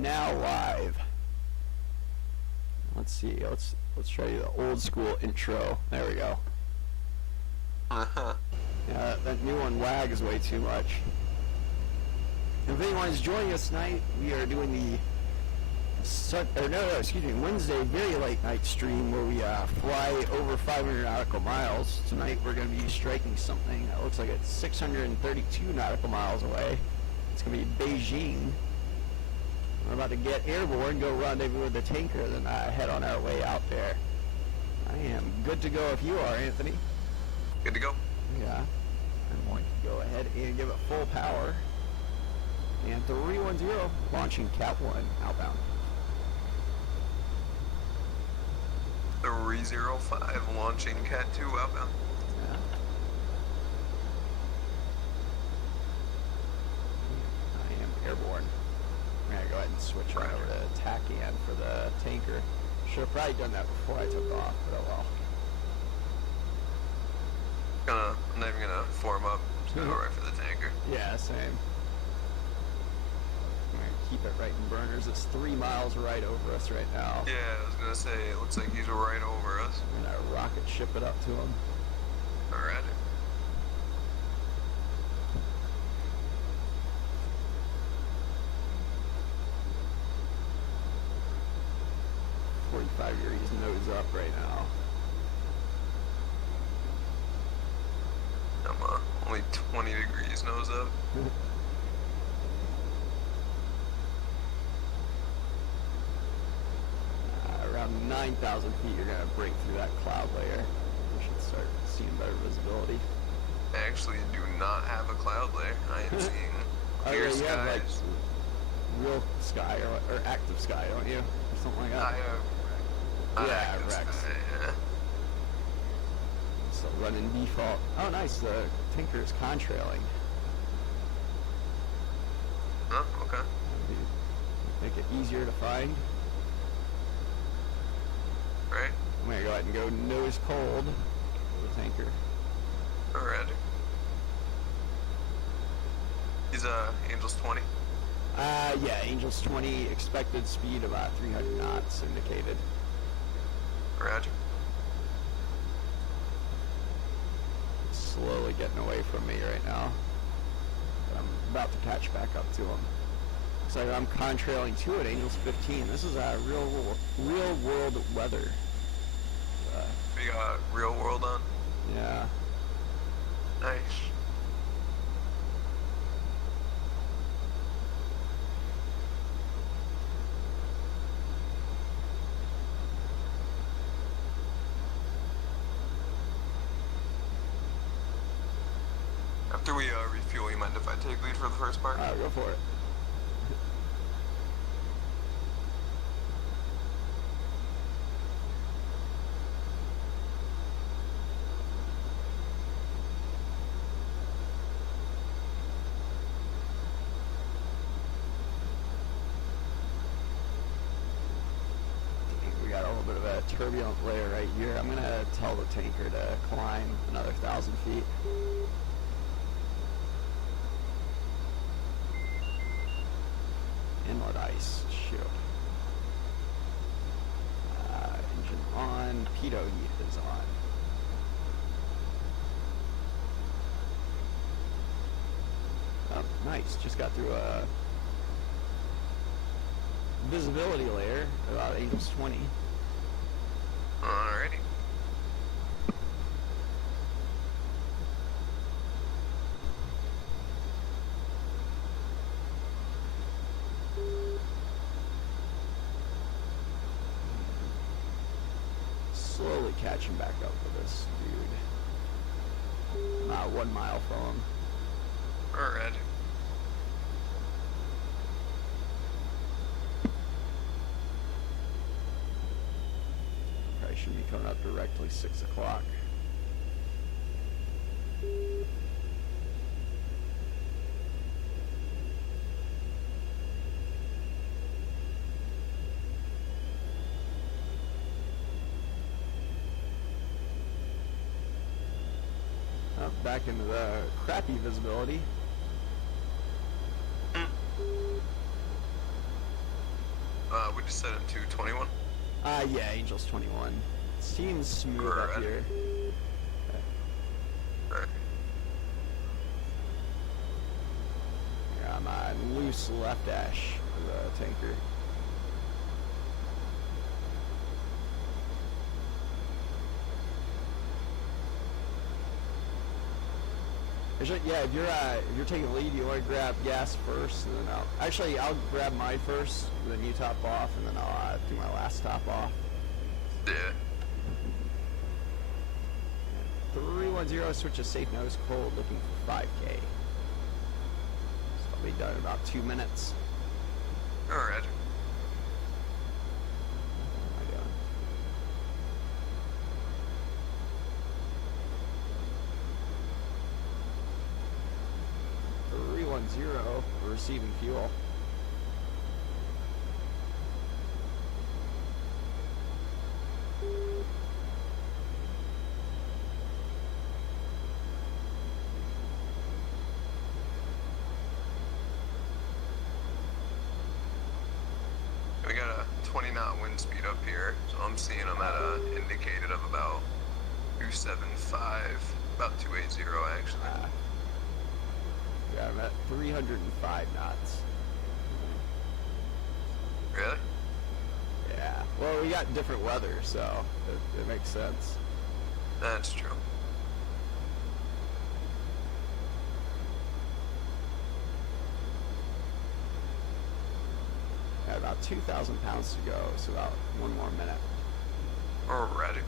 Now live. Let's see. Let's try the old school intro. There we go. Yeah, that new one wags way too much. If anyone is joining us tonight, we are doing the Wednesday very late night stream where we fly over 500 nautical miles. Tonight we're going to be striking something that looks like it's 632 nautical miles away. It's going to be Beijing. We're about to get airborne, go rendezvous with the tanker, then head on our way out there. I am good to go if you are, Anthony. Good to go. Yeah. I'm going to go ahead and give it full power. And 310, launching Cat 1 outbound. 305, launching Cat 2 outbound. Yeah. I am airborne. I'm going to go ahead and switch right over to TACAN for the tanker. Should have probably done that before I took off, but oh well. I'm not even gonna form up. Just gonna go right for the tanker. Yeah, same. I'm going to keep it right in burners. It's 3 miles right over us right now. Yeah, I was gonna say, it looks like he's right over us. I'm going to rocket ship it up to him. Alright. 45 degrees nose up right now. I'm only 20 degrees nose up. Around 9,000 feet, you're going to break through that cloud layer. We should start seeing better visibility. I actually do not have a cloud layer. I am seeing clear skies. You have like real sky or active sky, don't you? Or something like that. I have active Rex. sky, yeah. So running default. Oh, nice. The tanker is contrailing. Oh, okay. Make it easier to find. Right. I'm going to go ahead and go nose cold for the tanker. Alright. He's Angels 20. Yeah, Angels 20, expected speed about 300 knots indicated. Roger. Slowly getting away from me right now. But I'm about to catch back up to him. Looks like I'm contrailing to it, Angels 15. This is real world weather. We got real world on. Yeah. Nice. After we refuel, you mind if I take lead for the first part? Go for it. We got a little bit of a turbulent layer right here. I'm going to tell the tanker to climb another 1,000 feet. Inlet ice, shoot. Engine on, pitot heat is on. Oh, nice, just got through a visibility layer, about Angels 20. Alrighty. Slowly catching back up with this dude. About 1 mile from him. Alright. Probably should be coming up directly 6 o'clock. Back into the crappy visibility. we just set him to 21. Yeah, Angel's 21. Seems smooth up Alright. here. Alright. Here, I'm loose left dash for the tanker. Actually, yeah, if you're taking the lead, you want to grab gas first, and then I'll grab mine first, then you top off, and then I'll do my last top off. Yeah. 310, switch to safe nose cold, looking for 5K. So I'll be done in about 2 minutes. Alright. What am I doing? We're receiving fuel. We got a 20-knot wind speed up here, so I'm seeing them at a indicated of about 275, about 280 actually. Yeah, I'm at 305 knots. Really? Yeah. Well, we got different weather, so it makes sense. That's true. Got about 2,000 pounds to go, so about 1 more minute. Alrighty.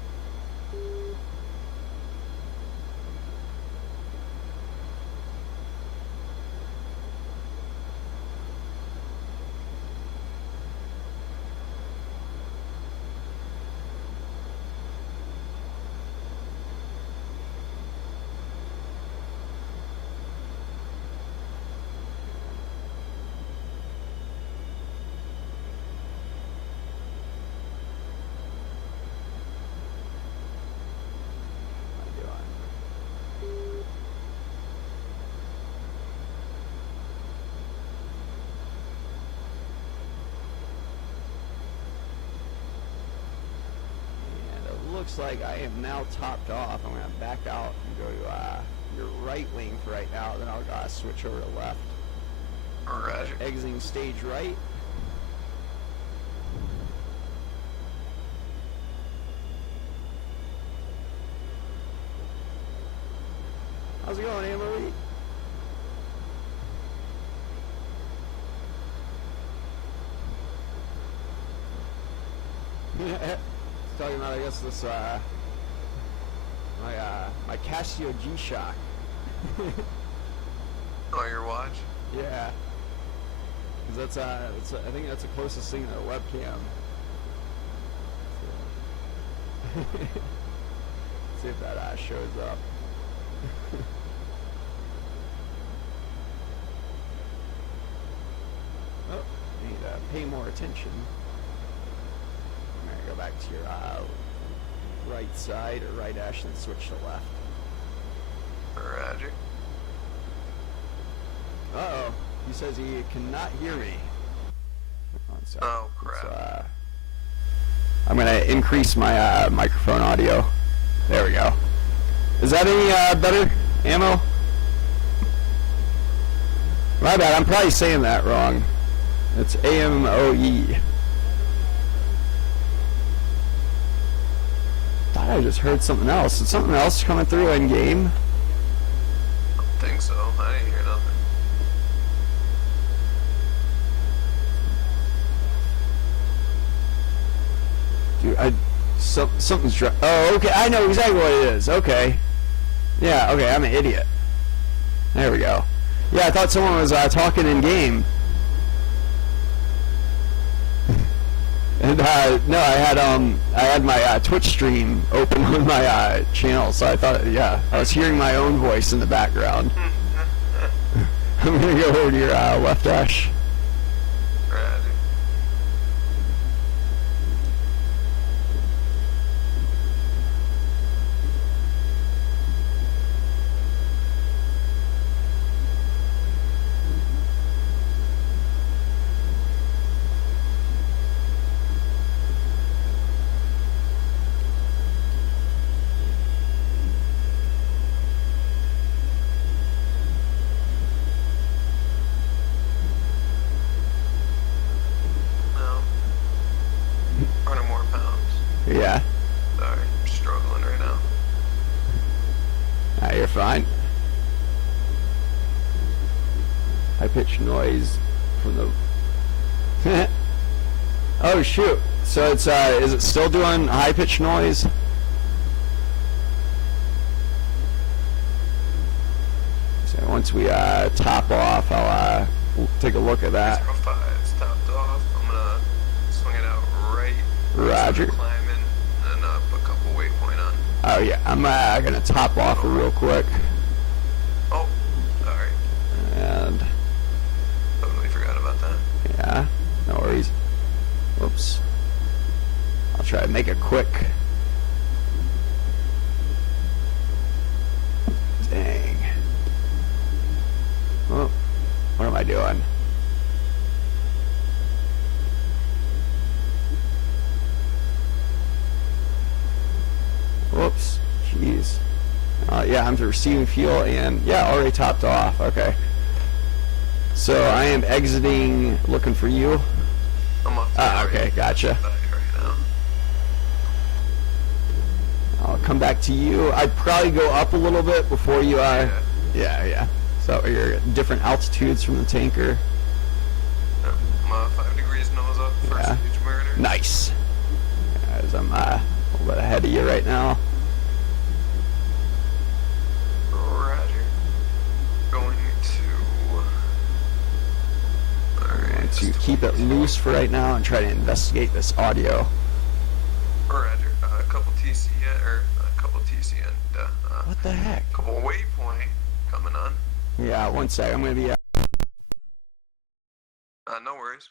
Looks like I am now topped off. I'm going to back out and go to your right wing for right now, then I'll switch over to left. Alright. Exiting stage right. How's it going, Anne-Marie? Talking about, I guess, this my Casio G-Shock. Oh, your watch? Yeah, because that's I think that's the closest thing to a webcam. So. See if that shows up. Oh, I need to pay more attention. Go back to your right side or right dash and switch to left. Roger. Uh-oh. He says he cannot hear me. Oh, crap. I'm going to increase my microphone audio. There we go. Is that any better, Ammo? My bad. I'm probably saying that wrong. It's AMOE. I just heard something else. Is something else coming through in game? I don't think so. I didn't hear nothing. Dude, something's oh, okay. I know exactly what it is. Okay. Yeah. Okay. I'm an idiot. There we go. Yeah, I thought someone was talking in game. And no, I had my Twitch stream open on my channel, so I thought, yeah, I was hearing my own voice in the background. I'm gonna go over to your left dash. Roger. Yeah. Sorry, I'm struggling right now. You're fine. High pitched noise from the. Oh shoot! So it's is it still doing high pitched noise? So once we top off, we'll take a look at that. 05's topped off. I'm gonna swing it out right. Roger. Climbing and put a couple waypoint on. Oh yeah, I'm gonna top off real quick. Oh, sorry. And Totally forgot about that. yeah, no worries. Whoops. I'll try to make it quick. Dang. Oh, what am I doing? Whoops. Jeez. Yeah, I'm receiving fuel and yeah, already topped off. Okay. So I am exiting, looking for you. I'm off to Okay, gotcha. right now. I'll come back to you. I'd probably go up a little bit before you yeah. So you're at different altitudes from the tanker. I'm 5 degrees nose up, first Yeah. huge murder. Nice. As I'm a little bit ahead of you right now. Roger. Going to... Alright, To keep it loose for right now and try to investigate this audio. Roger. A couple TC or a couple TC and What the heck? a couple waypoint coming on. Yeah, one sec. I'm gonna be. No worries.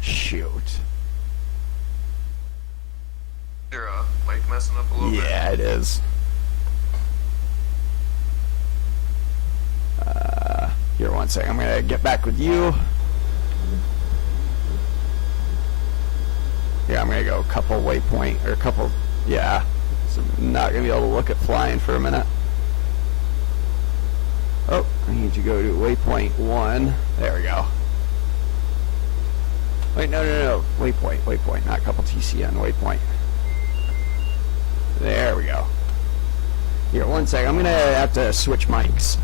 Shoot. Your mic messing up a little bit. Yeah, it is. Here, one sec. I'm gonna get back with you. Yeah, I'm gonna go a couple waypoint or a couple. Yeah, so I'm not gonna be able to look at flying for a minute. Oh, I need to go to waypoint 1. There we go. Wait, no. Waypoint, not a couple TC on waypoint. There we go. Here, one sec. I'm gonna have to switch mics.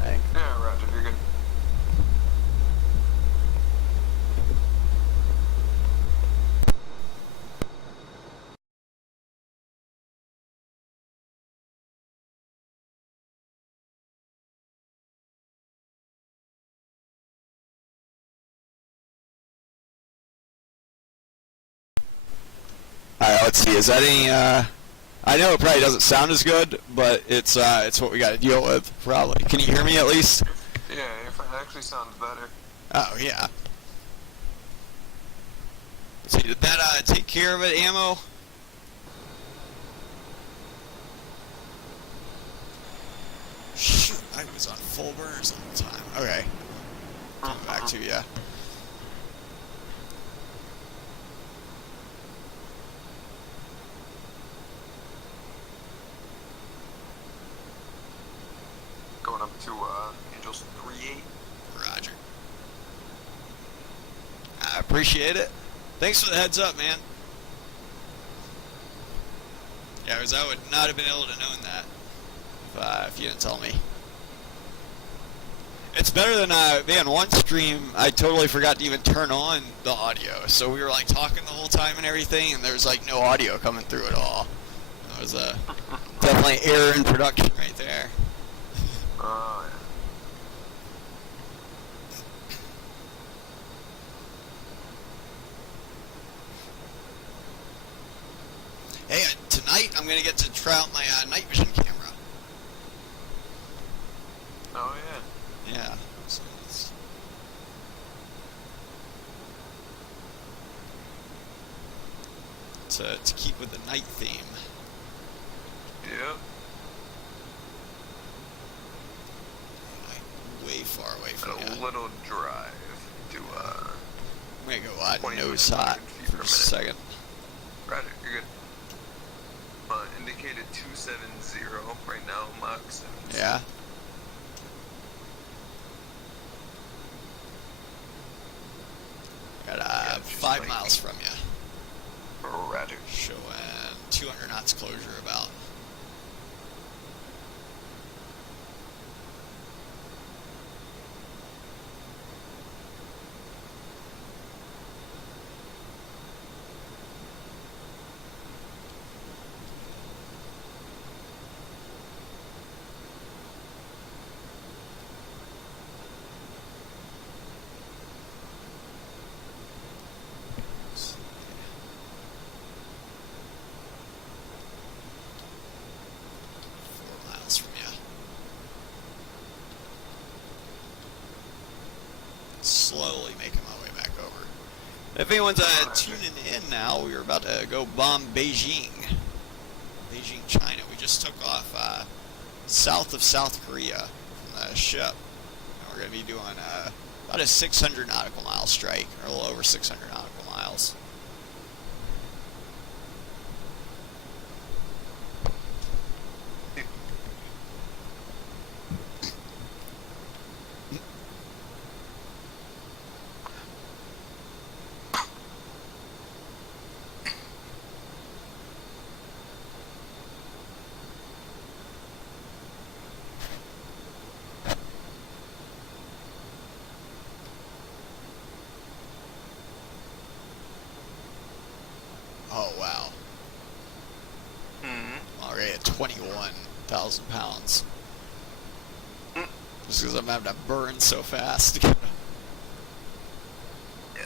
Thanks. Yeah, Roger, you're good. Alright, let's see. Is that any, I know it probably doesn't sound as good, but it's what we gotta deal with, probably. Can you hear me at least? Yeah, it actually sounds better. Oh, yeah. Let's see, did that, take care of it, ammo? Shoot, I was on full burners all the time. Okay. Coming back to you. Going up to Angels 3-8. Roger. I appreciate it. Thanks for the heads up, man. Yeah, because I would not have been able to know that if you didn't tell me. It's better than, man, one stream, I totally forgot to even turn on the audio. So we were, like, talking the whole time and everything, and there was, like, no audio coming through at all. That was definitely error in production right there. Oh, yeah. Hey, tonight I'm going to get to try out my night vision camera. Oh, yeah. Yeah. So to keep with the night theme. Yep. Like, way far away from And a you. little drive to, I'm going to go 20 nose hot feet for per a minute. second. Roger, you're good. Indicated 270 right now, Mach 7. Yeah. 5 miles from you. Rather. Showing 200 knots closure about. From you. Slowly making my way back over. If anyone's tuning in now, we're about to go bomb Beijing. Beijing, China. We just took off south of South Korea from the ship. And we're going to be doing about a 600 nautical mile strike, or a little over 600 nautical miles. Oh, wow. Already at 21,000 pounds. Just because I'm having to burn so fast. Yeah,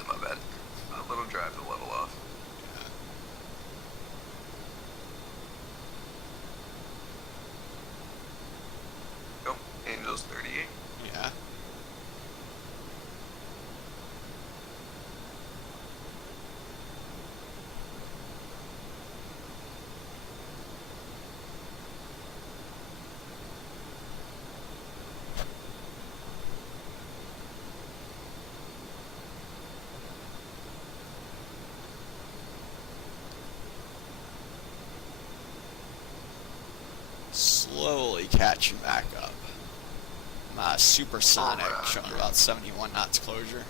my bad. A little drive to level off. Yeah. Oh, Angel's 38. Yeah. Slowly catching back up. Supersonic, showing about 71 knots closure.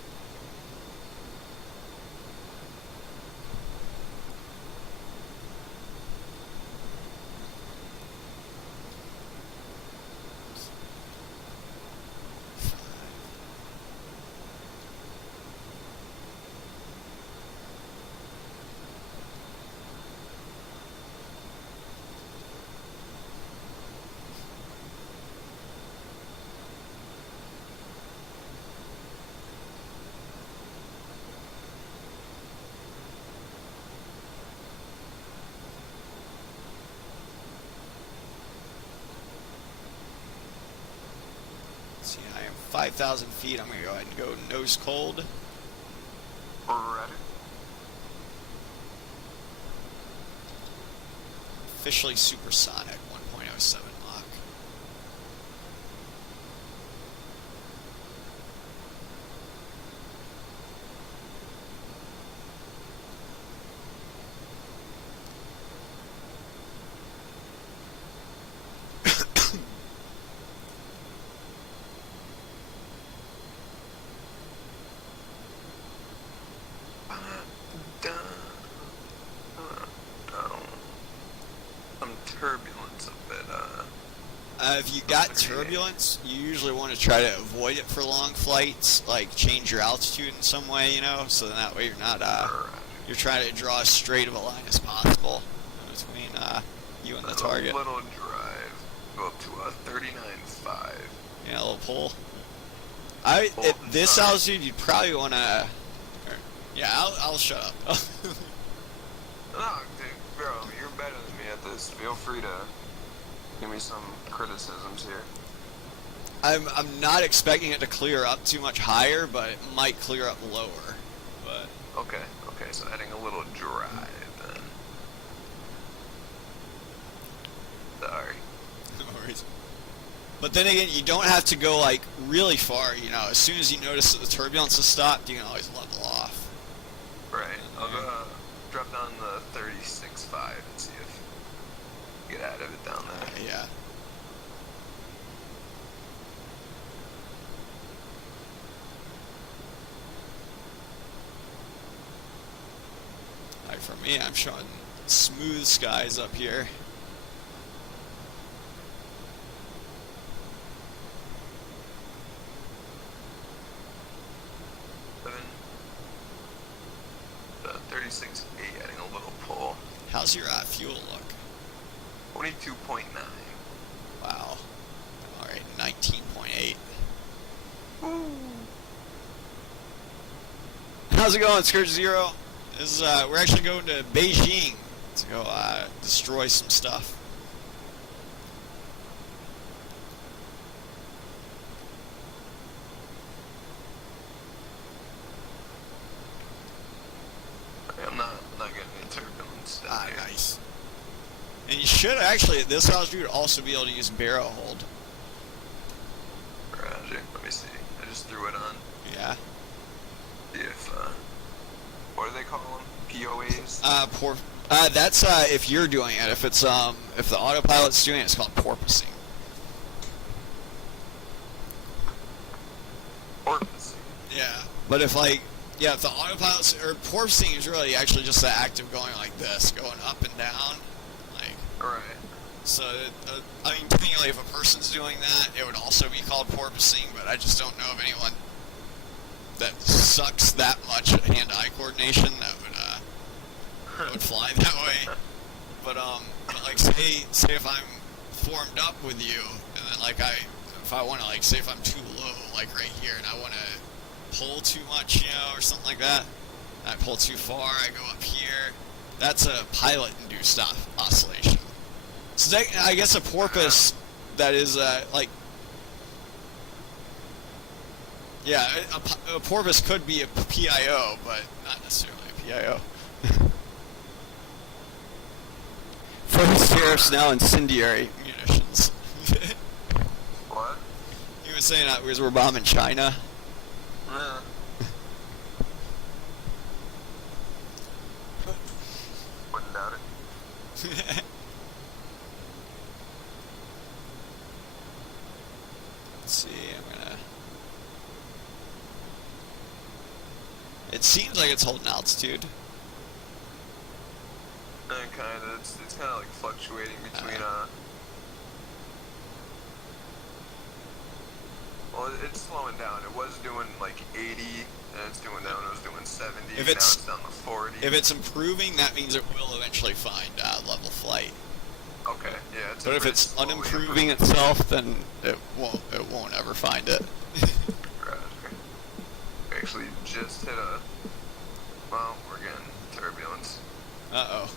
See, I am 5,000 feet. I'm going to go ahead and go nose cold. Rather. Officially supersonic, 1.07 Mach. Some turbulence a bit. If you got turbulence, you usually want to try to avoid it for long flights, like change your altitude in some way, you know, so that way you're not, you're trying to draw as straight of a line as possible between you and the target. A little drive, go up to 39.5. Yeah, a little pull. At this altitude, you'd probably want to. Yeah, I'll shut up. No, dude, bro, you're better than me at this. Feel free to give me some criticisms here. I'm not expecting it to clear up too much higher, but it might clear up lower. But Okay, so adding a little drive then. Sorry. no worries. But then again, you don't have to go like really far. You know, as soon as you notice that the turbulence has stopped, you can always level off. Right. I'll go drop down the 36.5 and see if you get out of it down there. Yeah. For me, I'm showing smooth skies up here. Seven. 36.8, adding a little pull. How's your fuel look? 22.9. Wow. Alright, 19.8. How's it going, Scourge Zero? This is, we're actually going to Beijing to go destroy some stuff. I'm not getting any turbulence down here. Nice. And you should actually, at this altitude, also be able to use barrel hold. Roger. Let me see. I just threw it on. Yeah. See if, what do they call them? POAs? That's if you're doing it. If it's if the autopilot's doing it, it's called porpoising. Porpoising. Yeah. But if if the autopilot's or porpoising is really actually just the act of going like this, going up and down, like. Right. So I mean, technically, if a person's doing that, it would also be called porpoising. But I just don't know of anyone that sucks that much at hand-eye coordination that would fly that way. But like say if I'm formed up with you, and then if I want to say if I'm too low, like right here, and I want to pull too much, or something like that, and I pull too far, I go up here. That's a pilot-induced oscillation. So I guess a porpoise that is yeah, a porpoise could be a PIO, but not necessarily a PIO. First tariffs now incendiary munitions. What? He was saying that because we're bombing China. Yeah. Wouldn't doubt it. Let's see, it seems like it's holding altitude. Kind of. It's kind of like fluctuating between well, it's slowing down. It was doing like 80, and it's doing down. It was doing 70. If now it's down to 40. If it's improving, that means it will eventually find level flight. Okay, yeah. But if it's unimproving itself, then it won't ever find it. Roger. We actually just hit well, we're getting turbulence. Uh-oh.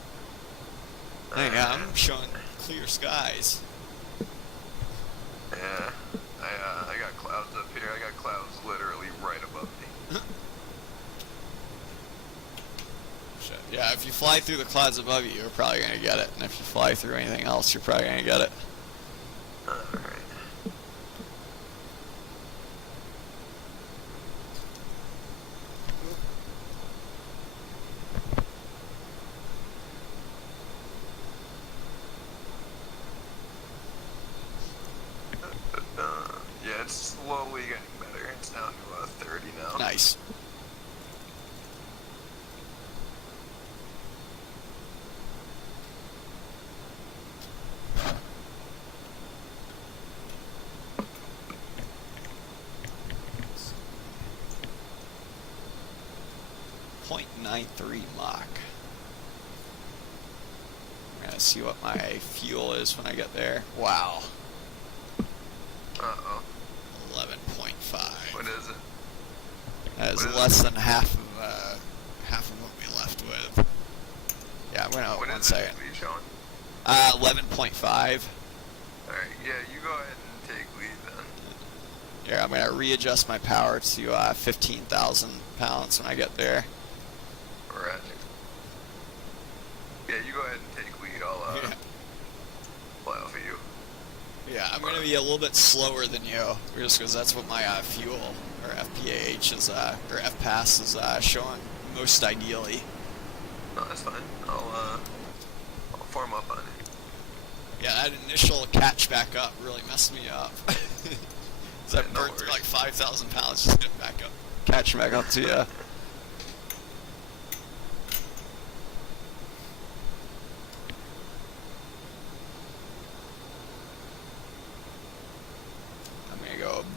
Hang on, I'm showing clear skies. Yeah, I got clouds up here. I got clouds literally right above me. Shit. Yeah, if you fly through the clouds above you, you're probably going to get it. And if you fly through anything else, you're probably going to get it. Alright. 30 now. Nice. .93 Mach. I'm gonna see what my fuel is when I get there. Wow. Uh-oh. 11.5. What is it? That is What is less than half of what we left with. Yeah, I'm gonna What one is second. it? What are you showing? 11.5. Alright, yeah, you go ahead and take lead then. Yeah, I'm gonna readjust my power to 15,000 pounds when I get there. Roger. Yeah, you go ahead and take lead. I'll fly off of you. Yeah, I'm gonna be a little bit slower than you, just because that's what my fuel or FPAH is, or FPAS is showing most ideally. No, that's fine. I'll form up on it. Yeah, that initial catch back up really messed me up. So I Yeah, no burned through worries. like 5,000 pounds just getting back up, catching back up to you.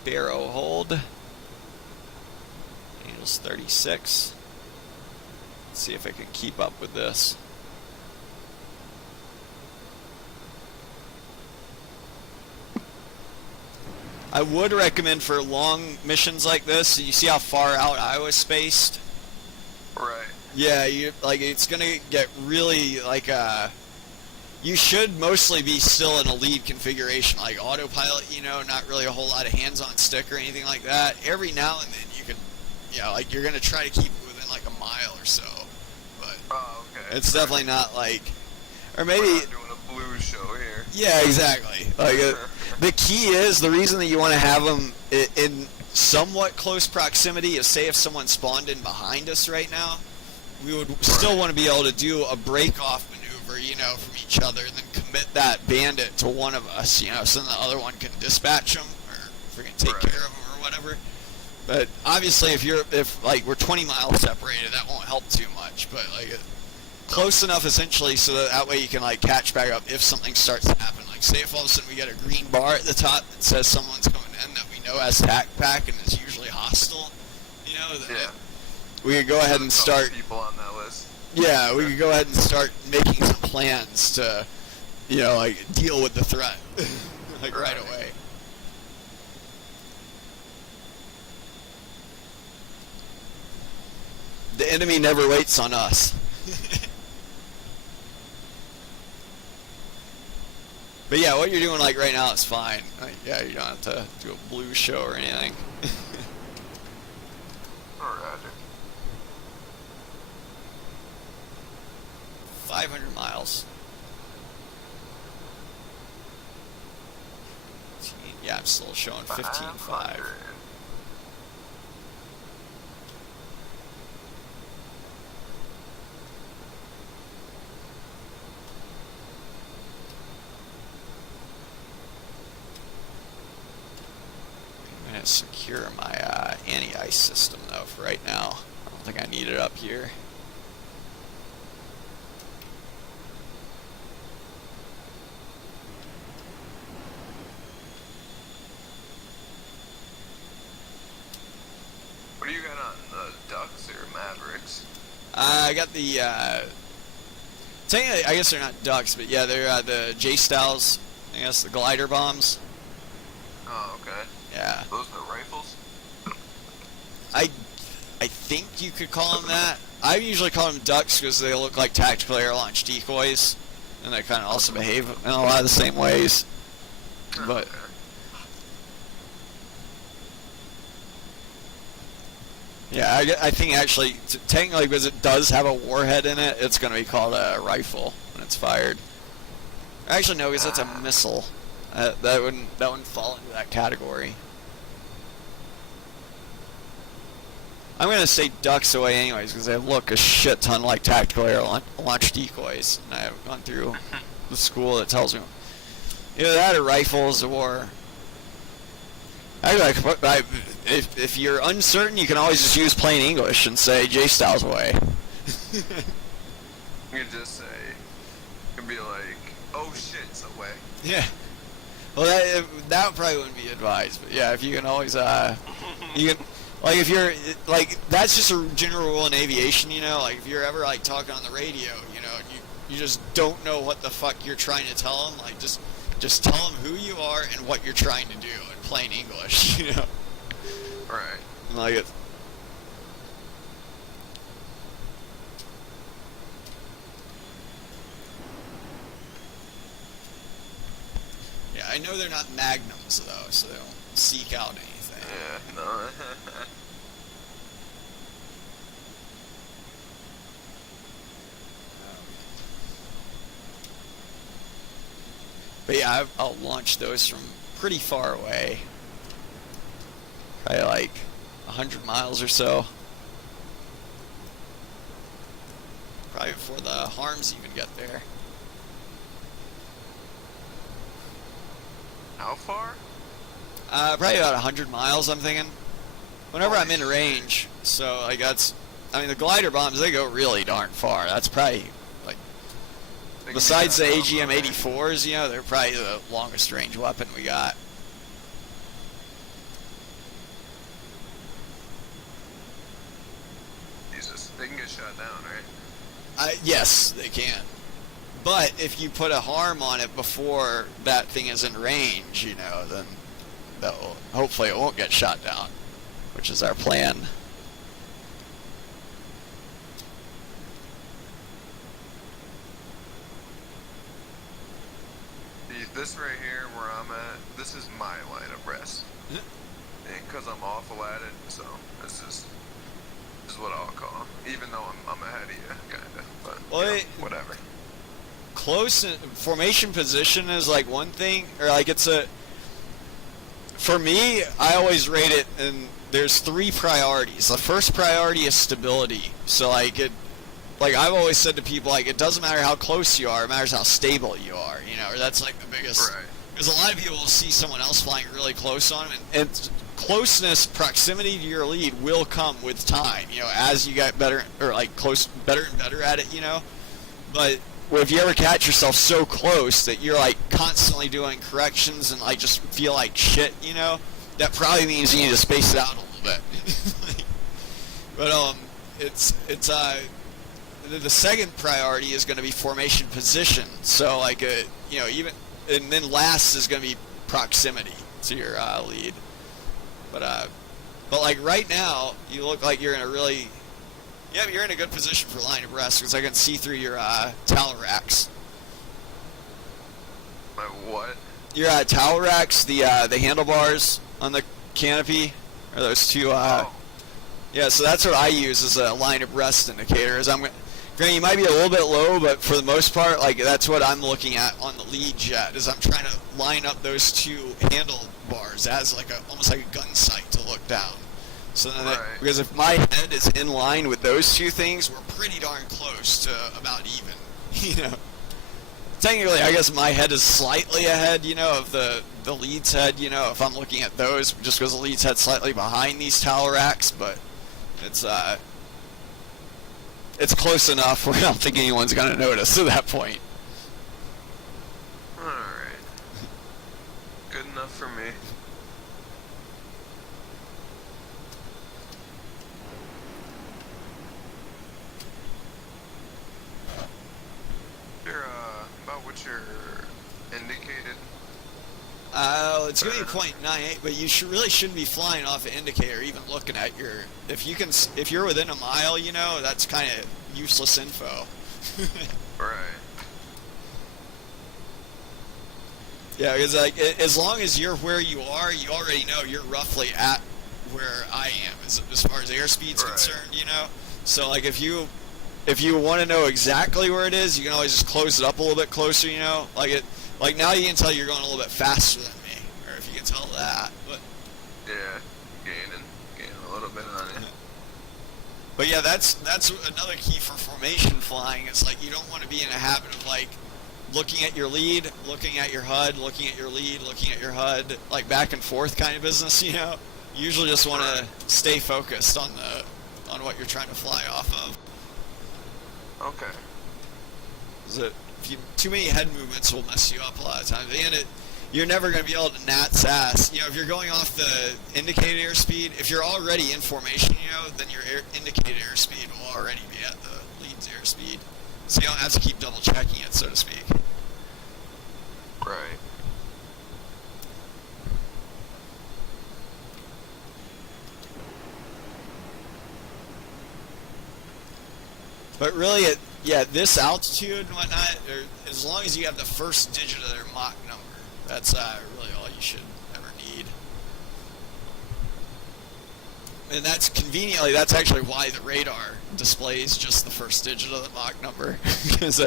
barrow hold. Angels 36. Let's see if I can keep up with this. I would recommend for long missions like this, you see how far out I was spaced? Right. Yeah, it's gonna get really you should mostly be still in a lead configuration, like autopilot, not really a whole lot of hands-on stick or anything like that. Every now and then you can, you're gonna try to keep it within like a mile or so, but okay. it's definitely not or maybe. We're not doing a blues show here. Yeah, exactly. The key is, the reason that you want to have them in somewhat close proximity is, say if someone spawned in behind us right now, we would still want to be able to do a break-off maneuver, from each other, and then commit that bandit to one of us, so then the other one can dispatch them, or freaking take care of them, or whatever. But obviously, if we're 20 miles separated, that won't help too much, but close enough essentially so that way you can catch back up if something starts to happen. Say if all of a sudden we get a green bar at the top that says someone's coming in that we know has tac pack and is usually hostile, we could go ahead and start. People on that list. Yeah, we could go ahead and start making some plans to, deal with the threat, right away. The enemy never waits on us. But yeah, what you're doing right now is fine. You don't have to do a blues show or anything. Alright. 500 miles. Yeah, I'm still showing 15.5. Secure my anti-ice system though for right now. I don't think I need it up here. What do you got on the Ducks or Mavericks? I got the I guess they're not Ducks, but yeah, they're the J-Styles, I guess, the glider bombs. Oh, okay. Yeah. Those are rifles? I think you could call them that. I usually call them ducks because they look like tactical air launch decoys, and they kind of also behave in a lot of the same ways. But yeah, I think actually, technically, because it does have a warhead in it, it's going to be called a rifle when it's fired. Actually, no, because that's a missile. That wouldn't fall into that category. I'm going to say ducks away anyways, because they look a shit ton like tactical air launch decoys. And I've gone through the school that tells me either that or rifles, or if you're uncertain, you can always just use plain English and say J-Styles away. You can just say, you can be like, oh shit, it's away. Yeah. Well, that probably wouldn't be advised, but yeah, if you can always, you can, if you're, that's just a general rule in aviation, if you're ever, talking on the radio, you just don't know what the fuck you're trying to tell them, just tell them who you are and what you're trying to do in plain English, Right. It. Yeah, I know they're not magnums, though, so they don't seek out anything. Yeah, no. But yeah, I'll launch those from pretty far away. Probably 100 miles or so. Probably before the harms even get there. How far? Probably about 100 miles, I'm thinking. Whenever I'm in range. So, the glider bombs, they go really darn far. That's probably, besides the AGM-84s, they're probably the longest range weapon we got. They can get shot down, right? Yes, they can. But if you put a harm on it before that thing is in range, you know, then hopefully it won't get shot down, which is our plan. This right here where I'm at, this is my line of rest. Because I'm awful at it, so this is what I'll call. Even though I'm ahead of you, kind of. But, Well, whatever. Close formation position is like one thing, or like it's a. For me, I always rate it, and there's 3 priorities. The first priority is stability. So like I've always said to people, like, it doesn't matter how close you are, it matters how stable you are, you know, or that's like the biggest, Right. because a lot of people will see someone else flying really close on them, and closeness, proximity to your lead will come with time, you know, as you get better, or like better and better at it, you know, but if you ever catch yourself so close that you're like constantly doing corrections and like just feel like shit, you know, that probably means you need to space it out a little bit. But the second priority is going to be formation position. So like you know, even, and then last is going to be proximity to your lead. But like right now, you look like you're in a really, yeah, you're in a good position for line of rest because I can see through your towel racks. My what? Your towel racks, the handlebars on the canopy, are those 2. Yeah, so that's what I use as a line of rest indicator. Granted, you might be a little bit low, but for the most part, like, that's what I'm looking at on the lead jet, is I'm trying to line up those 2 handlebars as like almost like a gun sight to look down. So then Right. because if my head is in line with those 2 things, we're pretty darn close to about even, you know. Technically, I guess my head is slightly ahead, you know, of the lead's head, you know, if I'm looking at those, just because the lead's head's slightly behind these towel racks, but it's close enough where I don't think anyone's going to notice at that point. Alright. Good enough for me. About what you're indicated. It's going to be 0.98, but you really shouldn't be flying off an indicator, even looking at your. If you're within a mile, you know, that's kind of useless info. Right. Yeah, because like as long as you're where you are, you already know you're roughly at where I am as far as airspeed's concerned, you know. So like if you want to know exactly where it is, you can always just close it up a little bit closer, you know. Like now you can tell you're going a little bit faster than me, or if you can tell that. But Yeah. Gaining a little bit on it. But yeah, that's another key for formation flying. It's like you don't want to be in a habit of like looking at your lead, looking at your HUD, looking at your lead, looking at your HUD, like back and forth kind of business, you know. You usually just want to stay focused on what you're trying to fly off of. Okay. Too many head movements will mess you up a lot of times. And you're never going to be able to gnat's ass. You know, if you're going off the indicated airspeed, if you're already in formation, you know, then your indicated airspeed will already be at the lead's airspeed. So you don't have to keep double checking it, so to speak. Right. But really, this altitude and whatnot, as long as you have the first digit of their Mach number, that's really all you should ever need. And that's conveniently, that's actually why the radar displays just the first digit of the Mach number, because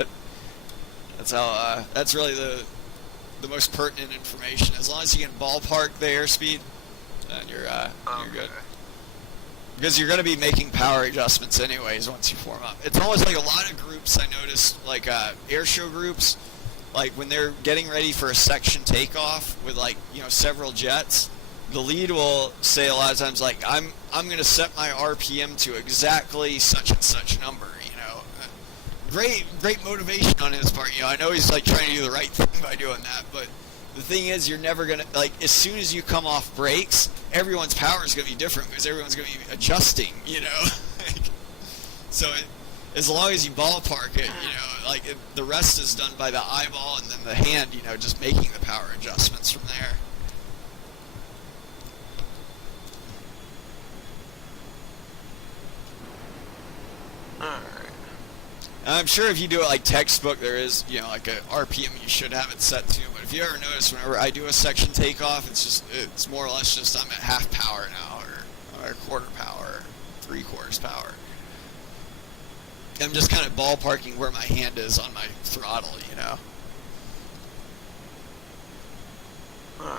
that's really the most pertinent information. As long as you can ballpark the airspeed, then you're good. Because you're going to be making power adjustments anyways once you form up. It's almost like a lot of groups I noticed, like air show groups, like when they're getting ready for a section takeoff with like, you know, several jets, the lead will say a lot of times like, I'm going to set my RPM to exactly such and such number, you know. Great motivation on his part, you know. I know he's like trying to do the right thing by doing that, but the thing is, you're never going to, like, as soon as you come off brakes, everyone's power is going to be different because everyone's going to be adjusting, you know. So as long as you ballpark it, like the rest is done by the eyeball, and then the hand, just making the power adjustments from there. Alright. I'm sure if you do it like textbook, there is, like a RPM you should have it set to. But if you ever notice, whenever I do a section takeoff, it's more or less just I'm at half power now, or quarter power, 3/4 power. I'm just kind of ballparking where my hand is on my throttle, Alright.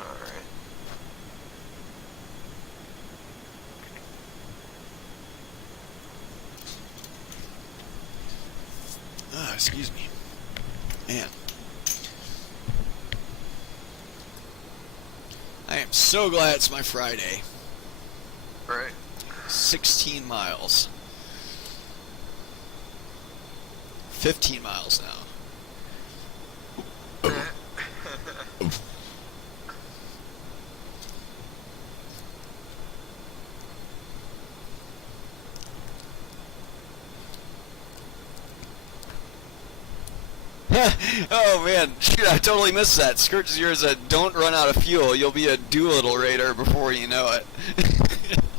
Excuse me. Man. I am so glad it's my Friday. Right. 16 miles. 15 miles now. Oh man, shoot, I totally missed that. Scourge Zero said, don't run out of fuel, you'll be a Doolittle Raider before you know it.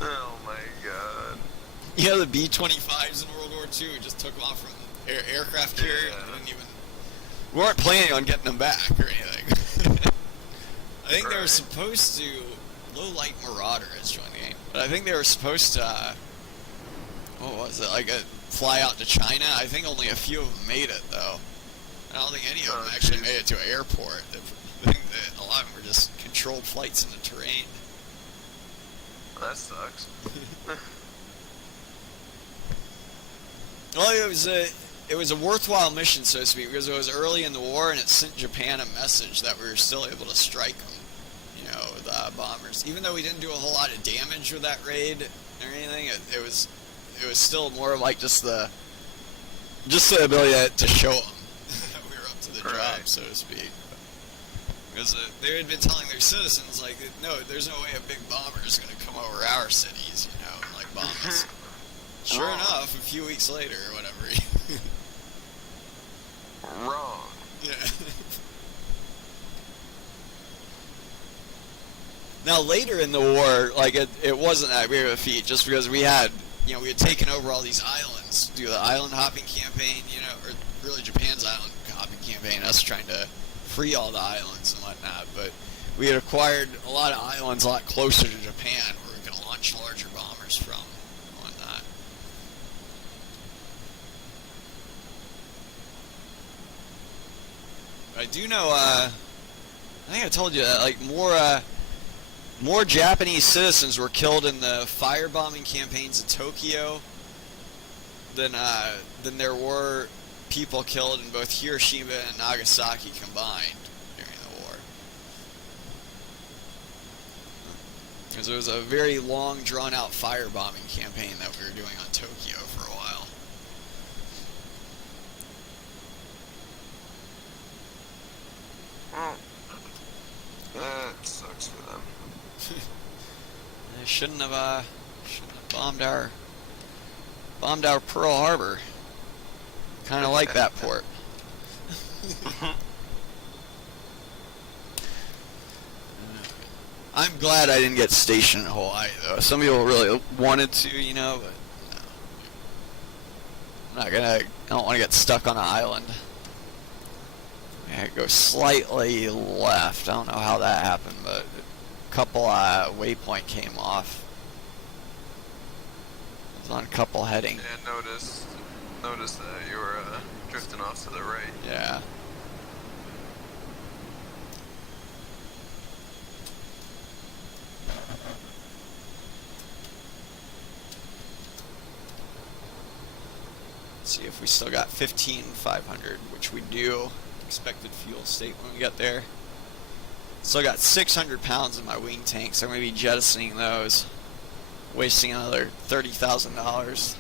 Oh my god. The B-25s in World War II, we just took them off from aircraft carrier. Yeah. We weren't planning on getting them back or anything. I think they were Right. supposed to, Low Light Marauder has joined the game, but I think they were supposed to, what was it, fly out to China? I think only a few of them made it though. I don't think any of them actually made it to an airport. I think that a lot of them were just controlled flights in the terrain. That sucks. Well, it was a worthwhile mission, so to speak, because it was early in the war, and it sent Japan a message that we were still able to strike them, with bombers. Even though we didn't do a whole lot of damage with that raid or anything, it was still more like just the ability to show them that we were up to the job, so to speak. Because they had been telling their citizens, no, there's no way a big bomber is going to come over our cities, and bomb us. Sure enough, a few weeks later, or whatever. Wrong. Yeah. Now, later in the war, it wasn't that big of a feat, just because we had taken over all these islands, do the island hopping campaign, or really Japan's island hopping campaign, us trying to free all the islands and whatnot, but we had acquired a lot of islands a lot closer to Japan, where we could launch larger bombers from and whatnot. I do know, I think I told you that, more Japanese citizens were killed in the firebombing campaigns in Tokyo than there were people killed in both Hiroshima and Nagasaki combined during the war. Because it was a very long, drawn-out firebombing campaign that we were doing on Tokyo for a while. That sucks for them. They shouldn't have bombed our Pearl Harbor. Kind of like that port. I'm glad I didn't get stationed in Hawaii, though. Some people really wanted to, but no. I don't want to get stuck on an island. Yeah, go slightly left. I don't know how that happened, but a couple waypoint came off. It was on a couple heading. Yeah, noticed that you were drifting off to the right. Yeah. Let's see if we still got 15,500, which we do. Expected fuel state when we get there. Still got 600 pounds in my wing tank, so I'm going to be jettisoning those. Wasting another $30,000.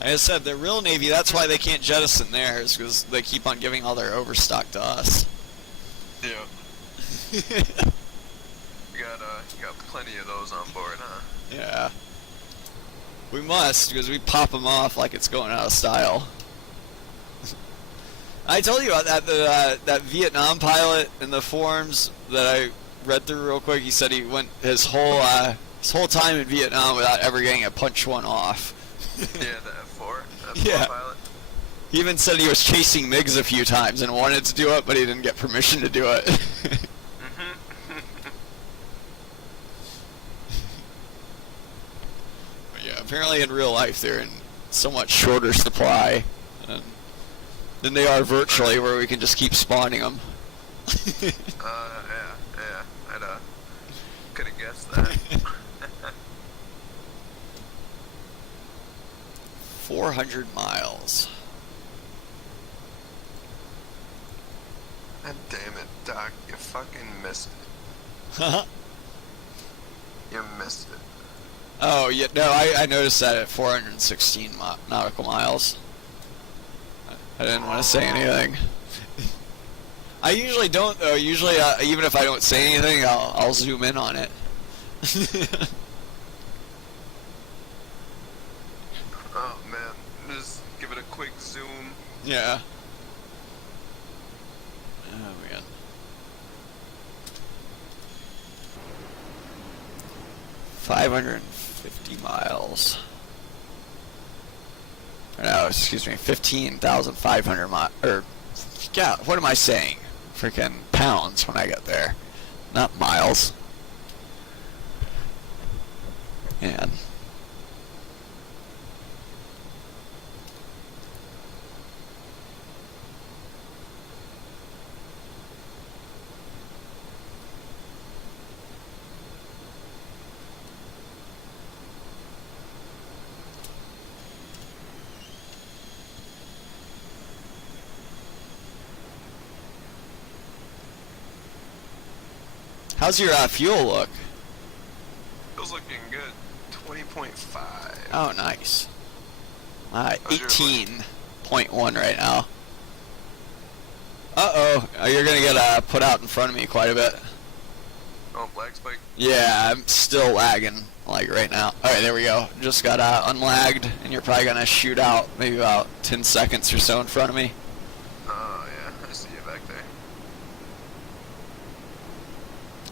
Like I said, the real Navy, that's why they can't jettison theirs, because they keep on giving all their overstock to us. Yeah. You got plenty of those on board, huh? Yeah. We must, because we pop them off like it's going out of style. I told you about that that Vietnam pilot in the forums that I read through real quick. He said he went his whole time in Vietnam without ever getting a punch one off. Yeah, the F4 Yeah. pilot. He even said he was chasing MiGs a few times and wanted to do it, but he didn't get permission to do it. But yeah, apparently in real life they're in somewhat shorter supply than they are virtually, where we can just keep spawning them. Yeah. I'd could have guessed that. 400 miles. God damn it, Doc. You fucking missed it. You missed it. Oh, yeah, no, I noticed that at 416 nautical miles. I didn't want to say anything. I usually don't, though. Usually, even if I don't say anything, I'll zoom in on it. Oh, man. Just give it a quick zoom. Yeah. Oh, man. $550 miles. No, excuse me, 15,500 miles. Or, yeah, what am I saying? Freaking pounds when I get there, not miles. And how's your fuel look? Feels looking good. 20.5. Oh, nice. How's yours look? 18.1 right now. Uh-oh, you're gonna get put out in front of me quite a bit. Oh, lag spike. Yeah, I'm still lagging, like, right now. Alright, there we go. Just got unlagged, and you're probably gonna shoot out maybe about 10 seconds or so in front of me. Oh, yeah. I see you back there.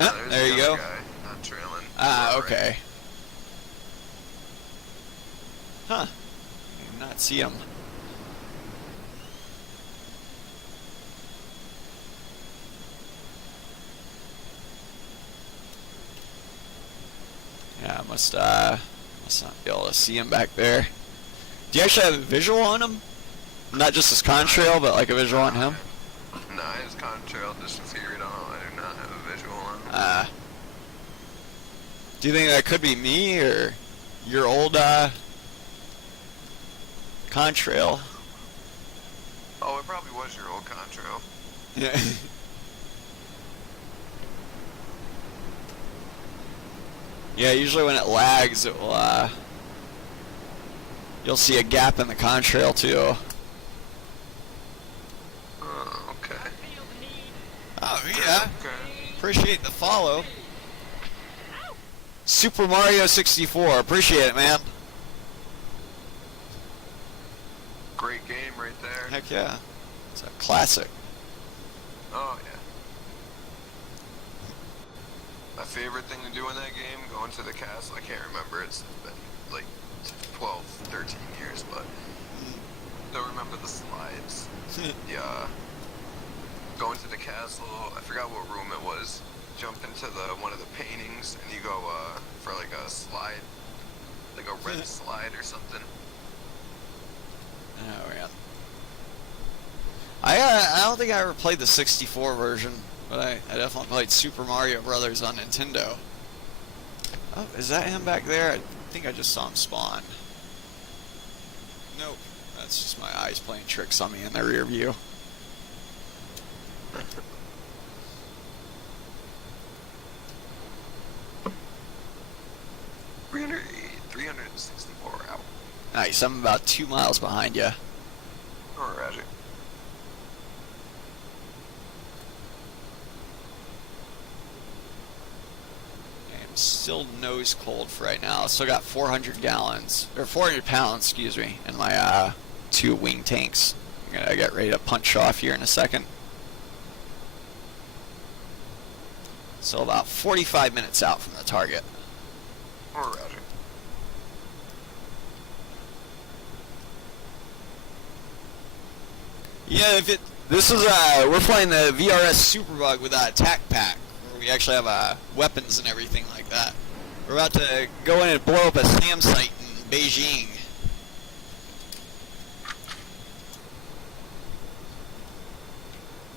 Ah, There's there you the other go. Guy, not trailing. Ah, Right. okay. Huh. I did not see him. Yeah, I must not be able to see him back there. Do you actually have a visual on him? Not just his contrail, but like a visual on him? Nah, his contrail just figured out. I do not have a visual on him. Do you think that could be me or your old contrail? Oh, it probably was your old contrail. Yeah. Yeah, usually when it lags, it will, you'll see a gap in the contrail too. Oh, okay. Oh, yeah. Okay. Appreciate the follow. Super Mario 64. Appreciate it, man. Great game right there. Heck yeah. It's a classic. Oh, yeah. My favorite thing to do in that game, going to the castle, I can't remember, it's been like 12, 13 years, but don't remember the slides. Yeah. Going to the castle, I forgot what room it was. Jump into one of the paintings, and you go for like a slide, like a red slide or something. Oh, yeah. I don't think I ever played the 64 version, but I definitely played Super Mario Brothers on Nintendo. Oh, is that him back there? I think I just saw him spawn. Nope. That's just my eyes playing tricks on me in the rear view. 364 out. Nice, I'm about 2 miles behind you. Oh, Roger. I'm still still nose cold for right now. Still got 400 gallons, or 400 pounds, excuse me, in my 2 wing tanks. I'm gonna get ready to punch off here in a second. So about 45 minutes out from the target. Roger. Yeah, this is we're flying the VRS Superbug with a tac pack, where we actually have weapons and everything like that. We're about to go in and blow up a SAM site in Beijing.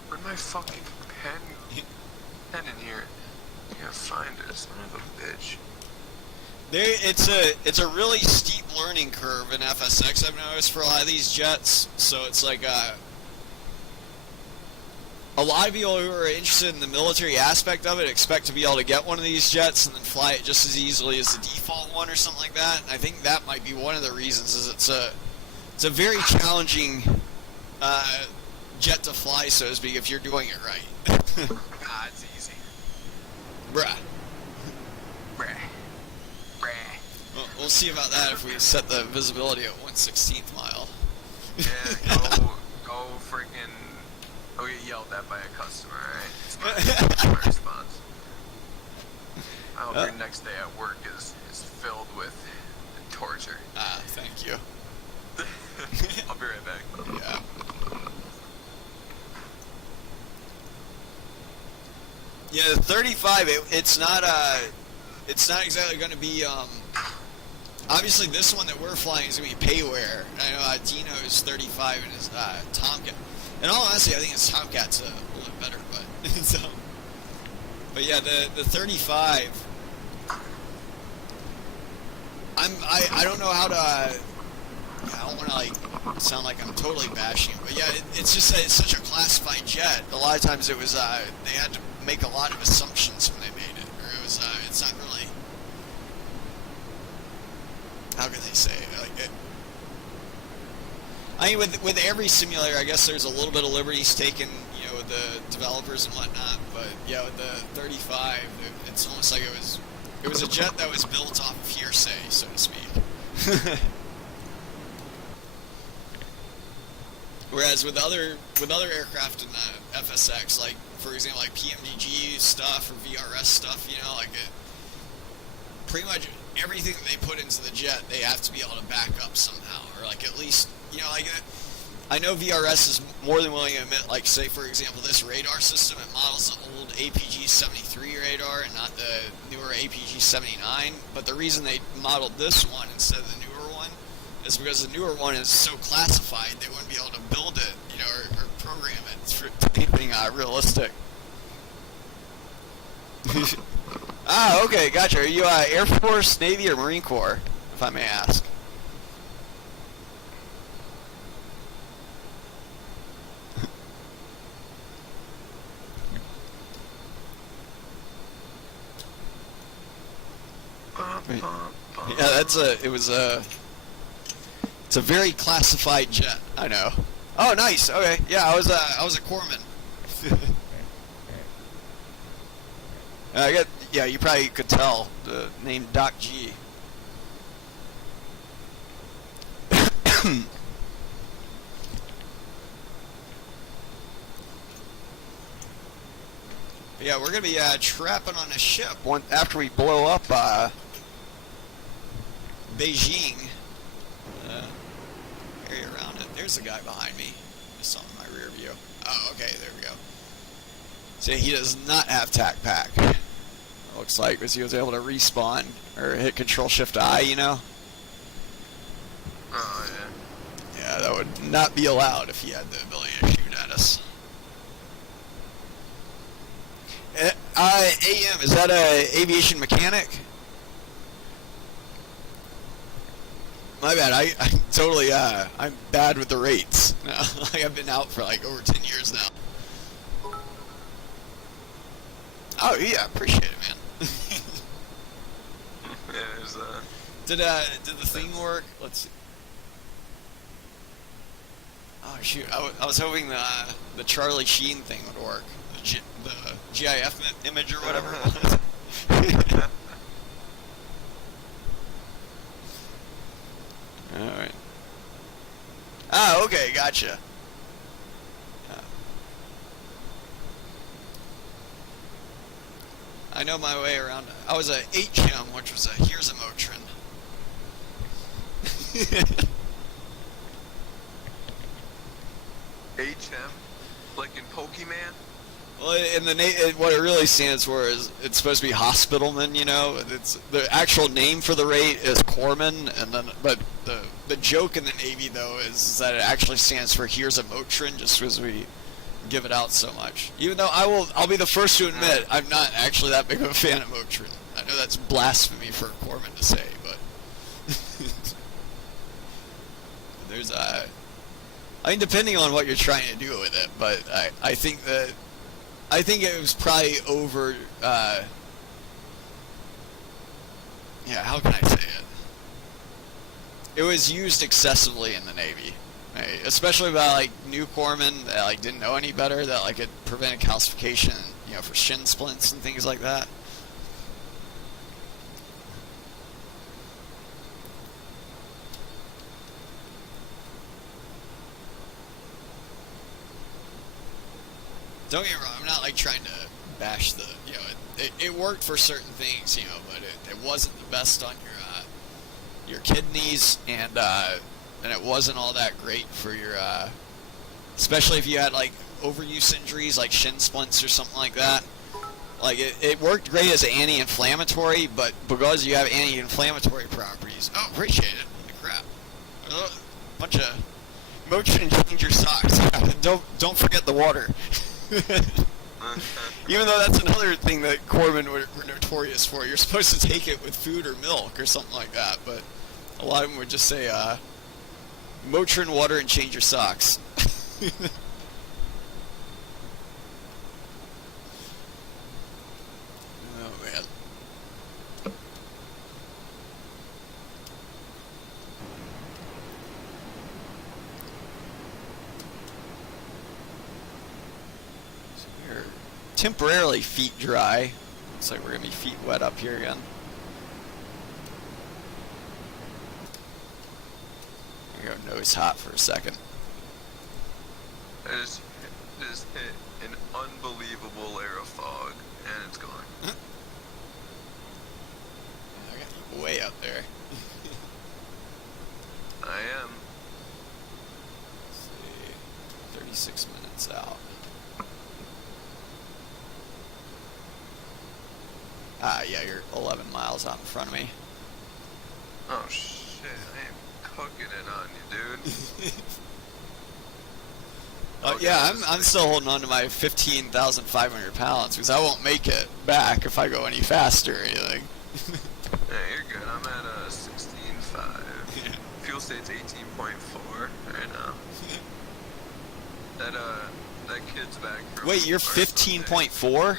Where'd my fucking pen in here? I can't find it. Son of a bitch. It's a really steep learning curve in FSX, I've noticed, for a lot of these jets. So it's like a lot of people who are interested in the military aspect of it expect to be able to get one of these jets and then fly it just as easily as the default one or something like that. And I think that might be one of the reasons. Is it's a very challenging jet to fly, so to speak, if you're doing it right. Ah, it's easy. Bruh. Bruh. Well, we'll see about that if we set the visibility at 1/16th mile. Yeah, go freaking. Go get yelled at by a customer, right? It's my response. I hope your next day at work is filled with torture. Ah, thank you. I'll be right back. Yeah. Yeah, the 35. It's not exactly going to be. Obviously, this one that we're flying is going to be payware. I know Dino's 35 and his Tomcat. In all honesty, I think his Tomcat's a little bit better, but so. But yeah, the 35. I don't know how to. I don't want to like sound like I'm totally bashing it, but yeah, it's just that it's such a classified jet. A lot of times it was they had to make a lot of assumptions when they made it, or it was it's not really. How can they say like it? I mean, with every simulator, I guess there's a little bit of liberties taken, you know, with the developers and whatnot. But yeah, with the 35, it's almost like it was a jet that was built off of hearsay, so to speak. Whereas with other aircraft in the FSX, like for example, like PMDG stuff or VRS stuff, you know, like pretty much everything that they put into the jet, they have to be able to back up somehow, or like at least, you know, like I know VRS is more than willing to admit, like say for example, this radar system, it models the old APG-73 radar and not the newer APG-79. But the reason they modeled this one instead of the newer one is because the newer one is so classified they wouldn't be able to build it, you know, or program it for anything realistic. Ah, okay, gotcha. Are you Air Force, Navy, or Marine Corps, if I may ask? Yeah, it's a very classified jet. I know. Oh, nice. Okay, yeah, I was a corpsman. Yeah, you probably could tell the name Doc G. Yeah, we're gonna be trapping on a ship after we blow up Beijing. Area around it. There's the guy behind me. I saw him in my rear view. Oh, okay, there we go. See, he does not have TAC pack. It looks like because he was able to respawn or hit Control Shift I, you know. Oh yeah. Yeah, that would not be allowed if he had the ability to shoot at us. AM, is that a aviation mechanic? My bad. I totally I'm bad with the rates. Like I've been out for like over 10 years now. Oh yeah, appreciate it, man. Yeah, there's Did the thing work? Let's see. Oh shoot, I was hoping the Charlie Sheen thing would work. The GIF image or whatever it was. Alright. Ah, okay, gotcha. Yeah. I know my way around. I was a HM, which was a here's a Motrin. HM? Like in Pokemon? Well, in the what it really stands for is it's supposed to be hospitalman. You know, it's the actual name for the rate is corpsman, and then but the joke in the Navy though is that it actually stands for here's a Motrin, just because we give it out so much. Even though I'll be the first to admit I'm not actually that big of a fan of Motrin. I know that's blasphemy for a corpsman to say, but there's I mean, depending on what you're trying to do with it, but I think it was probably over. Yeah, how can I say it? It was used excessively in the Navy, right? Especially by like new corpsmen that like didn't know any better, that like it prevented calcification, you know, for shin splints and things like that. Don't get me wrong, I'm not like trying to bash the, you know, it worked for certain things, you know, but it wasn't the best on your kidneys, and it wasn't all that great for your, especially if you had like overuse injuries like shin splints or something like that. Like it worked great as an anti-inflammatory, but because you have anti-inflammatory properties, oh, appreciate it. Holy crap! Bunch of Motrin change your socks. Don't forget the water. Even though that's another thing that corpsmen were notorious for. You're supposed to take it with food or milk or something like that, but a lot of them would just say, Motrin water and change your socks. Oh, man. Temporarily feet dry. Looks like we're gonna be feet wet up here again. I'm gonna go nose hot for a second. I just hit an unbelievable layer of fog, and it's gone. I got you way up there. I am. Let's see, 36 minutes out. Yeah, you're 11 miles out in front of me. Oh shit, I am cooking it on you, dude. Yeah, I'm still holding on to my 15,500 pounds because I won't make it back if I go any faster or anything. Yeah, you're good. I'm at 16.5. Fuel state's 18.4 right now. That kid's back from... Wait, you're 15.4?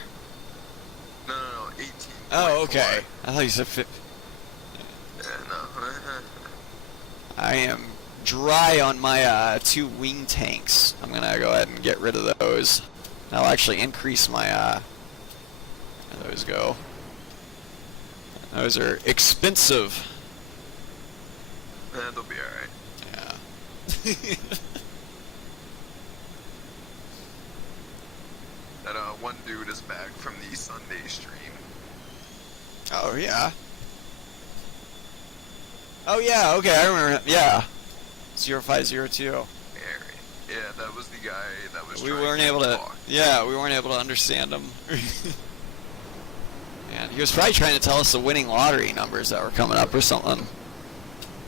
No, 18. Oh, okay. I thought you said 50. Yeah, no. I am dry on my 2 wing tanks. I'm gonna go ahead and get rid of those. That'll actually increase my where those go. Those are expensive. They'll be alright. Yeah. That one dude is back from the Sunday stream. Oh yeah. Oh yeah. Okay, I remember. Yeah. 0502. Yeah, that was the guy that was. We trying weren't to able to. talk. Yeah, we weren't able to understand him. And he was probably trying to tell us the winning lottery numbers that were coming up or something.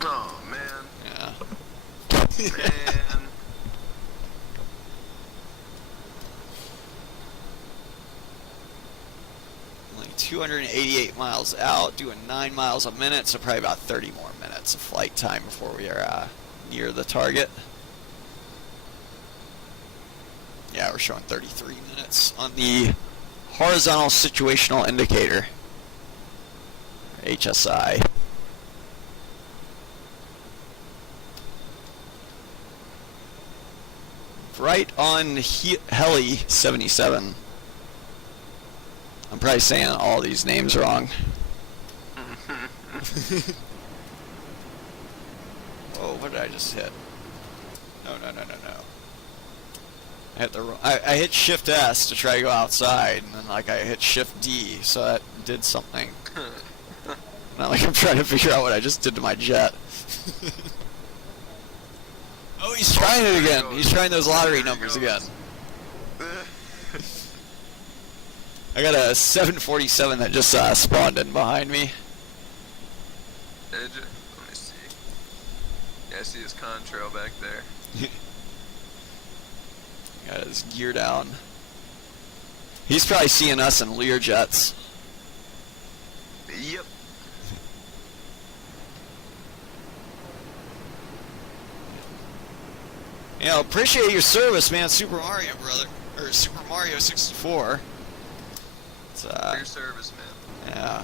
Oh man. Yeah. Man. Only 288 miles out, doing 9 miles a minute, so probably about 30 more minutes of flight time before we are near the target. Yeah, we're showing 33 minutes on the horizontal situational indicator, HSI. Right on Heli 77. I'm probably saying all these names wrong. Whoa, what did I just hit? No. I hit the I hit Shift S to try to go outside, and then like I hit Shift D, so that did something. Not like I'm trying to figure out what I just did to my jet. Oh, he's trying it again. He's trying those lottery numbers again. I got a 747 that just spawned in behind me. Let me see. Yeah, I see his contrail back there. Got his gear down. He's probably seeing us in Lear jets. Yep. You know, appreciate your service, man, Super Mario, brother. Or Super Mario 64. It's, For your service, man. yeah.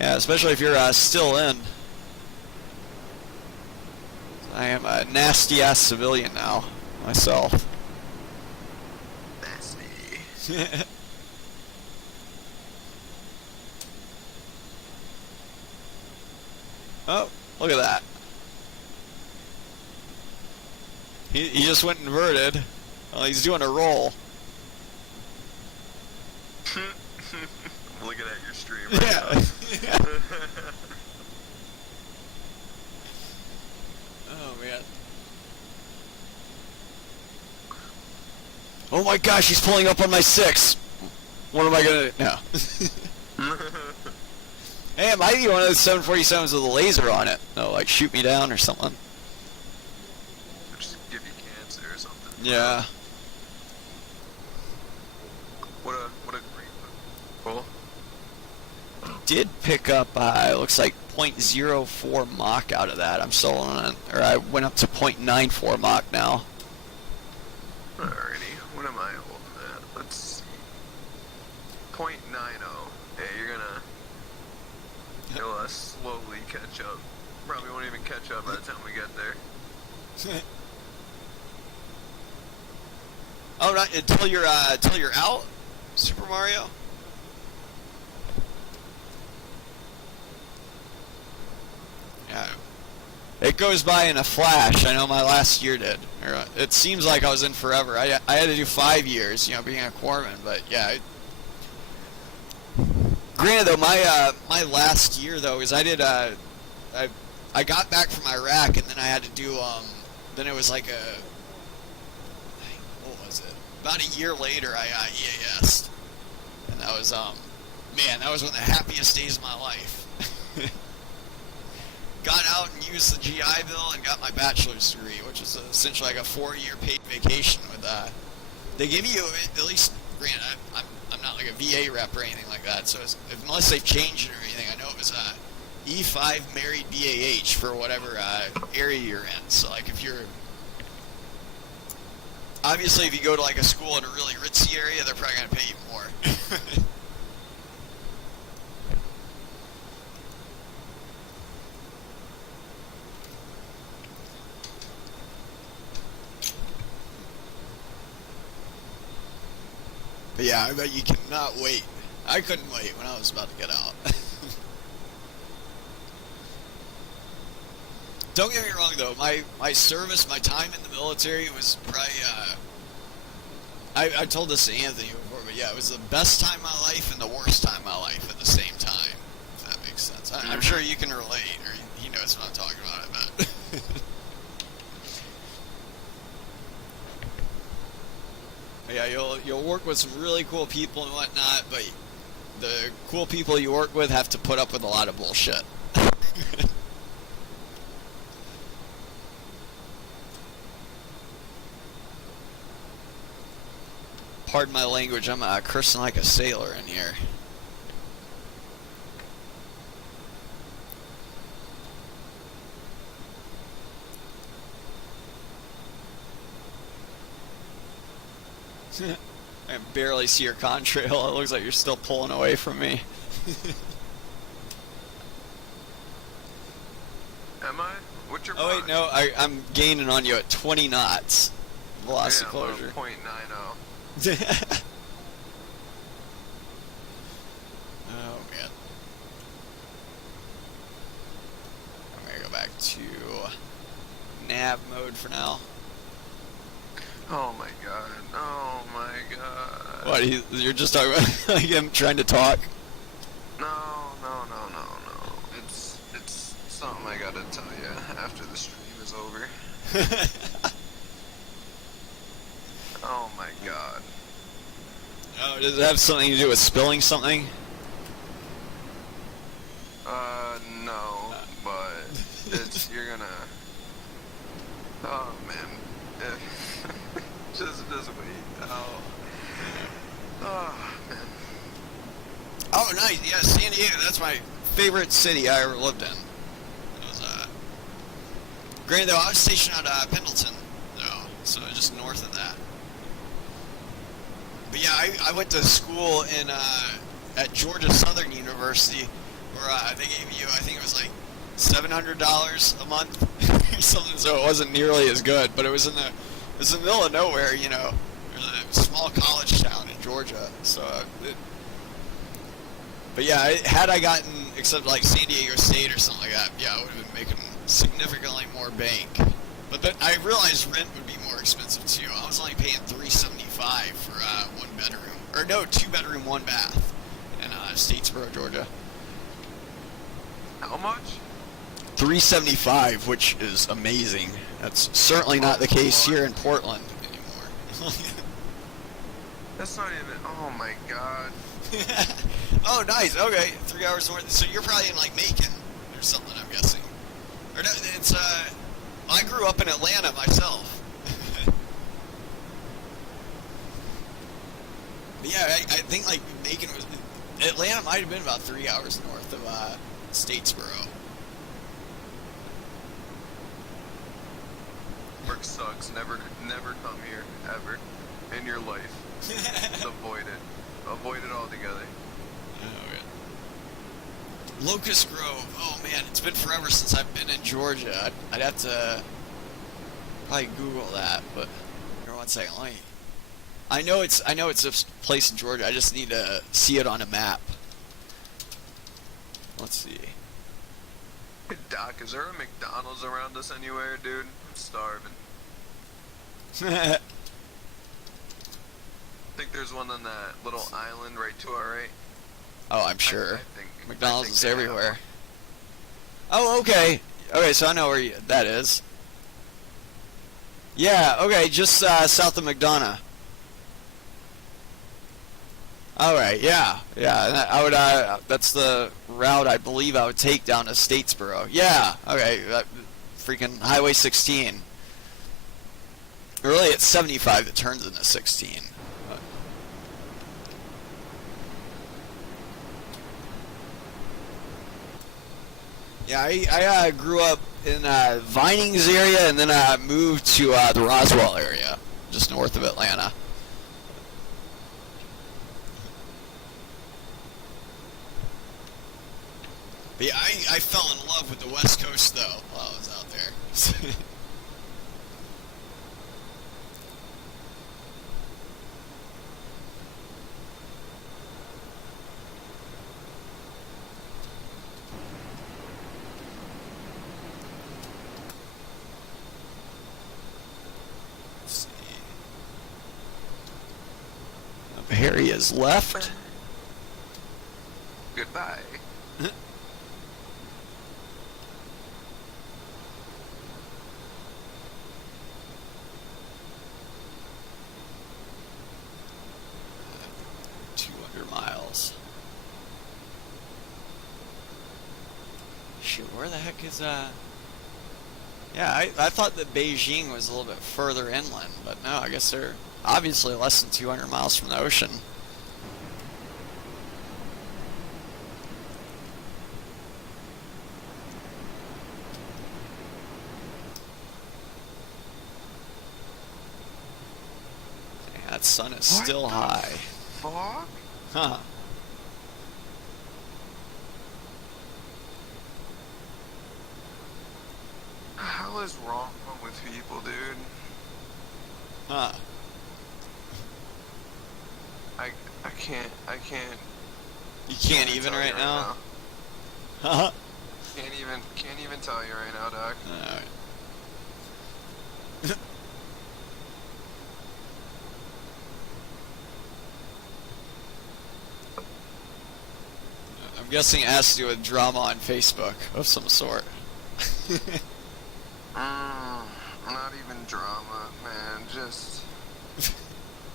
Yeah, especially if you're still in. I am a nasty-ass civilian now, myself. Nasty. Oh, look at that. He just went inverted. Well, he's doing a roll. I'm looking at your stream right Yeah. now. Oh, man. Oh my gosh, he's pulling up on my 6. What am I gonna do? No. Hey, it might be one of those 747s with a laser on it. No, like shoot me down or something. Just give you cancer or something. Yeah. What a great one. Cool. Did pick up, it looks like 0.04 Mach out of that. I'm still on it, or I went up to 0.94 Mach now. Alrighty. What am I holding at? Let's see. 0.90. Yeah, you'll slowly catch up. Probably won't even catch up by the time we get there. Oh, not until you're out, Super Mario. Yeah, it goes by in a flash. I know my last year did. Or, it seems like I was in forever. I had to do 5 years, you know, being a corpsman. But yeah. Granted, though, my last year though is I did I got back from Iraq, and then I had to do then it was like what was it? About a year later I EAS'd, and that was man, that was one of the happiest days of my life. Got out and used the GI Bill and got my bachelor's degree, which is essentially like a 4-year paid vacation with they give you at least, granted, I'm not like a VA rep or anything like that, so unless they've changed it or anything, I know it was E5 married BAH for whatever area you're in. So like if you're, obviously if you go to like a school in a really ritzy area, they're probably going to pay you more. But yeah, I bet you cannot wait. I couldn't wait when I was about to get out. Don't get me wrong though, my service, my time in the military was probably, I told this to Anthony before, but yeah, it was the best time of my life and the worst time of my life at the same time, if that makes sense. I'm sure you can relate, or he knows what I'm talking about, I bet. Yeah, you'll work with some really cool people and whatnot, but the cool people you work with have to put up with a lot of bullshit. Pardon my language, I'm cursing like a sailor in here. I can barely see your contrail. It looks like you're still pulling away from me. Am I? What's your Oh wait, no, I'm gaining on you at 20 knots. Velocity closure. .90. Oh man. to nav mode for now. Oh my god. Oh my god. What, you're just talking about like him trying to talk? No. It's something I gotta tell you after the stream is over. Oh my god. Oh, does it have something to do with spilling something? No, but you're gonna. Oh man. just wait. Oh man. Oh, nice. Yeah, San Diego. That's my favorite city I ever lived in. It was, granted, though, I was stationed at Pendleton, though, so just north of that. But yeah, I went to school at Georgia Southern University, where they gave you, I think it was like $700 a month or something, so it wasn't nearly as good. But it was in the middle of nowhere, you know. It was a small college town in Georgia, so. But yeah, had I gotten, except like San Diego State or something like that, yeah, I would have been making significantly more bank. But I realized rent would be more expensive too. I was only paying $375 for 1 bedroom, or no, 2 bedroom, 1 bath in Statesboro, Georgia. How much? $375, which is amazing. That's certainly not the case here in Portland anymore. That's not even. Oh my god. Oh, nice. Okay, 3 hours north. So you're probably in like Macon or something, I'm guessing. Or no, it's I grew up in Atlanta myself. But yeah, I think like Macon was. Atlanta might have been about 3 hours north of Statesboro. Work sucks. Never come here ever in your life. Avoid it. Avoid it altogether. Oh, yeah. Locust Grove. Oh man, it's been forever since I've been in Georgia. I'd have to probably Google that, but here, 1 second. Let me. I know it's a place in Georgia. I just need to see it on a map. Let's see. Hey, Doc, is there a McDonald's around us anywhere, dude? I'm starving. I think there's one on that little island right to our right. Oh, I'm sure. I think McDonald's is they have everywhere. Oh, okay. Okay, so I know where that is. Yeah, okay, just south of McDonough. All right, yeah. I would. That's the route I believe I would take down to Statesboro. Yeah, okay. Freaking Highway 16. Really, it's 75 that turns into 16. Yeah, I grew up in Vinings area, and then I moved to the Roswell area, just north of Atlanta. But yeah, I fell in love with the West Coast, though, while I was out there. Let's see. Harry is left. Goodbye. Shoot, where the heck is Yeah, I thought that Beijing was a little bit further inland, but no, I guess they're obviously less than 200 miles from the ocean. Dang, that sun is still high. Fuck? Huh. Hell is wrong with people, dude? Huh. I can't. You can't even tell right you now? Huh? Can't even Can't even tell you right now, Doc. Alright. I'm guessing it has to do with drama on Facebook of some sort. Not even drama, man. Just.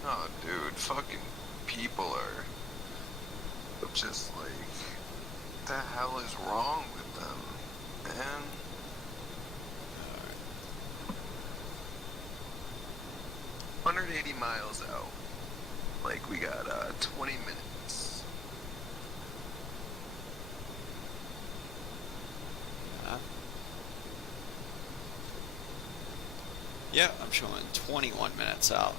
Oh, dude. Fucking people are. Just like. What the hell is wrong with them, man? 180 miles out. Like, we got 20 minutes. Yeah, I'm showing 21 minutes out.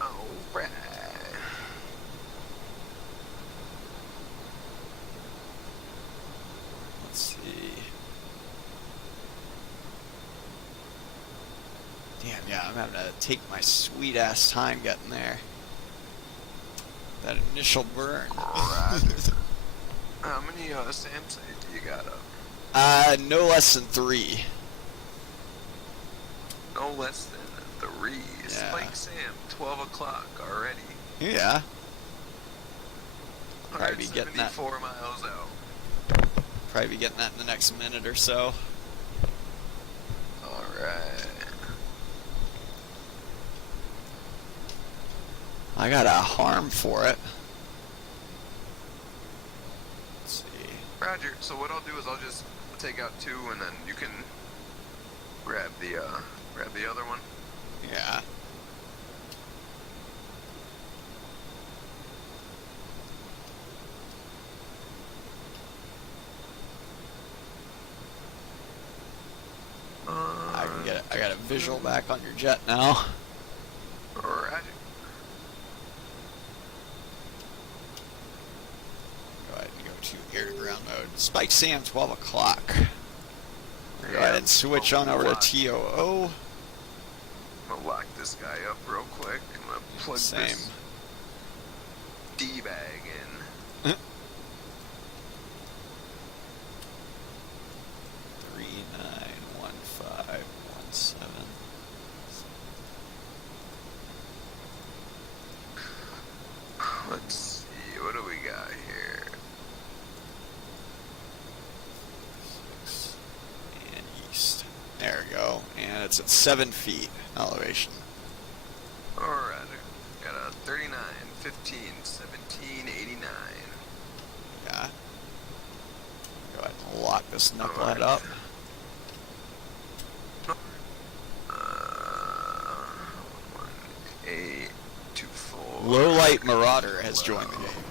Alright. Let's see. Damn, yeah, I'm having to take my sweet ass time getting there. That initial burn. Right. How many SAMs do you got up? No less than 3. No less than 3. Yeah. Spike Sam, 12 o'clock already. Yeah. Probably be getting that. 174 miles out. Probably be getting that in the next minute or so. Alright. I got a harm for it. Let's see. Roger. So what I'll do is I'll just take out 2 and then you can grab the other one. Yeah. I got a visual back on your jet now. Roger. Go ahead and go to air to ground mode. Spike Sam, 12 o'clock. Go ahead and switch on over to TOO. I'm gonna lock this guy up real quick. I'm gonna plug this D-bag in. 391517. Let's see, what do we got here? 6 and east. There we go. And it's at 7 feet elevation. Alright, got a 39, 15, 17, 89. Yeah. Go ahead and lock this knucklehead up. 1824. Low Light Marauder has joined the game.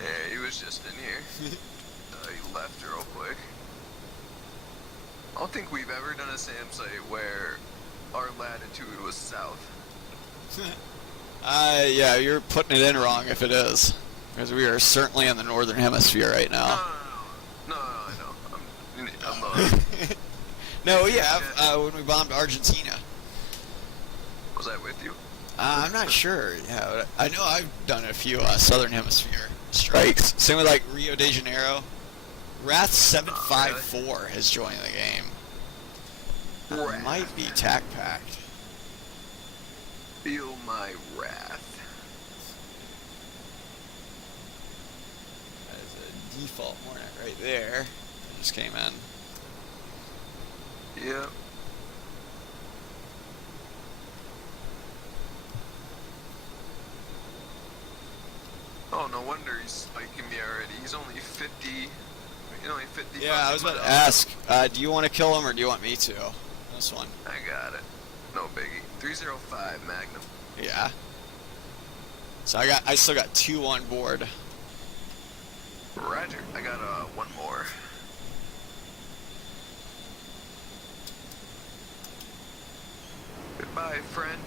Yeah, he was just in here. He left real quick. I don't think we've ever done a SAM site where our latitude was south. Yeah, you're putting it in wrong if it is. Because we are certainly in the northern hemisphere right now. No, I know. I'm No, we have, when we bombed Argentina. Was I with you? I'm not sure. Yeah, I know I've done a few southern hemisphere strikes. Same with like Rio de Janeiro. Wrath 754 has joined the game. Wrath. Might be tac packed. Feel my wrath. That is a default Hornet right there. It just came in. Yep. Oh, no wonder he's spiking me already. He's only 50. He's only 50. Yeah, I was about to ask. Do you want to kill him or do you want me to? This one. I got it. No biggie. 305 Magnum. Yeah. So I still got 2 on board. Roger. I got one more. Goodbye, friend.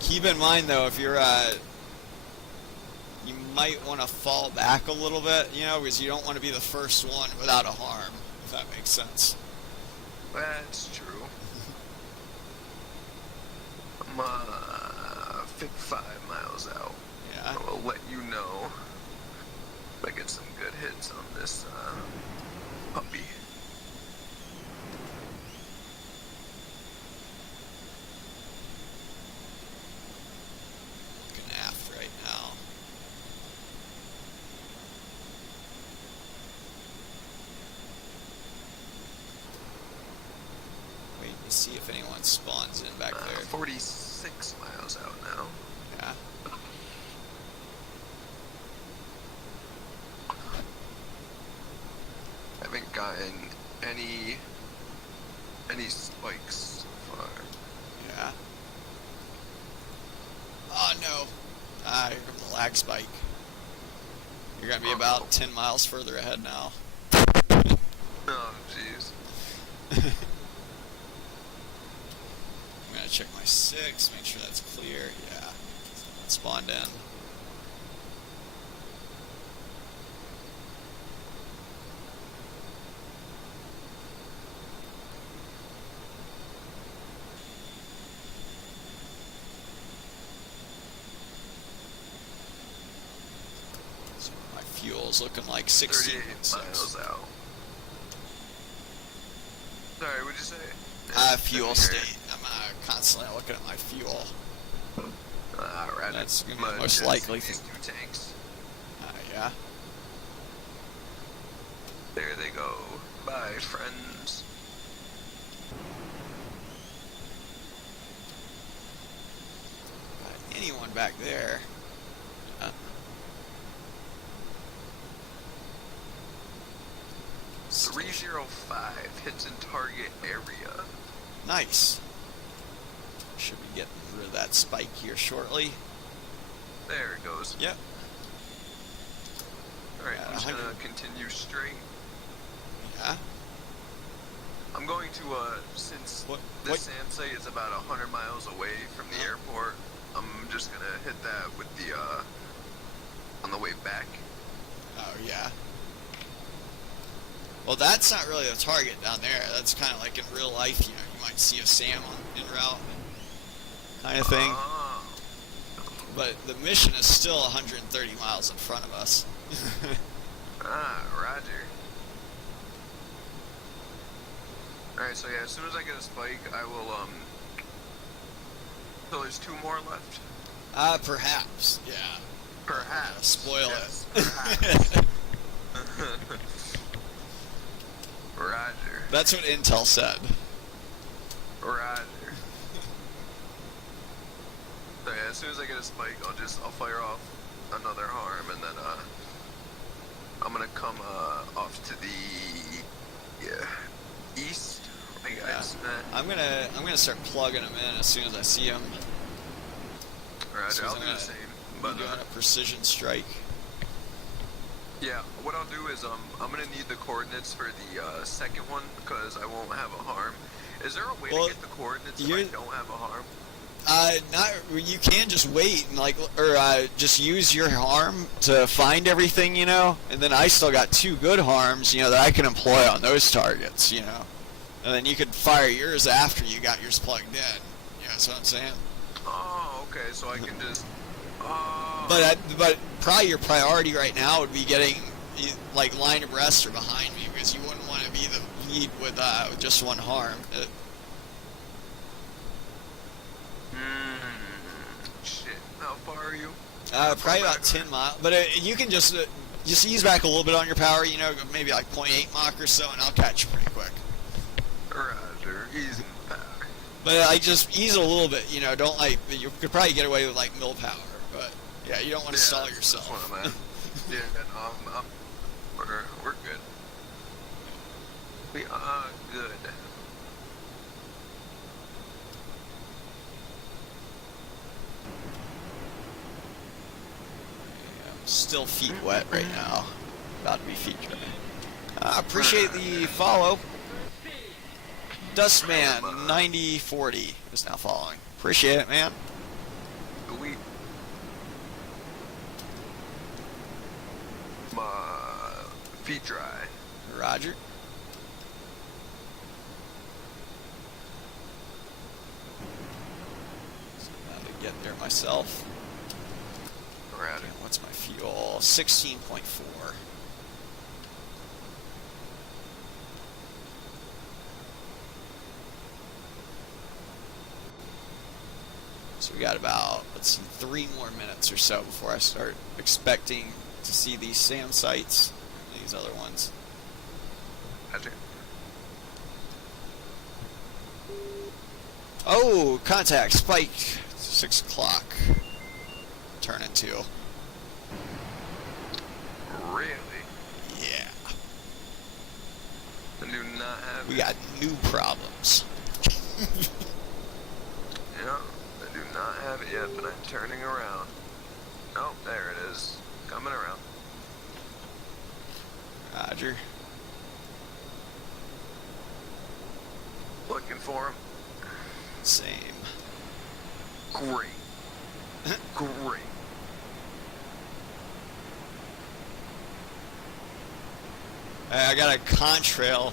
Keep in mind though, if you're you might want to fall back a little bit, you know, because you don't want to be the first one without a harm, if that makes sense. That's true. I'm 55 miles out. Yeah. I will let you know if I get some good hits on this puppy. Looking aft right now. Waiting to see if anyone spawns in back there. 46 miles out now. Yeah. Haven't gotten any spikes so far. Yeah. Oh no. Here comes the lag spike. You're gonna be about 10 miles further ahead now. Oh jeez. I'm gonna check my 6, make sure that's clear. Yeah. It spawned in. So my fuel's looking like 16. 38 miles out. Sorry, what'd you say? Fuel state. I'm constantly looking at my fuel. Alright. That's gonna be the most likely These thing. 2 tanks. Yeah. There they go. Bye, friends. Got anyone back there? 305 hits in target area. Nice. Should be getting rid of that spike here shortly. There it goes. Yep. Alright, Yeah, I'm just gonna 100. continue straight. Yeah. I'm going to, since What? this SAM site is about 100 miles away from the airport, I'm just gonna hit that with the, on the way back. Oh yeah. Well, that's not really a target down there. That's kind of like in real life, you know, you might see a SAM en route, kind of thing. Oh. But the mission is still 130 miles in front of us. Roger. Alright, so yeah, as soon as I get a spike, I will, so there's 2 more left? Perhaps, yeah. Perhaps. Spoil yes, it. Perhaps. Roger. That's what Intel said. Roger. So yeah, as soon as I get a spike, I'll fire off another harm, and then I'm gonna come off to the east. Right, guys. I'm gonna start plugging them in as soon as I see them. Roger. I'll do the same. But doing a precision strike. yeah, what I'll do is I'm gonna need the coordinates for the second one because I won't have a harm. Is there a way to get the coordinates if I don't have a harm? Not. You can just wait and just use your harm to find everything, you know. And then I still got 2 good harms, you know, that I can employ on those targets, you know. And then you could fire yours after you got yours plugged in. You know, that's what I'm saying. Oh, okay. So I can just. But probably your priority right now would be getting like line abreast or behind me because you wouldn't want to be the lead with just 1 harm. Shit. How far are you? Probably about 10 miles. But you can just ease back a little bit on your power, you know, maybe like 0.8 Mach or so, and I'll catch you pretty quick. Roger. Easy power. But I just ease it a little bit, you know, don't you could probably get away with like mill power, but yeah, you don't want to stall yourself. That's what I'm at. Yeah, no, we're good. We are good. I'm still feet wet right now. About to be feet dry. I appreciate the follow. Dustman 9040 is now following. Appreciate it, man. We feet dry. Roger. So get there myself. Roger. Okay, what's my fuel? 16.4. So we got about, let's see, 3 more minutes or so before I start expecting to see these SAM sites, these other ones. Roger. Oh, contact, spike, 6 o'clock. Turn it to. Really? Yeah. I do not have We got new problems. Yeah, I do not have it yet, but I'm turning around. Oh, there it is. Coming around. Roger. Looking for him. Same. Great. Great. I got a contrail.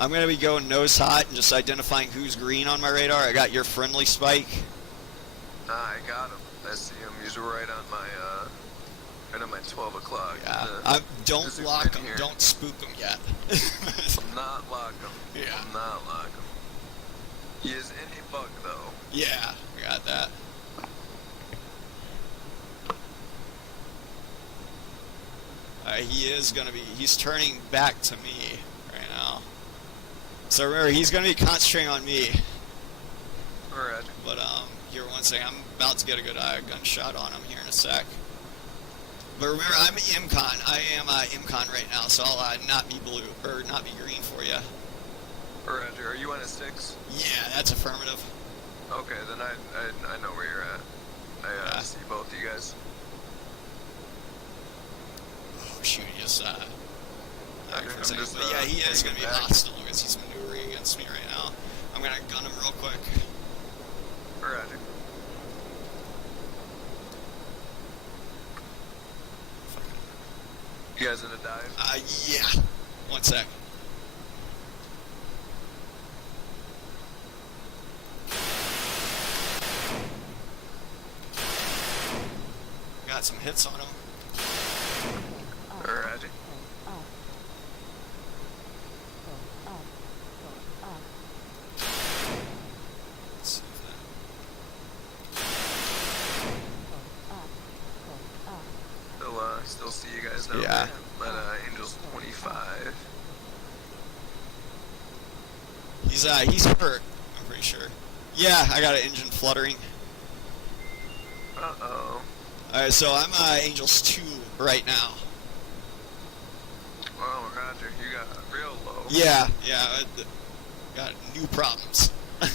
I'm going to be going nose hot and just identifying who's green on my radar. I got your friendly spike. I got him. I see him. He's right on my 12 o'clock. Yeah. Don't zoom lock in him. here. Don't spook him yet. I'm not lock him. Yeah. I'm not lock him. He is any bug though. Yeah, we got that. He is going to be, he's turning back to me right now. So remember, he's going to be concentrating on me. Alright. But here, one second, I'm about to get a good gunshot on him here in a sec. But remember, I'm IMCON. I am IMCON right now, so I'll not be blue, or not be green for you. Roger, are you on a 6? Yeah, that's affirmative. Okay, then I know where you're at. I Yeah. see both of you guys. Oh, shoot, he just, I'm for a second. just, But yeah, he is going to be back. hostile because he's maneuvering against me right now. I'm going to gun him real quick. Roger. You guys in a dive? Yeah. One sec. Got some hits on him. Roger. Let's see if Still see you guys down Yeah. there. At Angels 25. he's hurt, I'm pretty sure. Yeah, I got an engine fluttering. Uh-oh. Alright, so I'm Angels 2 right now. Well, Roger, you got real low. Yeah, got new problems. I'm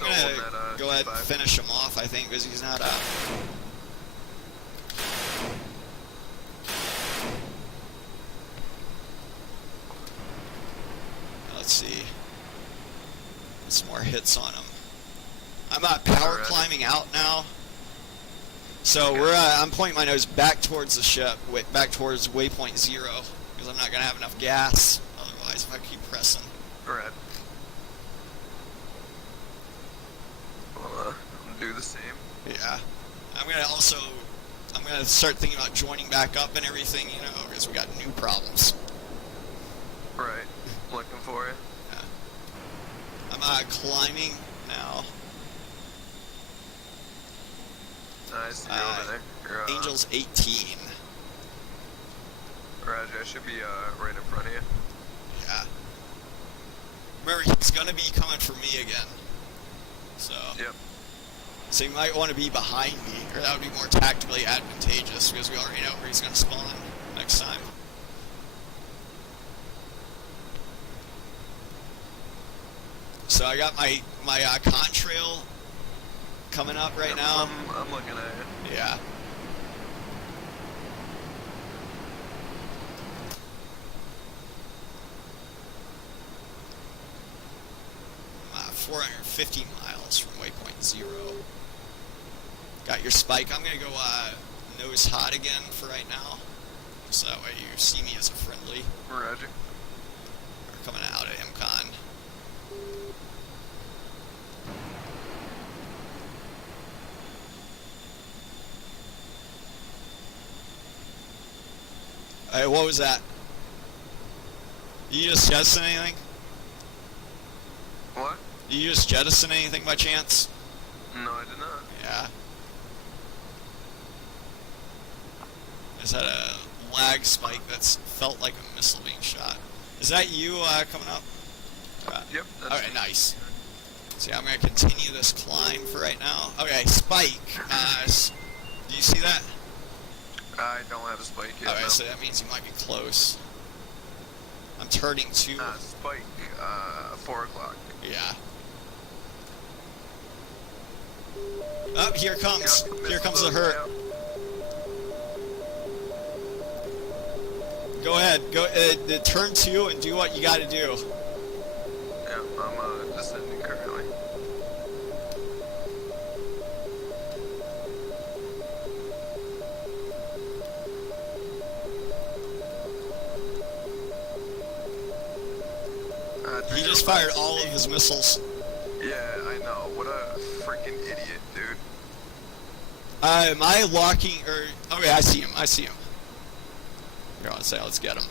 gonna go ahead and finish him off, I think, because he's not up. Let's see. Some more hits on him. I'm power climbing out now. So I'm pointing my nose back towards the ship, back towards waypoint 0, because I'm not gonna have enough gas otherwise if I keep pressing. Right. Well, I'm do the same. Yeah. I'm gonna start thinking about joining back up and everything, you know, because we got new problems. Right. Looking for it. Yeah. I'm climbing now. I see you over there. You're, Angels 18. Roger, I should be right in front of you. Yeah. Remember, he's gonna be coming for me again. So. Yep. So you might want to be behind me, or that would be more tactically advantageous because we already know where he's gonna spawn next time. So I got my contrail coming up right now. I'm looking at you. Yeah. I'm 450 miles from waypoint 0. Got your spike. I'm gonna go nose hot again for right now, so that way you see me as a friendly. Roger. We're coming out of MCON. Hey, what was that? You just jettison anything? What? You just jettison anything by chance? No, I did not. Yeah. I just had a lag spike that's felt like a missile being shot. Is that you coming up? Yep. That's Alright, nice. See, I'm going to continue this climb for right now. Okay, spike. Do you see that? I don't have a spike yet. Okay, no. so that means you might be close. I'm turning to... Spike, 4 o'clock. Yeah. Oh, here comes. Yep, Here comes the missile hurt. out. Go ahead. Go turn 2 and do what you got to do. Yeah, I'm descending currently. He just fired all of his missiles. Yeah, I know. What a freaking idiot, dude. Am I locking or? Okay, I see him. I see him. Here, let's say, let's get him.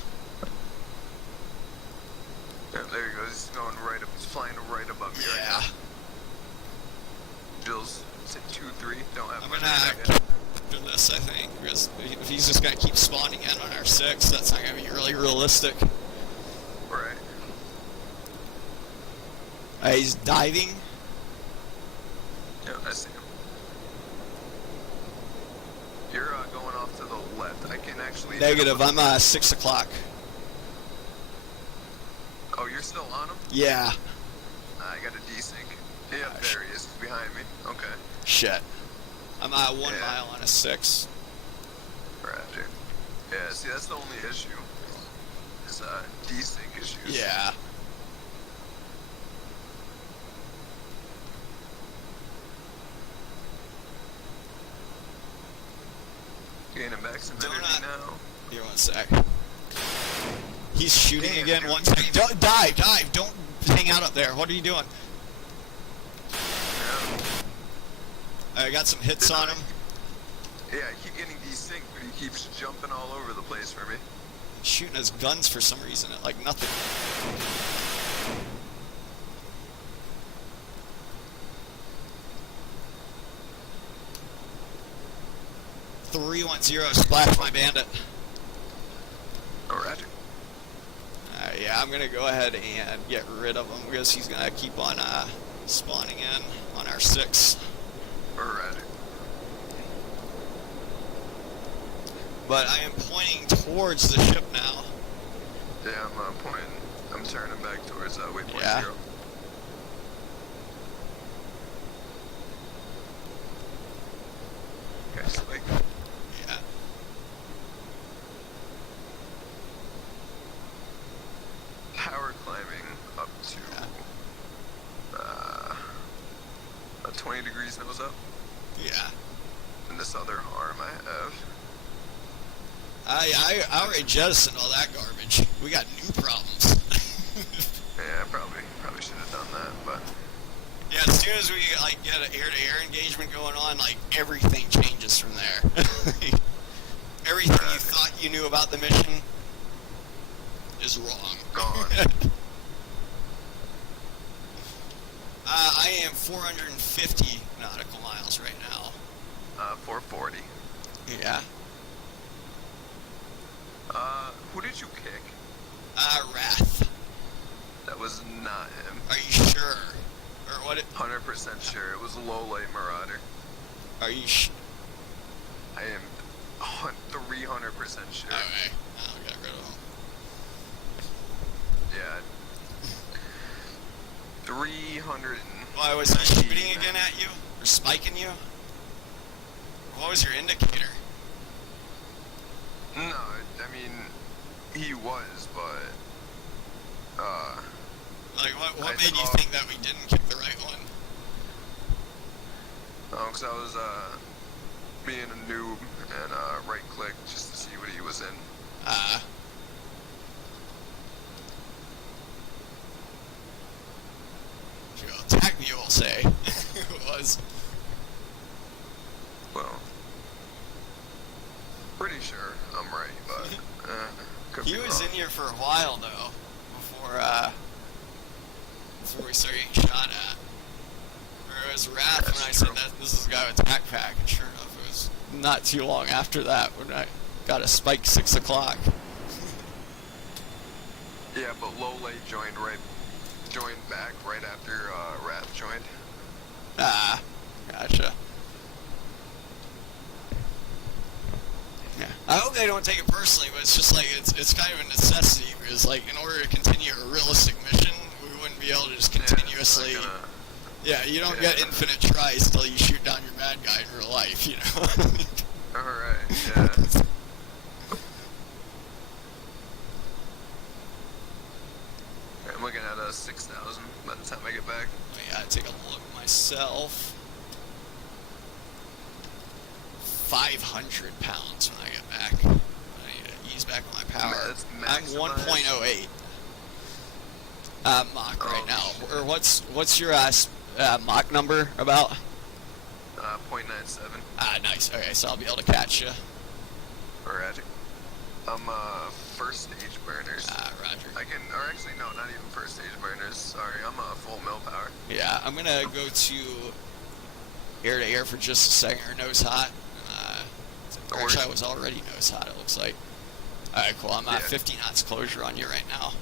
Yeah, there he goes. He's going right up. He's flying right above me. Right Yeah. now. Jill's say 2-3. Don't have I'm much gonna yet. do this, I think, because if he's just gonna keep spawning in on our 6, that's not gonna be really realistic. Right. He's diving. Yeah, I see him. You're going off to the left. I can actually... Negative. I'm 6 o'clock. Oh, you're still on him? Yeah. I got a desync. Yeah, Gosh. there he is. He's behind me. Okay. Shit. I'm at 1 Yeah. mile on a 6. Tragic. Yeah, see, that's the only issue. Is desync issues. Yeah. Gaining back some Donut. energy now. Here, 1 sec. He's shooting Damn, again. dude. 1 second. Don't dive, dive. Don't hang out up there. What are you doing? Yeah. I got some hits on him. Yeah, I keep getting desynced, but he keeps jumping all over the place for me. Shooting his guns for some reason at like nothing. .310 splash my bandit. Alright. Yeah, I'm gonna go ahead and get rid of him because he's gonna keep on spawning in on our 6. Alright. But I am pointing towards the ship now. Yeah, I'm pointing. I'm turning back towards waypoint Yeah. 0. Okay, spike. Yeah. Power climbing up to 20 degrees nose up. Yeah. And this other arm I have. I already jettisoned all that garbage. We got new problems. Yeah, I probably should have done that, but Yeah, as soon as we like get an air-to-air engagement going on, like everything changes from there. Everything you thought you knew about the mission is wrong. gone. I am 450 nautical miles right now. 440. Yeah. Who did you kick? Wrath. That was not him. Are you sure? Or what? 100% sure. It was a low light marauder. Are you I am 300% sure. Okay. I'll get rid of him. Yeah. 300. Why was he shooting again at you? Or spiking you? What was your indicator? No, I mean, he was, but, Like, what I made you saw- think that we didn't kick the right one? because I was, being a noob and, right click just to see what he was in. Attack me, you will say. It was. Well, pretty sure I'm right, but, for a while though, before we started getting shot at. Or it was Wrath when I said that this is a guy with Tac Pack, and sure enough, it was not too long after that when I got a spike 6 o'clock. Yeah, but Lole joined back right after Wrath joined. Ah, gotcha. Yeah. I hope they don't take it personally, but it's just like it's kind of a necessity because like in order to continue a realistic mission, we wouldn't be able to just continuously. Yeah, you don't get infinite tries until you shoot down your bad guy in real life, you know. Alright, yeah. I'm looking at 6,000 by the time I get back. I gotta take a look myself. 500 pounds when I get back. I need to ease back on my power. I'm 1.08 Mach right now. Shit. Or what's your Mach number about? 0.97. Ah, nice. Okay, so I'll be able to catch you. Roger. I'm first stage burners. Ah, Roger. Or actually no, not even first stage burners. Sorry, I'm full mill power. Yeah, I'm gonna go to air to air for just a second, or nose hot. Actually, I was already nose hot, it looks like. Alright, cool. I'm at 50 knots closure on you right now.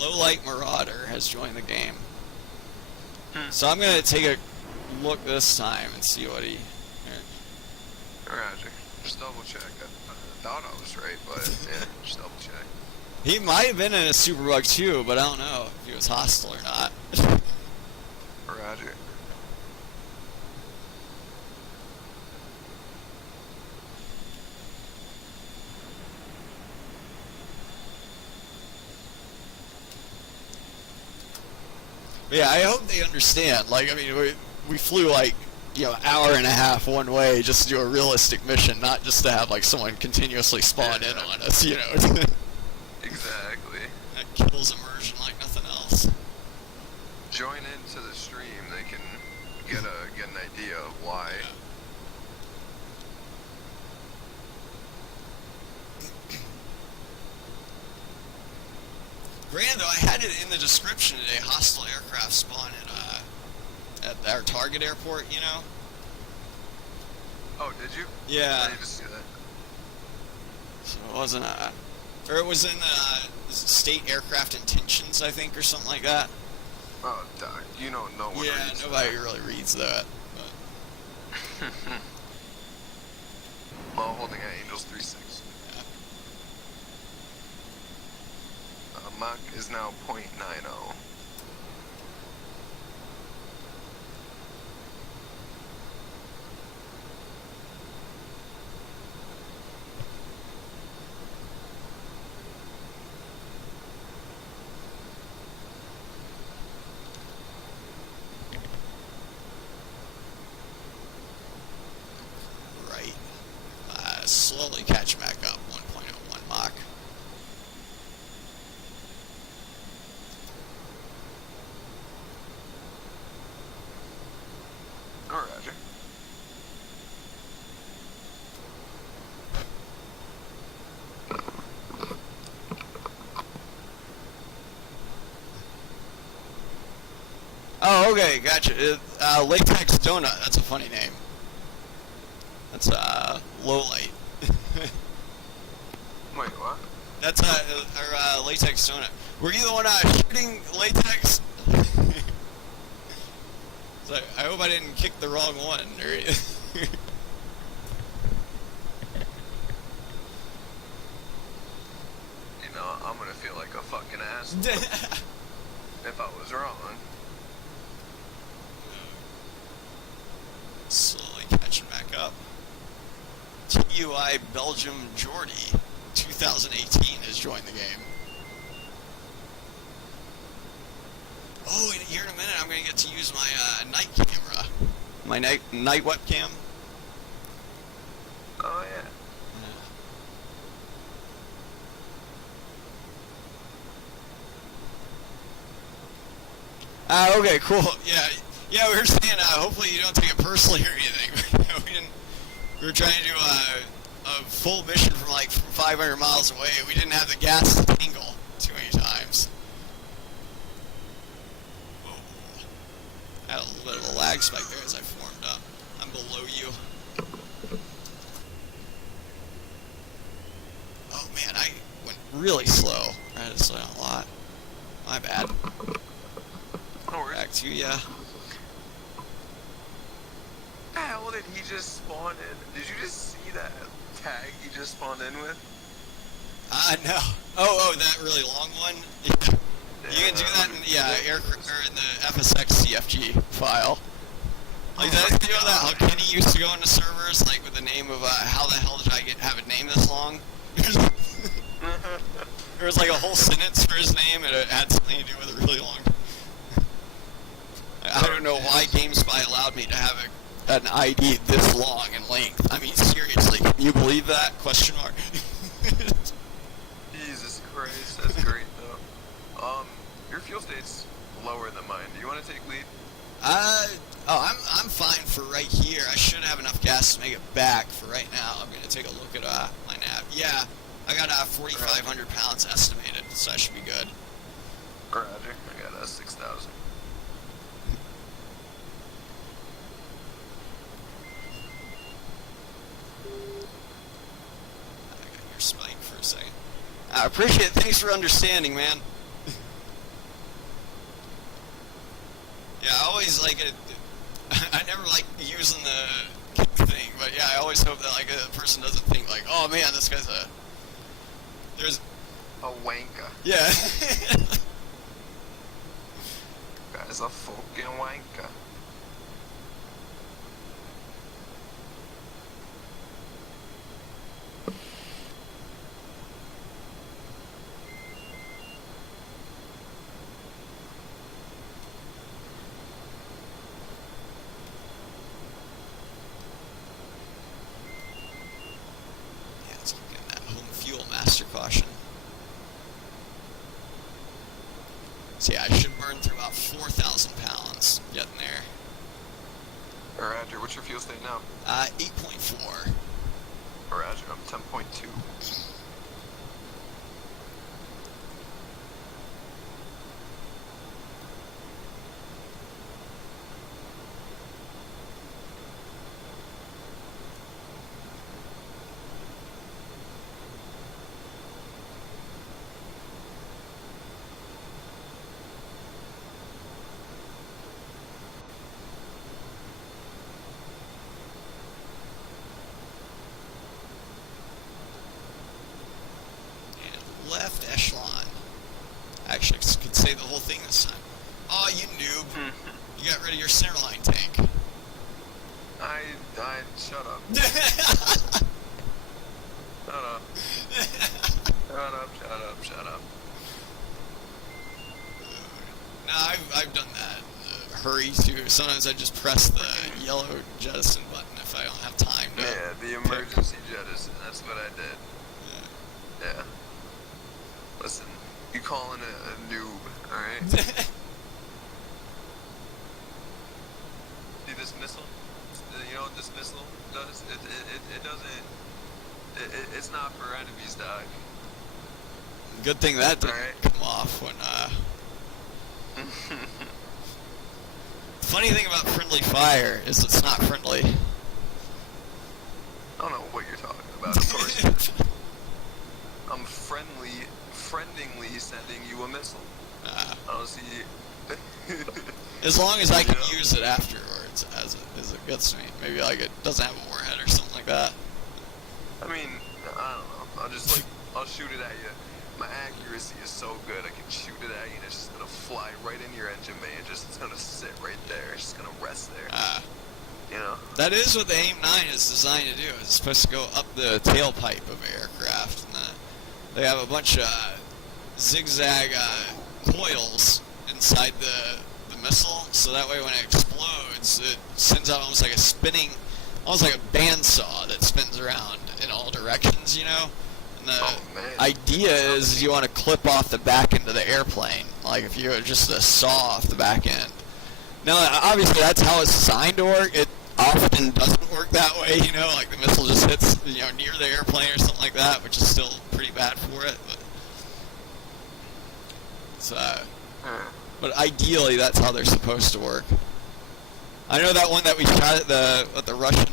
Low Light Marauder has joined the game. So I'm going to take a look this time and see what he... Roger. Just double check. I thought I was right, but yeah, just double check. He might have been in a Superbug too, but I don't know if he was hostile or not. Roger. But yeah, I hope they understand. Like, I mean, we flew like, hour and a half one way just to do a realistic mission, not just to have like someone continuously spawn in on us, Exactly. That kills immersion like nothing else. Join into the stream, they can get an idea of why. Grand, though, I had it in the description today. Hostile aircraft spawn at our target airport, Oh, did you? Yeah. I didn't even see that. So it wasn't or it was in state aircraft intentions, I think, or something like that. Oh, Doc, no one reads nobody that. really reads that. But. Well, holding at Angels 3-6. Yeah. Mach is now 0.90. Right. Slowly catch back up. 1.01 Mach. Oh, Roger. Oh, okay, gotcha. Latex Donut. That's a funny name. That's low light. Wait, what? That's our Latex Donut. Were you the one shooting latex? So I hope I didn't kick the wrong one. I'm gonna feel like a fucking ass if I was wrong. Slowly catching back up. TUI Belgium Geordie 2018 has joined the game. Oh, here in a minute I'm going to get to use my night camera. My night webcam. Oh, yeah. Okay, cool. Yeah, we were saying, hopefully you don't take it personally or anything. We were trying to do a full mission from 500 miles away. We didn't have the gas tangle too many times. Whoa. I had a little bit of a lag spike there as I formed up. I'm below you. Oh man, I went really slow. I had to slow down a lot. My bad. No worries. Back to you, yeah. The hell did he just spawn in? Did you just see that tag he just spawned in with? No. Oh, that really long one? Yeah. You can do that in, in the FSX CFG file. Like, that, you know that how Kenny used to go into servers, like, with the name of, how the hell did I have a name this long? There was, like, a whole sentence for his name, and it had something to do with a really long... I don't know why GameSpy allowed me to have an ID this long in length. I mean, seriously, can you believe that? Question mark. Jesus Christ, that's great though. Your fuel state's lower than mine. Do you want to take lead? I'm fine for right here. I should have enough gas to make it back for right now. I'm gonna take a look at my nav. Yeah, I got 4,500 pounds estimated, so that should be good. Roger. I got 6,000. Your spike for a second. I appreciate it. Thanks for understanding, man. Yeah, I always I never like using the thing, but yeah, I always hope that a person doesn't think oh man, this guy's there's a wanker. Yeah. Guy's a fucking wanker. Master caution. So yeah, I should burn through about 4,000 pounds getting there. Roger, what's your fuel state now? 8.4. Roger, I'm 10.2. Left echelon. Actually, I could say the whole thing this time. Oh, you noob. You got rid of your centerline tank. I shut up. Shut up. No, I've done that. Hurry too. Sometimes I just press the yellow jettison button if I don't have time to. Yeah, the emergency jettison. That's what I did. Yeah. Listen, you calling it a noob, alright? See this missile? You know what this missile does? It doesn't... It's not for enemies, dog. Good thing that didn't come off when, Funny thing about friendly fire is it's not friendly. I don't know what you're talking about, of course. I'm friendingly sending you a missile. I don't see... As long as I can use it afterwards, as it gets me. Maybe it doesn't have a warhead or something like that. I mean, I don't know. I'll shoot it at you. My accuracy is so good, I can shoot it at you and it's just gonna fly right into your engine bay and it's gonna sit right there. It's just gonna rest there. You know? That is what the AIM-9 is designed to do. It's supposed to go up the tailpipe of an aircraft. And they have a bunch of zigzag coils inside the missile, so that way when it explodes, it sends out almost like almost like a bandsaw that spins around in all directions, you know? And And the Oh, man. idea is you want to clip off the back end of the airplane, like if you're just a saw off the back end. Now, obviously, that's how it's designed to work. It often doesn't work that way, you know, like the missile just hits, you know, near the airplane or something like that, which is still pretty bad for it. But it's, but ideally, that's how they're supposed to work. I know that one that we shot at the Russian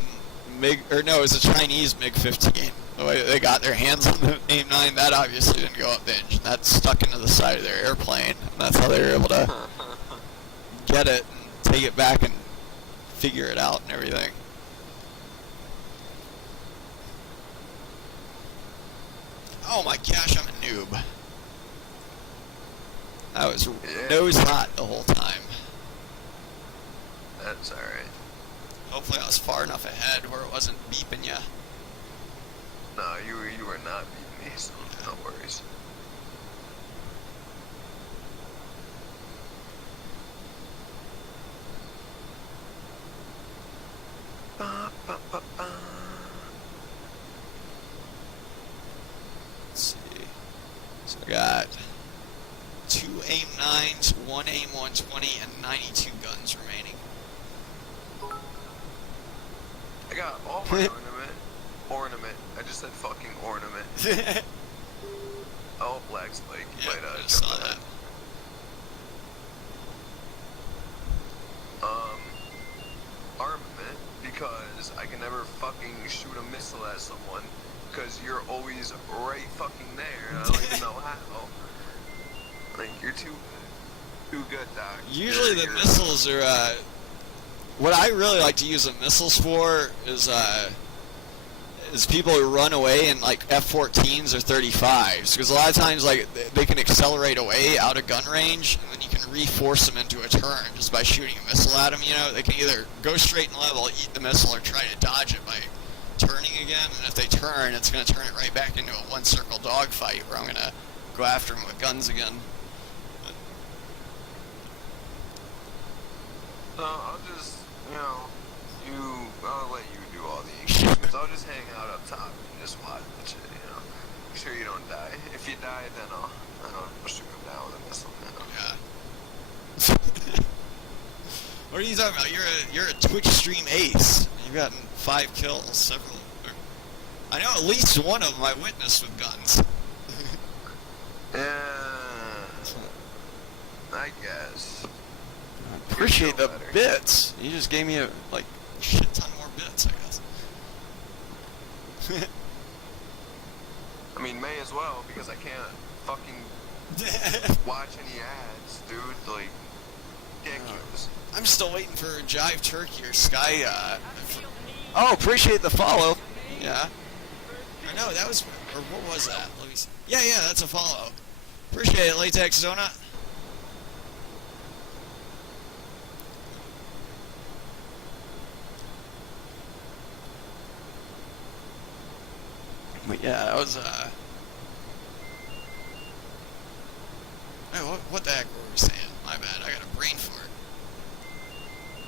MiG, or no, it was a Chinese MiG-15. The way they got their hands on the AIM-9, that obviously didn't go up the engine. That stuck into the side of their airplane, and that's how they were able to get it and take it back and figure it out and everything. Oh my gosh, I'm a noob. I was nose hot the whole time. That's alright. Hopefully I was far enough ahead where it wasn't beeping ya. No, you were not beating me, so no worries. Ba, ba, ba, ba. Let's see. So I got 2 AIM-9s, 1 AIM-120, and 92 guns remaining. I got all my ornament. I just said fucking ornament. Oh, Black Spike. Yeah, Might, I just jump saw ahead. that. Armament, because I can never fucking shoot a missile at someone, because you're always right fucking there, and I don't even know how. Like, you're too good, Doc. Usually the You're- missiles are, what I really like to use the missiles for is people who run away in like F-14s or 35s, because a lot of times like they can accelerate away out of gun range, and then you can reforce them into a turn just by shooting a missile at them. You know, they can either go straight and level, eat the missile, or try to dodge it by turning again. And if they turn, it's going to turn it right back into a one-circle dogfight where I'm going to go after them with guns again. So I'll just, I'll let you do all the engagements. I'll just hang out up top and just watch it, Make sure you don't die. If you die, then I'll shoot him down with a missile, Yeah. What are you talking about? You're a Twitch stream ace. You've gotten 5 kills, several. I know at least one of them I witnessed with guns. Yeah, I guess. I appreciate the better. bits. You just gave me a shit ton more bits, I guess. I mean, may as well, because I can't fucking watch any ads, dude. Like, ridiculous. I'm still waiting for Jive Turkey or Sky. Oh, appreciate the follow. Yeah. Or no, that was. Or what was that? Let me see. Yeah, that's a follow. Appreciate it, Latex Donut. But yeah, that was Hey, what the heck were we saying? My bad, I got a brain fart.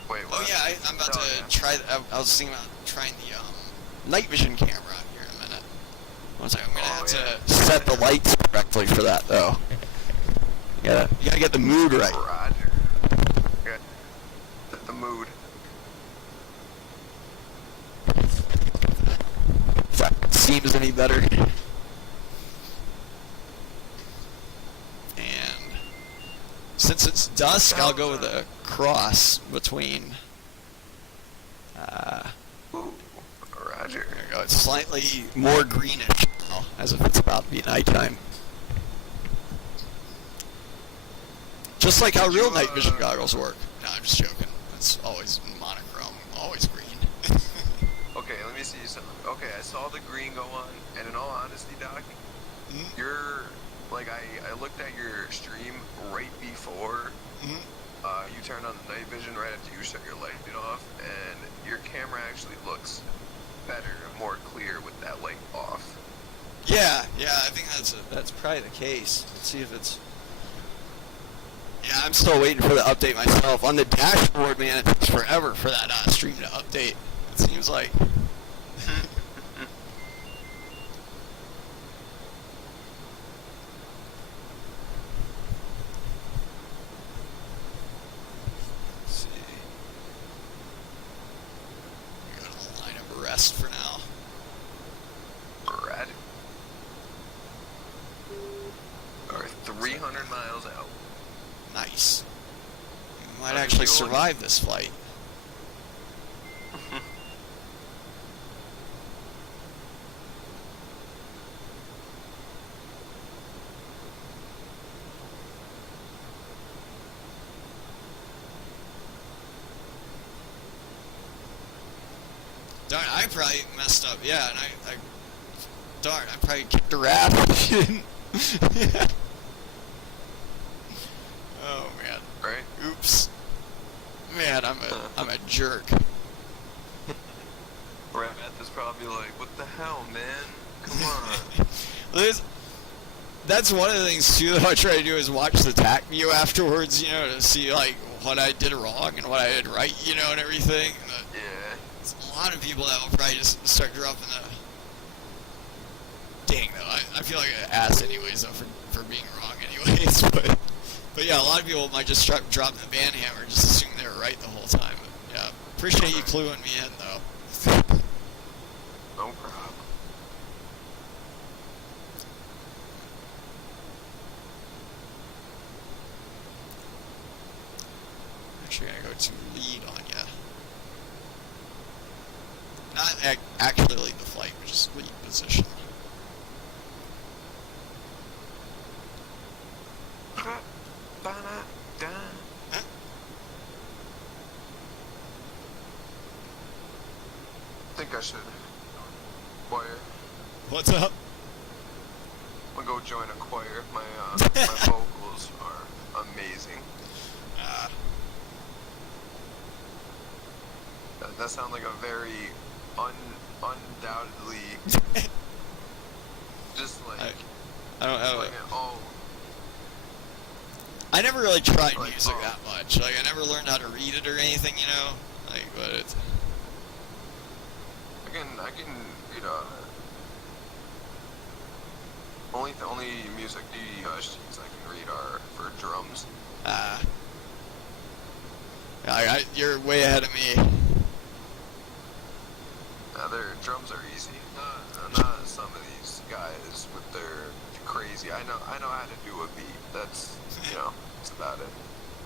Wait, Oh what? yeah, I'm about to yeah. try. I was thinking about trying the night vision camera here in a minute. One second, I'm gonna have to set the lights correctly for that though. You gotta get the mood right. Roger. Okay. The mood. If that seems any better. And since it's dusk, I'll go with a cross between. Ooh, Roger. There we go. It's slightly more greenish now, as if it's about to be nighttime. Just like how real night vision goggles work. No, I'm just joking. It's always monochrome, always green. Okay, let me see something. Okay, I saw the green go on, and in all honesty, Doc, you're, like, I looked at your stream right before you turned on the night vision, right after you shut your light off, and your camera actually looks better, more clear with that light off. Yeah, I think that's probably the case. Let's see if it's. Yeah, I'm still waiting for the update myself. On the dashboard, man, it takes forever for that stream to update. It seems like. rest for now. Brad. Or 300 miles out. Nice. We might How's it actually feeling? survive this flight. Darn, I probably messed up. Yeah, and darn, I probably kicked a rat. Oh man. Right? Oops. Man, I'm a jerk. Brad is probably like, what the hell, man? Come on. That's one of the things too that I try to do is watch the TAC view afterwards, you know, to see like what I did wrong and what I did right, you know, and everything. Yeah. There's a lot of people that will probably just start dropping the. Dang though, I feel like an ass anyways though for being wrong anyways, but yeah, a lot of people might just start dropping the band hammer and just assume they were right the whole time. But yeah, appreciate you cluing me in though. No problem. Actually gonna go to lead on ya. Not actually lead the flight, but just lead position. I think I should. Choir. What's up? I'm gonna go join a choir. My vocals are amazing. That sounds like a very undoubtedly just like I don't know. like oh I never really tried like, music oh. that much. Like I never learned how to read it or anything, you know. Like, but it's. I can read only music sheets I can read are for drums. You're way ahead of me. Their drums are easy. Not some of these guys with their crazy. I know how to do a beat. That's that's about it.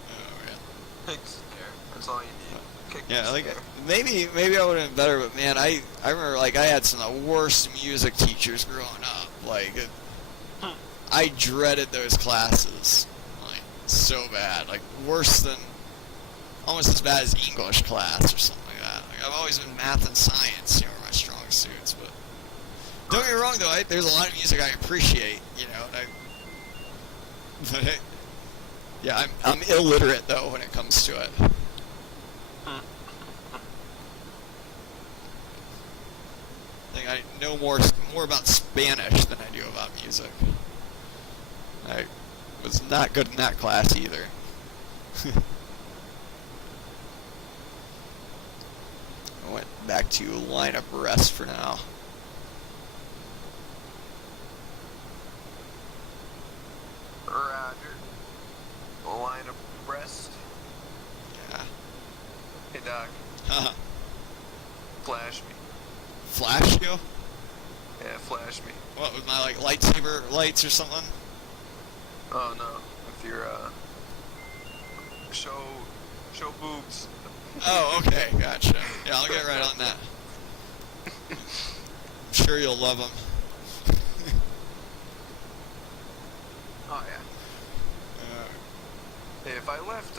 Oh yeah. Kick snare. That's all you need. Kick Yeah, like snare. maybe I would have been better, but man, I remember like I had some of the worst music teachers growing up. Like I dreaded those classes, like so bad, like worse than almost as bad as English class or something like that. Like I've always been math and science, are my strong suits, but don't get me wrong though, there's a lot of music I appreciate, but yeah, I'm illiterate though when it comes to it. I think I know more about Spanish than I do about music. I was not good in that class either. I went back to lineup rest for now. Roger. Line of rest. Yeah. Hey Doc, Haha. flash me. Flash you? Yeah, flash me. What, with my like lightsaber lights or something? Oh no, with your show boobs. Oh, okay, gotcha. Yeah, I'll get right on that. I'm sure you'll love them. Oh yeah. Hey, if I left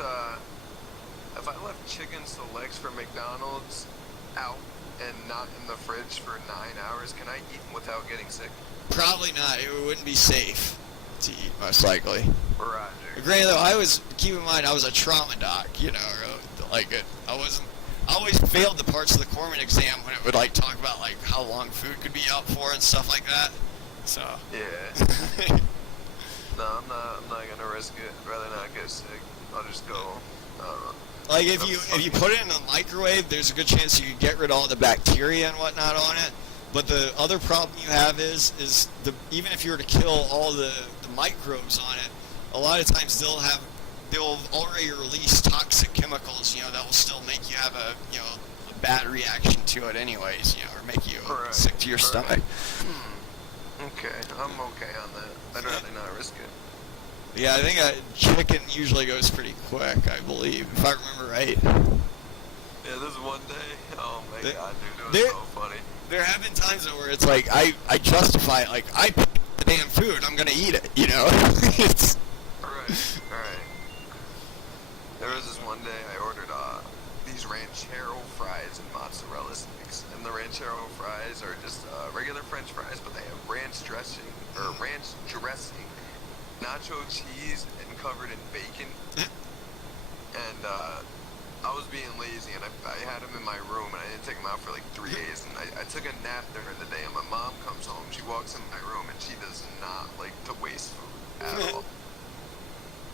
chicken selects from McDonald's out and not in the fridge for 9 hours, can I eat them without getting sick? Probably not. It wouldn't be safe to eat, most likely. Roger. Granted, though, keep in mind, I was a trauma doc, I always failed the parts of the corpsman exam when it would, like, talk about, like, how long food could be out for and stuff like that. So. Yeah. No, I'm not gonna risk it. I'd rather not get sick. I'll just go. I don't know. Like, if you put it in the microwave, there's a good chance you could get rid of all the bacteria and whatnot on it. But the other problem you have is even if you were to kill all the microbes on it, a lot of times they'll already release toxic chemicals, that will still make you have a bad reaction to it anyways, you know, or make you Right, sick to your right. stomach. Okay, I'm okay on that. I'd rather not risk it. Yeah, I think chicken usually goes pretty quick, I believe, if I remember right. Yeah, this one day, oh my god, dude, it there- was so funny. There have been times where it's like, I justify it, like, I picked the damn food, I'm gonna eat it, you know? It's... Right. There was this one day I ordered these ranchero fries and mozzarella sticks, and the ranchero fries are just regular French fries, but they have ranch dressing, nacho cheese, and covered in bacon. And I was being lazy, and I had them in my room, and I didn't take them out for like 3 days. And I took a nap during the day, and my mom comes home. She walks in my room, and she does not like to waste food at all.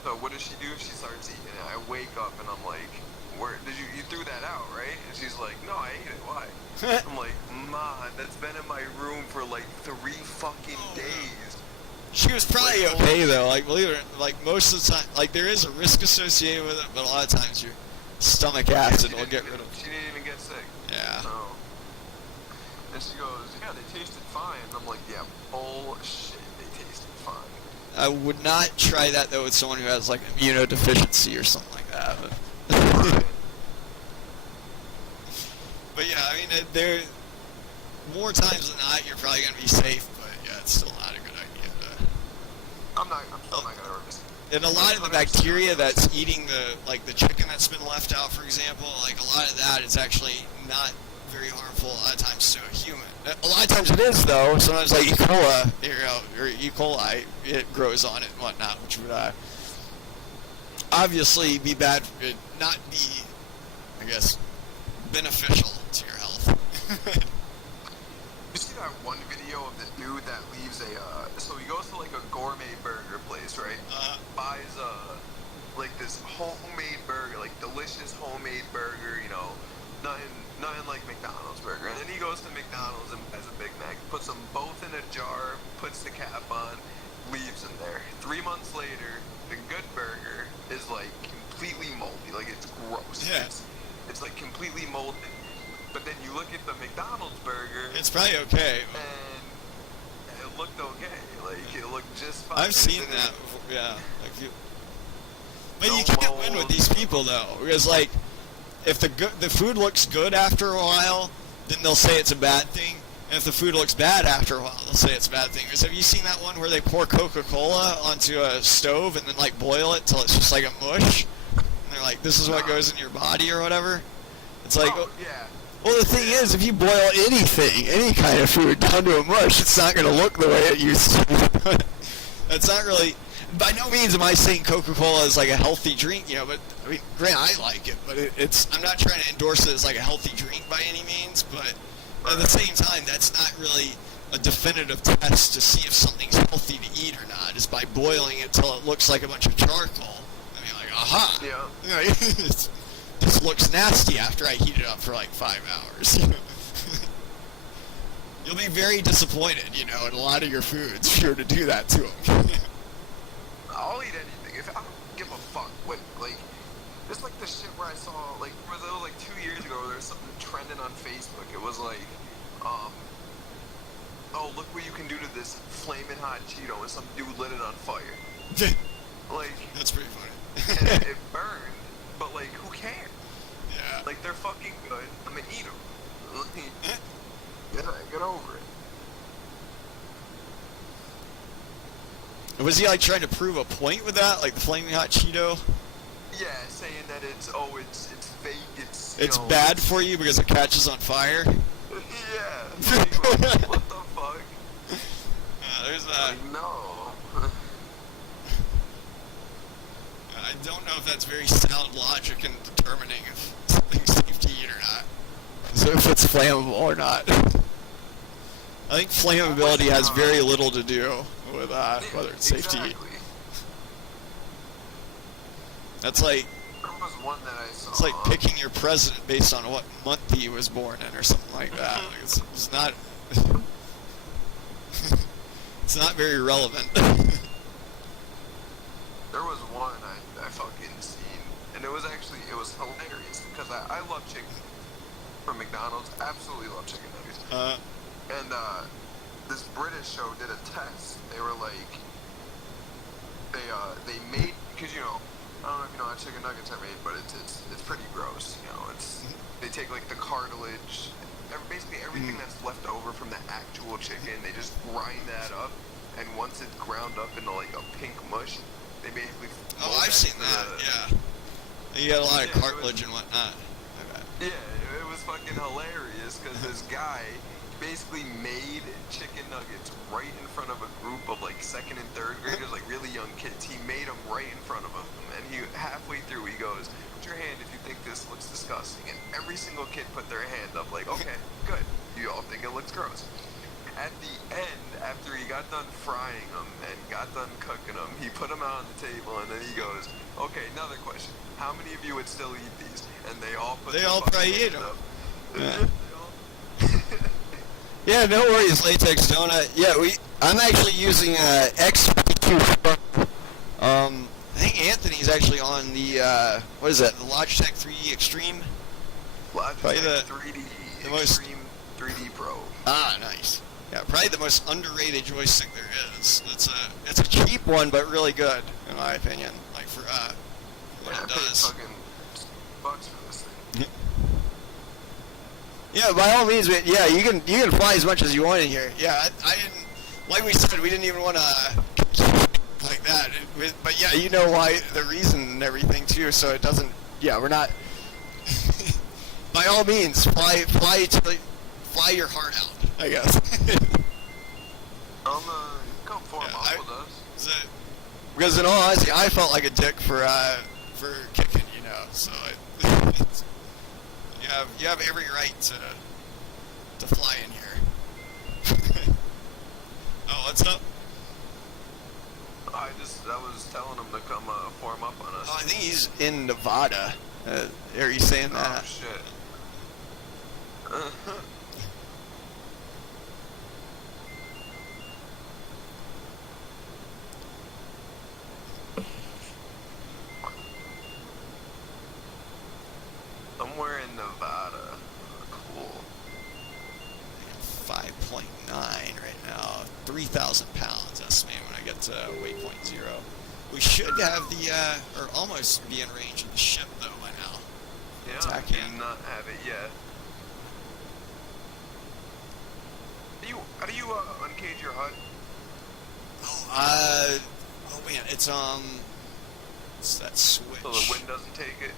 So what does she do? She starts eating it. I wake up, and I'm like, "Where did you threw that out, right?" And she's like, "No, I ate it. Why?" I'm like, "Ma, that's been in my room for like 3 fucking days." She was probably okay though. Like, believe it or not, like most of the time, like there is a risk associated with it, but a lot of times your stomach acid will get rid of. She didn't even get sick. Yeah. So, and she goes, "Yeah, they tasted fine." And I'm like, "Yeah, bullshit. They tasted fine." I would not try that though with someone who has like immunodeficiency or something like that. But yeah, I mean, there more times than not, you're probably gonna be safe. But yeah, it's still not a good idea. I'm still not gonna risk it. And a lot of the bacteria that's eating the chicken that's been left out, for example, like a lot of that is actually not very harmful a lot of times to a human. A lot of times it is though. Sometimes like E. coli, or E. coli, it grows on it and whatnot, which would obviously be bad, not be, I guess, beneficial to your health. You see that one video of the dude that leaves so he goes to like a gourmet burger place, right? Buys like this homemade burger, like delicious homemade burger, you know, nothing like McDonald's burger. And then he goes to McDonald's and buys a Big Mac, puts them both in a jar, puts the cap on, leaves them there. 3 months later, the good burger is like completely moldy, like it's gross. Yeah. It's like completely molded. But then you look at the McDonald's burger, It's probably okay. and it looked okay. Like it looked just fine. I've seen that before, yeah. Like but you can't win with these people though, because like if the food looks good after a while, then they'll say it's a bad thing. And if the food looks bad after a while, they'll say it's a bad thing. Because have you seen that one where they pour Coca-Cola onto a stove and then like boil it till it's just like a mush? And they're like, this is what goes in your body or whatever? It's like, yeah. well, the thing is, if you boil anything, any kind of food down to a mush, it's not going to look the way it used to. That's not really... By no means am I saying Coca-Cola is like a healthy drink, you know, but, I mean, granted, I like it, but it's... I'm not trying to endorse it as like a healthy drink by any means, but at the same time, that's not really a definitive test to see if something's healthy to eat or not, is by boiling it till it looks like a bunch of charcoal. I mean, like, aha! Yeah. You know, this looks nasty after I heat it up for like 5 hours. You'll be very disappointed, you know, in a lot of your foods if you were to do that to them. I'll eat anything. If I don't give a fuck what, like, just like the shit where I saw, like, it was like 2 years ago, there was something trending on Facebook. It was like, oh, look what you can do to this flaming hot Cheeto, and some dude lit it on fire. Like, that's pretty funny. and it burned, but like, who cares? Yeah. Like, they're fucking good. I'm gonna eat them. Get over it. Was he like trying to prove a point with that, like the flaming hot Cheeto? Yeah, saying that it's fake, It's bad for you because it catches on fire. Yeah. Like, what the fuck? There's that. Like, no. I don't know if that's very sound logic in determining if something's safe to eat or not. So if it's flammable or not. I think flammability has very little to do with whether it's safe to eat. That's like... There was one that I saw. It's like picking your president based on what month he was born in or something like that. Like it's not... it's not very relevant. There was one I fucking seen, and it was hilarious, because I love chicken. from McDonald's. Absolutely love chicken nuggets. And this British show did a test. They were like, they made, because you know, I don't know if you know how chicken nuggets are made, but it's pretty gross. You know, they take like the cartilage, basically everything that's left over from the actual chicken. They just grind that up, and once it's ground up into like a pink mush, they basically. Oh, I've seen that. Yeah. You got a lot of cartilage and whatnot. Yeah, it was fucking hilarious because this guy basically made chicken nuggets right in front of a group of like second and third graders, like really young kids. He made them right in front of them, and he halfway through he goes, "Put your hand if you think this looks disgusting." And every single kid put their hand up, like, "Okay, good. You all think it looks gross." At the end, after he got done frying them and got done cooking them, he put them out on the table, and then he goes, "Okay, another question. How many of you would still eat these?" And they all put. They their all fucking probably ate hand them. up. Yeah, no worries, Latex Donut. Yeah, I'm actually using X52. I think Anthony's actually on the what is that? The Logitech 3D Extreme. Probably Logitech 3D the most Extreme 3D Pro. Ah, nice. Yeah, probably the most underrated joystick there is. It's a cheap one, but really good in my opinion. Like for what Yeah, I it paid does. fucking $6 for this thing. Yeah, by all means, man. Yeah, you can fly as much as you want in here. Yeah, I didn't. Like we said, we didn't even want to like that. But yeah, you know why, the reason and everything too. So it doesn't. Yeah, we're not. By all means, fly your heart out, I guess. Come form up with us. Because in all honesty, I felt like a dick for kicking, you know. So you have every right to fly in here. Oh, what's up? I was telling him to come form up on us. Oh, I think he's in Nevada. Are you saying that? Oh shit. Somewhere in Nevada. Cool. 5.9 right now. 3,000 pounds estimated when I get to waypoint 0. We should have or almost be in range of the ship though by now. Yeah, Attacking. I do not have it yet. How do you uncage your HUD? Oh man, it's that switch. So the wind doesn't take it?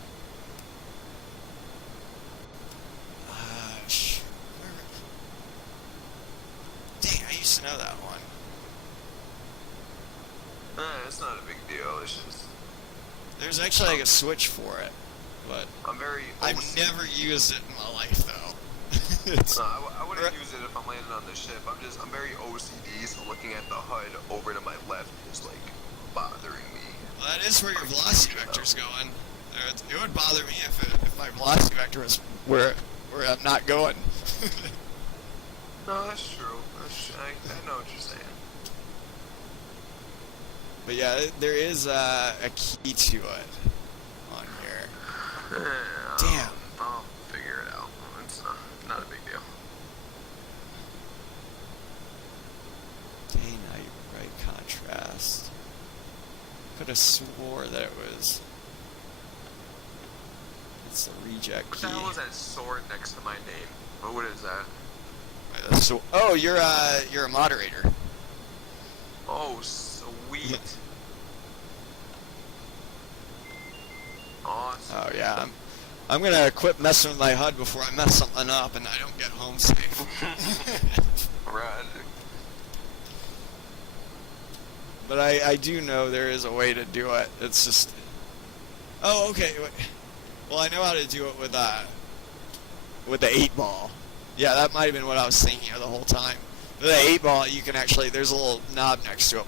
Dang, I used to know that one. It's not a big deal, it's just... There's actually like a switch for it, but I've never used it in my life though. No, I wouldn't use it if I'm landing on the ship. I'm very OCD, so looking at the HUD over to my left is like bothering me. Well, that is where your velocity vector's going. It would bother me if my velocity vector was where I'm not going. No, that's true. I know what you're saying. But yeah, there is a key to it on here. Damn. I'll figure it out. It's not a big deal. Day night bright contrast. Could have swore that it was. It's the reject What key. the hell is that sword next to my name? What is that? So, oh, you're a moderator. Oh, sweet. Awesome. Oh yeah, I'm gonna quit messing with my HUD before I mess something up and I don't get home safe. Right. But I do know there is a way to do it. It's just, oh okay. Well, I know how to do it with the 8-ball. Yeah, that might have been what I was thinking of the whole time. With the 8-ball, you can actually, there's a little knob next to it.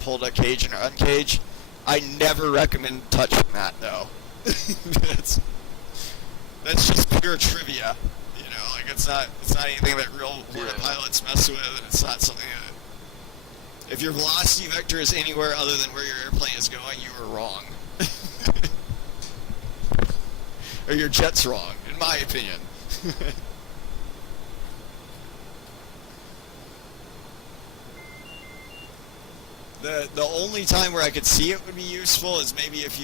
Pull the cage and uncage. I never recommend touching that though. that's just pure trivia. You know, like it's not anything that real pilots mess with, and it's not something that, if your velocity vector is anywhere other than where your airplane is going, you are wrong. Or your jet's wrong, in my opinion. The only time where I could see it would be useful is maybe if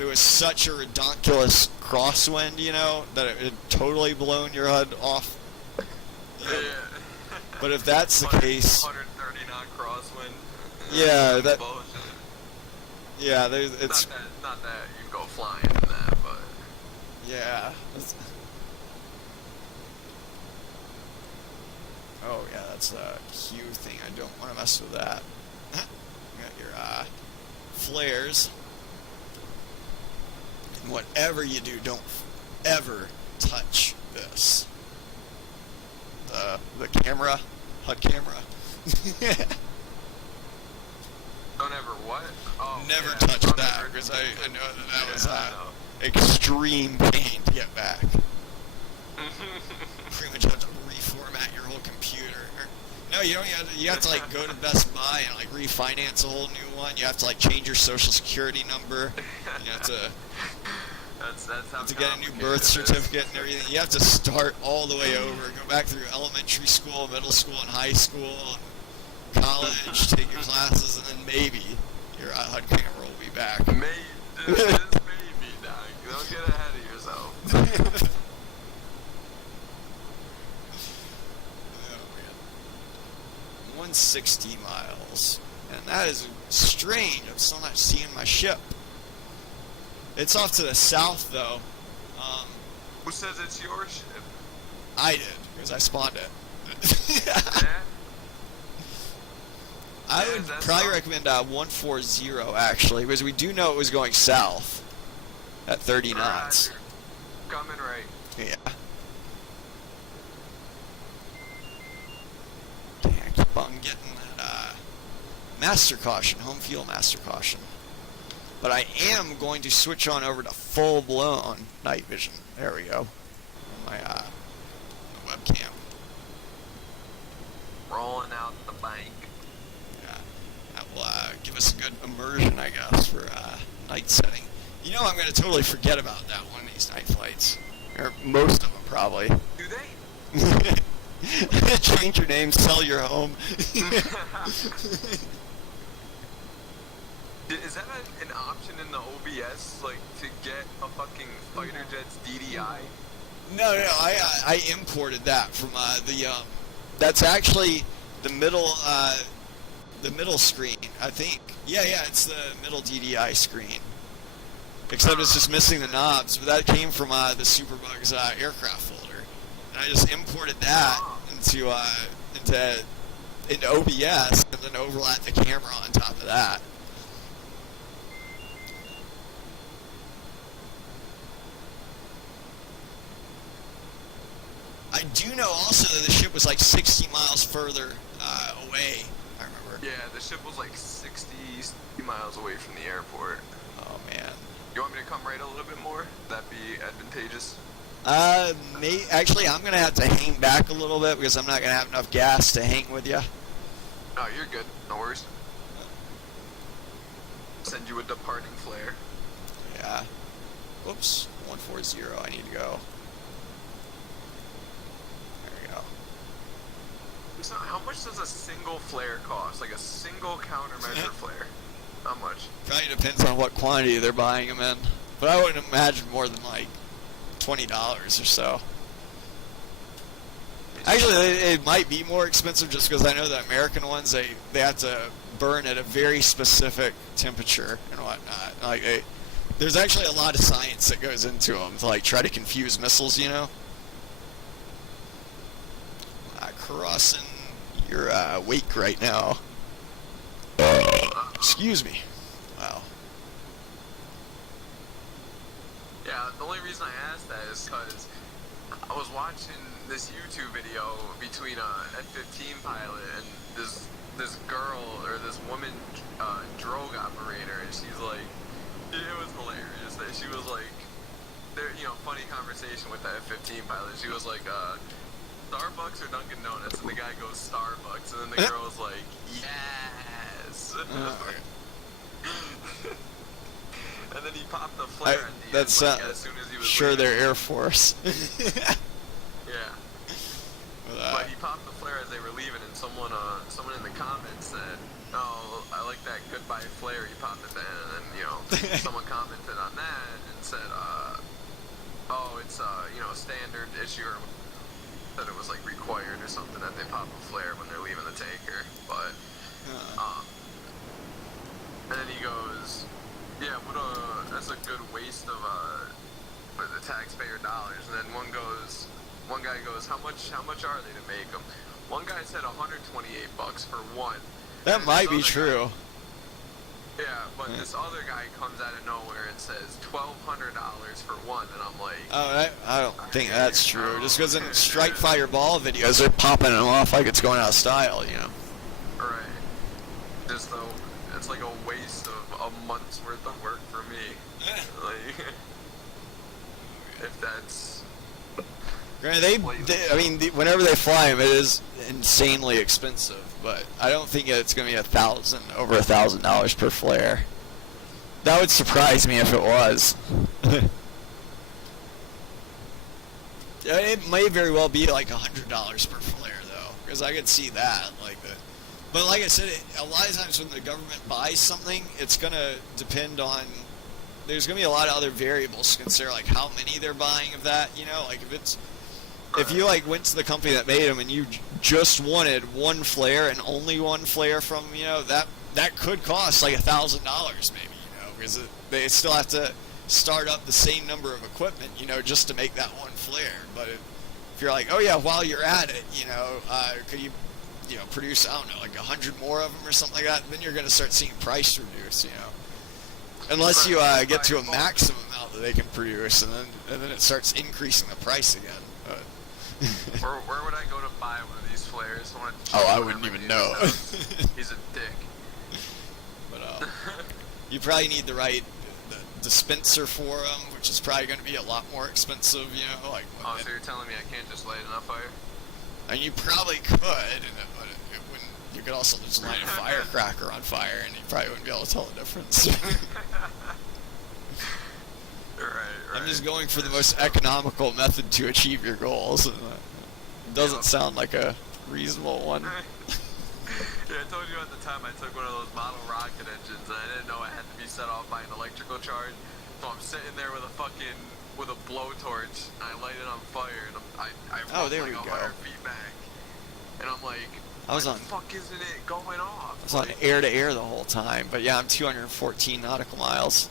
it was such a redonkulous crosswind, you know, that it had totally blown your HUD off. Yeah. But if that's the case, 130 knot crosswind. yeah, that, Bullshit. yeah, it's, Not that you can go flying in that, but yeah. Oh yeah, that's a Q thing. I don't want to mess with that. You got your flares. And whatever you do, don't ever touch this. The camera, HUD camera. don't ever what? Oh, Never yeah, touch don't that ever- because I know that was I know. extreme pain to get back. Pretty much have to reformat your whole computer. No, you don't. You have to like go to Best Buy and like refinance a whole new one. You have to like change your social security number. You have to That's how to get a new complicated birth it is. certificate and everything. You have to start all the way over. Go back through elementary school, middle school, and high school, college. Take your classes, and then maybe your HUD camera will be back. Maybe, just maybe, Doc. Don't get ahead of yourself. 160 miles. And that is strange. I'm still not seeing my ship. It's off to the south, though. Who says it's your ship? I did, because I spawned it. Yeah? I Yeah, would is that probably so? recommend 140, actually, because we do know it was going south at 30 knots. Roger. Coming right. Yeah. Dang, I keep on getting that master caution, home fuel master caution. But I am going to switch on over to full-blown night vision. There we go. On my webcam. Rolling out the bank. Yeah. That will give us a good immersion, I guess, for night setting. You know I'm going to totally forget about that one of these night flights. Or most of them, probably. Do they? Change your name, sell your home. Is that an option in the OBS, like, to get a fucking fighter jet's DDI? No, I imported that from that's actually the middle screen, I think. Yeah, it's the middle DDI screen. Except it's just missing the knobs, but that came from the Superbugs aircraft folder. And I just imported that into OBS and then overlapped the camera on top of that. I do know also that the ship was like 60 miles further away, I remember. Yeah, the ship was like 60 miles away from the airport. Oh, man. You want me to come right a little bit more? That'd be advantageous. Actually, I'm going to have to hang back a little bit because I'm not going to have enough gas to hang with you. No, you're good. No worries. Send you a departing flare. Yeah. Whoops. 140, I need to go. There we go. So how much does a single flare cost? Like a single countermeasure flare? How much? Probably depends on what quantity they're buying them in. But I wouldn't imagine more than like $20 or so. Actually, it might be more expensive just because I know the American ones, they have to burn at a very specific temperature and whatnot. Like there's actually a lot of science that goes into them to like try to confuse missiles, you know. Crossing your wake right now. Excuse me. Wow. Yeah, the only reason I asked that is because I was watching this YouTube video between a F-15 pilot and this girl or this woman drogue operator, and she's like, it was hilarious that she was like, there, you know, funny conversation with the F-15 pilot. She was like, Starbucks or Dunkin' Donuts, and the guy goes Starbucks, and then the girl was like, yes. And then he popped the flare at the That's end, like, as soon as he was sure leaving. they're Air Force. they were leaving, and someone in the comments said, "Oh, I like that goodbye flare you popped at the end," and then someone commented on that and said, "Oh, it's standard issue," or that it was like required or something that they pop a flare when they're leaving the tanker, but and then he goes, "Yeah, that's a good waste of the taxpayer dollars." And then one guy goes, "How much are they to make them?" One guy said $128 for one. That might be true. Yeah, but this other guy comes out of nowhere and says $1,200 for one, and I'm like, Oh, I don't think that's true. Just because in Strike Fireball videos, they're popping them off like it's going out of style, Right. Just though, it's like a waste of a month's worth of work for me. Like, if that's. Granted, whenever they fly them, it is insanely expensive. But I don't think it's going to be over $1,000 per flare. That would surprise me if it was. It may very well be like $100 per flare, though, because I could see that. But like I said, a lot of times when the government buys something, it's going to depend on. There's going to be a lot of other variables to consider, like how many they're buying of that. Like if you went to the company that made them and you just wanted one flare and only one flare from that could cost like $1,000 maybe, because they still have to start up the same number of equipment, just to make that one flare. But if you're like, oh yeah, while you're at it, could you produce, I don't know, like 100 more of them or something like that, then you're going to start seeing price reduce, unless you get to a maximum amount that they can produce, and then it starts increasing the price again. But Where would I go to buy one of these flares? I wouldn't even know. He's a dick. But you probably need the right dispenser for them, which is probably going to be a lot more expensive, So you're telling me I can't just light it on fire? And you probably could, but it wouldn't. You could also just light a firecracker on fire, and you probably wouldn't be able to tell the difference. Right. I'm just going for the most economical method to achieve your goals. It doesn't sound like a reasonable one. Yeah, I told you at the time I took one of those model rocket engines, and I didn't know it had to be set off by an electrical charge. So I'm sitting there with a blowtorch, and I light it on fire, and I run there like we 100 go. feet back, and I'm like, Why the fuck isn't it going off? I was on air to air the whole time, but yeah, I'm 214 nautical miles.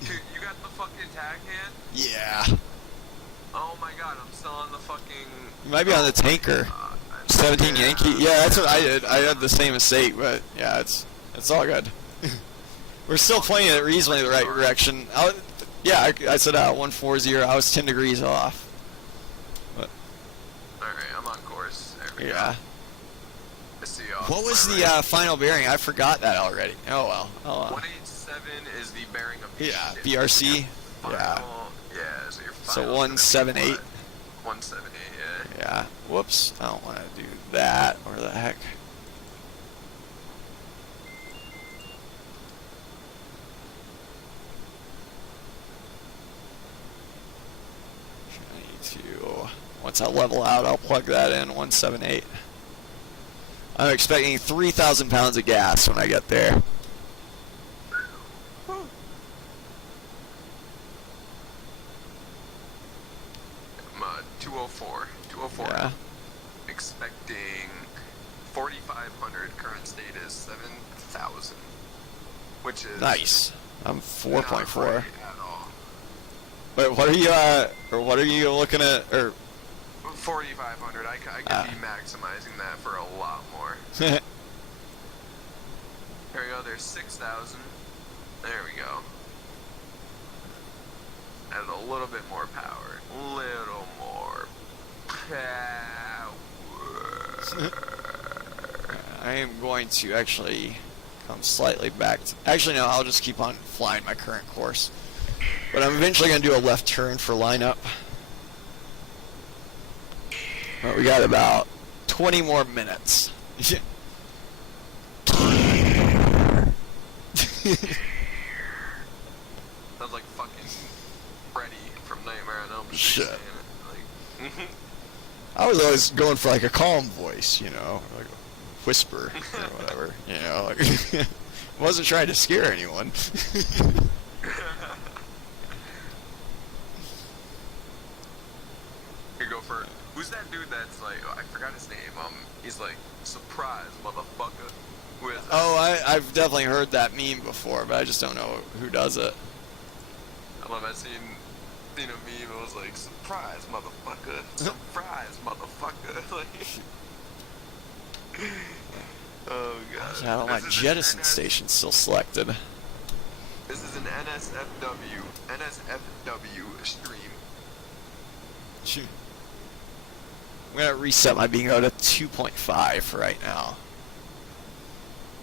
Dude, you got the fucking tag hand? Yeah. Oh my god, I'm still on the fucking. You might be on the tanker. 17 Yankee. Yeah, that's what I did. I had the same mistake, but yeah, it's all good. We're still pointing it reasonably the right direction. I said 140. I was 10 degrees off. But Alright, I'm on course. There we go. yeah. I see you off. What was the final bearing? I forgot that already. Oh well. 187 is the bearing of the Yeah, ship. BRC. Final, Yeah. so your So final 178. 178, yeah. Yeah. Whoops. I don't want to do that. Where the heck? Once I level out, I'll plug that in. 178. I'm expecting 3,000 pounds of gas when I get there. I'm 204. 204. Yeah. Expecting 4,500. Current state is 7,000. Which is Nice. I'm 4.4. not right at all. Wait, what are you looking at? Or 4,500. I could be maximizing that for a lot more. yeah. There we go. There's 6,000. There we go. Added a little bit more power. Little more power. I am going to actually come slightly back. Actually, no. I'll just keep on flying my current course. But I'm eventually going to do a left turn for lineup. Well, we got about 20 more minutes. Sounds like fucking Freddy from Nightmare on Elm Street. Shit. Like, I was always going for like a calm voice, you know, like a whisper or whatever, you know. Like wasn't trying to scare anyone. Here, go for who's that dude that's like, oh, I forgot his name. He's like, surprise, motherfucker. Who is that? Oh, I've definitely heard that meme before, but I just don't know who does it. I love. I seen a meme. It was like, surprise, motherfucker. Surprise, motherfucker. Like, oh god. I don't know, my This is jettison an station still selected. This is an NSFW stream. Shoot. I'm gonna reset my bingo to 2.5 for right now.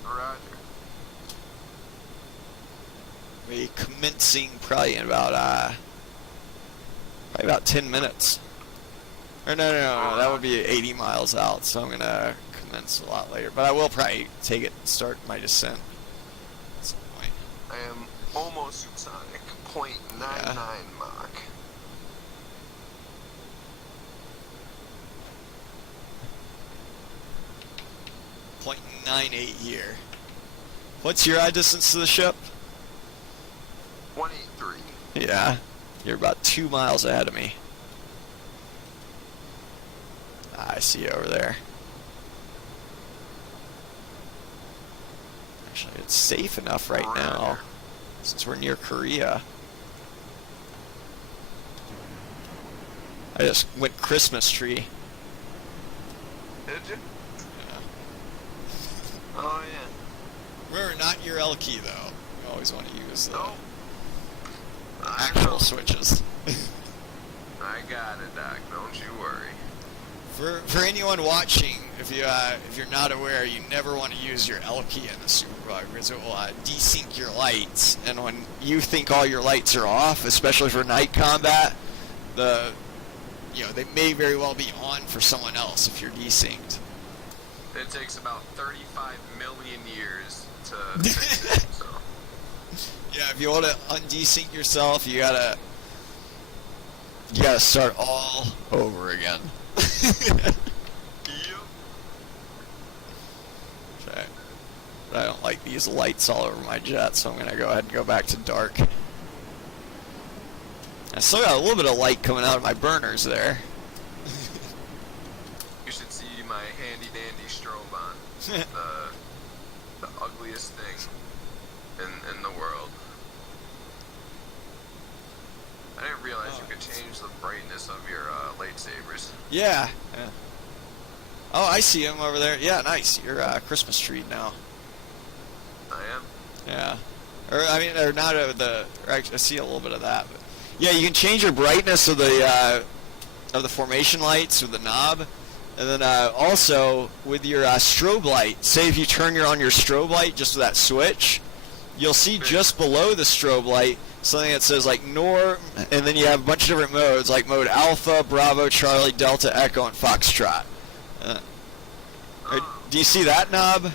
Roger. Be commencing probably in about 10 minutes. Or no, that would be 80 miles out, so I'm gonna commence a lot later. But I will probably start my descent at some point. I am almost supersonic. 0.99 Mach. .98 here. What's your distance to the ship? 183. Yeah, you're about 2 miles ahead of me. I see you over there. Actually, it's safe enough right now, since we're near Korea. I just went Christmas tree. Did you? Yeah. Oh yeah. Remember, not your L key though. You always want to use the No. I actual know. switches. I got it, Doc. Don't you worry. For anyone watching, if you're not aware, you never want to use your L key in the Superbug because it will desync your lights. And when you think all your lights are off, especially for night combat, they may very well be on for someone else if you're desynced. It takes about 35 million years to fix it, so. Yeah, if you want to undesync yourself, you gotta start all over again. Yep. Okay. But I don't like these lights all over my jet, so I'm gonna go ahead and go back to dark. I still got a little bit of light coming out of my burners there. You should see my handy dandy strobe on. The ugliest thing in the world. I didn't realize you could change the brightness of your lightsabers. Yeah. Oh, I see him over there. Yeah, nice. You're Christmas tree now. I am. Yeah. Or not I see a little bit of that. But yeah, you can change your brightness of the formation lights with the knob. And then also with your strobe light, say if you turn on your strobe light just with that switch, you'll see just below the strobe light something that says like norm, and then you have a bunch of different modes like mode Alpha, Bravo, Charlie, Delta, Echo, and Foxtrot. Do you see that knob?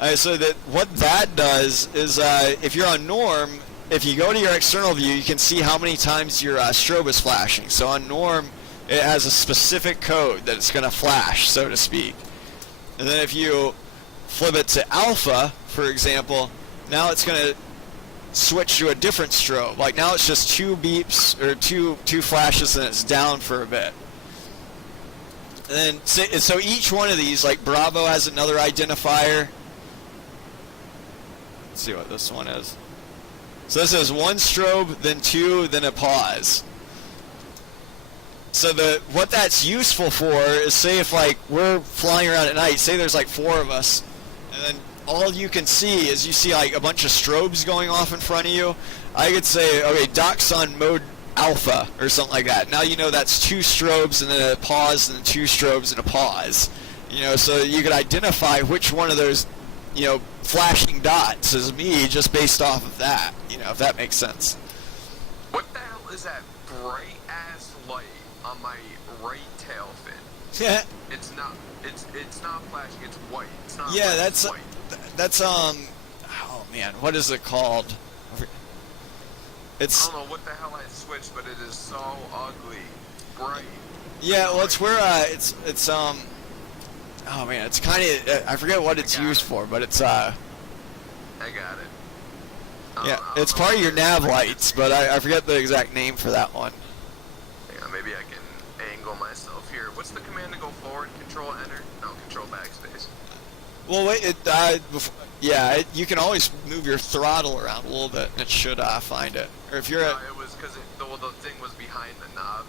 Yeah. So that what that does is if you're on norm, if you go to your external view, you can see how many times your strobe is flashing. So on norm, it has a specific code that it's going to flash, so to speak. And then if you flip it to alpha, for example, now it's going to switch to a different strobe. Like now it's just 2 beeps or two flashes and it's down for a bit. And then so each one of these, like Bravo has another identifier. Let's see what this one is. So this is 1 strobe, then 2, then a pause. So what that's useful for is, say if like we're flying around at night, say there's like 4 of us, and then all you can see is you see like a bunch of strobes going off in front of you. I could say, okay, Doc's on mode alpha or something like that. Now you know that's 2 strobes and then a pause and then 2 strobes and a pause. So you could identify which one of those, flashing dots is me just based off of that. If that makes sense. What the hell is that bright ass light on my right tail fin? Yeah. It's not flashing. It's white. It's not. Yeah, red, it's white. that's oh man, what is it called? I don't know what the hell I switched, but it is so ugly. bright. Yeah, well, it's where it's oh man, it's kind of I forget what it's used for, but it's I got it. yeah, I don't it's know part of what your it nav is. lights, but I forget the exact name for that one. Yeah, maybe I can angle myself here. What's the command to go forward? Control enter? No, control backspace. Well, wait, you can always move your throttle around a little bit, and it should find it. Or if you're No, at it was because the thing was behind the knob.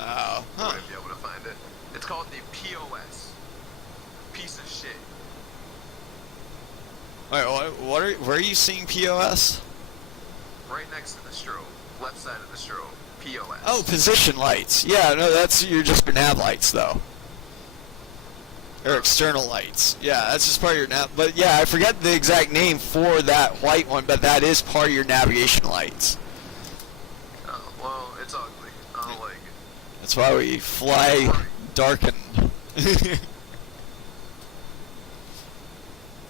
oh, I huh. wouldn't be able to find it. It's called the POS. Piece of shit. Wait, where are you seeing POS? Right next to the strobe. Left side of the strobe. POS. Oh, position lights. Yeah, no, that's your nav lights though. Or external lights. Yeah, that's just part of your nav. But yeah, I forget the exact name for that white one, but that is part of your navigation lights. Oh, well, it's ugly. I don't like it. That's why we fly darkened.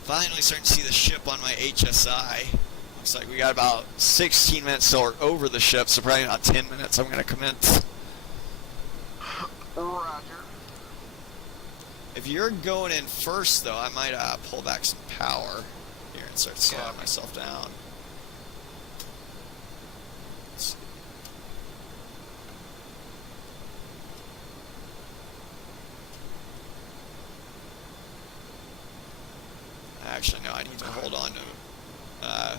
Finally starting to see the ship on my HSI. Looks like we got about 16 minutes till we're over the ship, so probably about 10 minutes I'm going to commence. Roger. If you're going in first, though, I might pull back some power here and start slowing myself down. Let's see. Actually, no, I need to hold on to...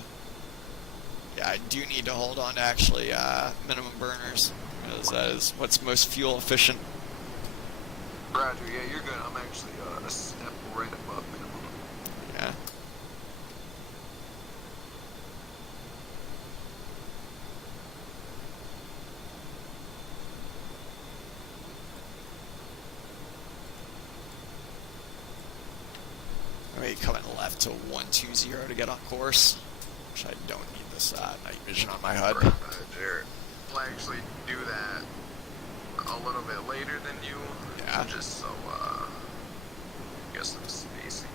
yeah, I do need to hold on to actually minimum burners, because that is what's most fuel efficient. Roger, yeah, you're good. I'm actually a step right above minimum. Yeah. Wait, coming left to 120 to get on course. Which I don't need this night vision on my HUD. Roger. I'll actually do that a little bit later than you. Yeah. Just so, get some spacing.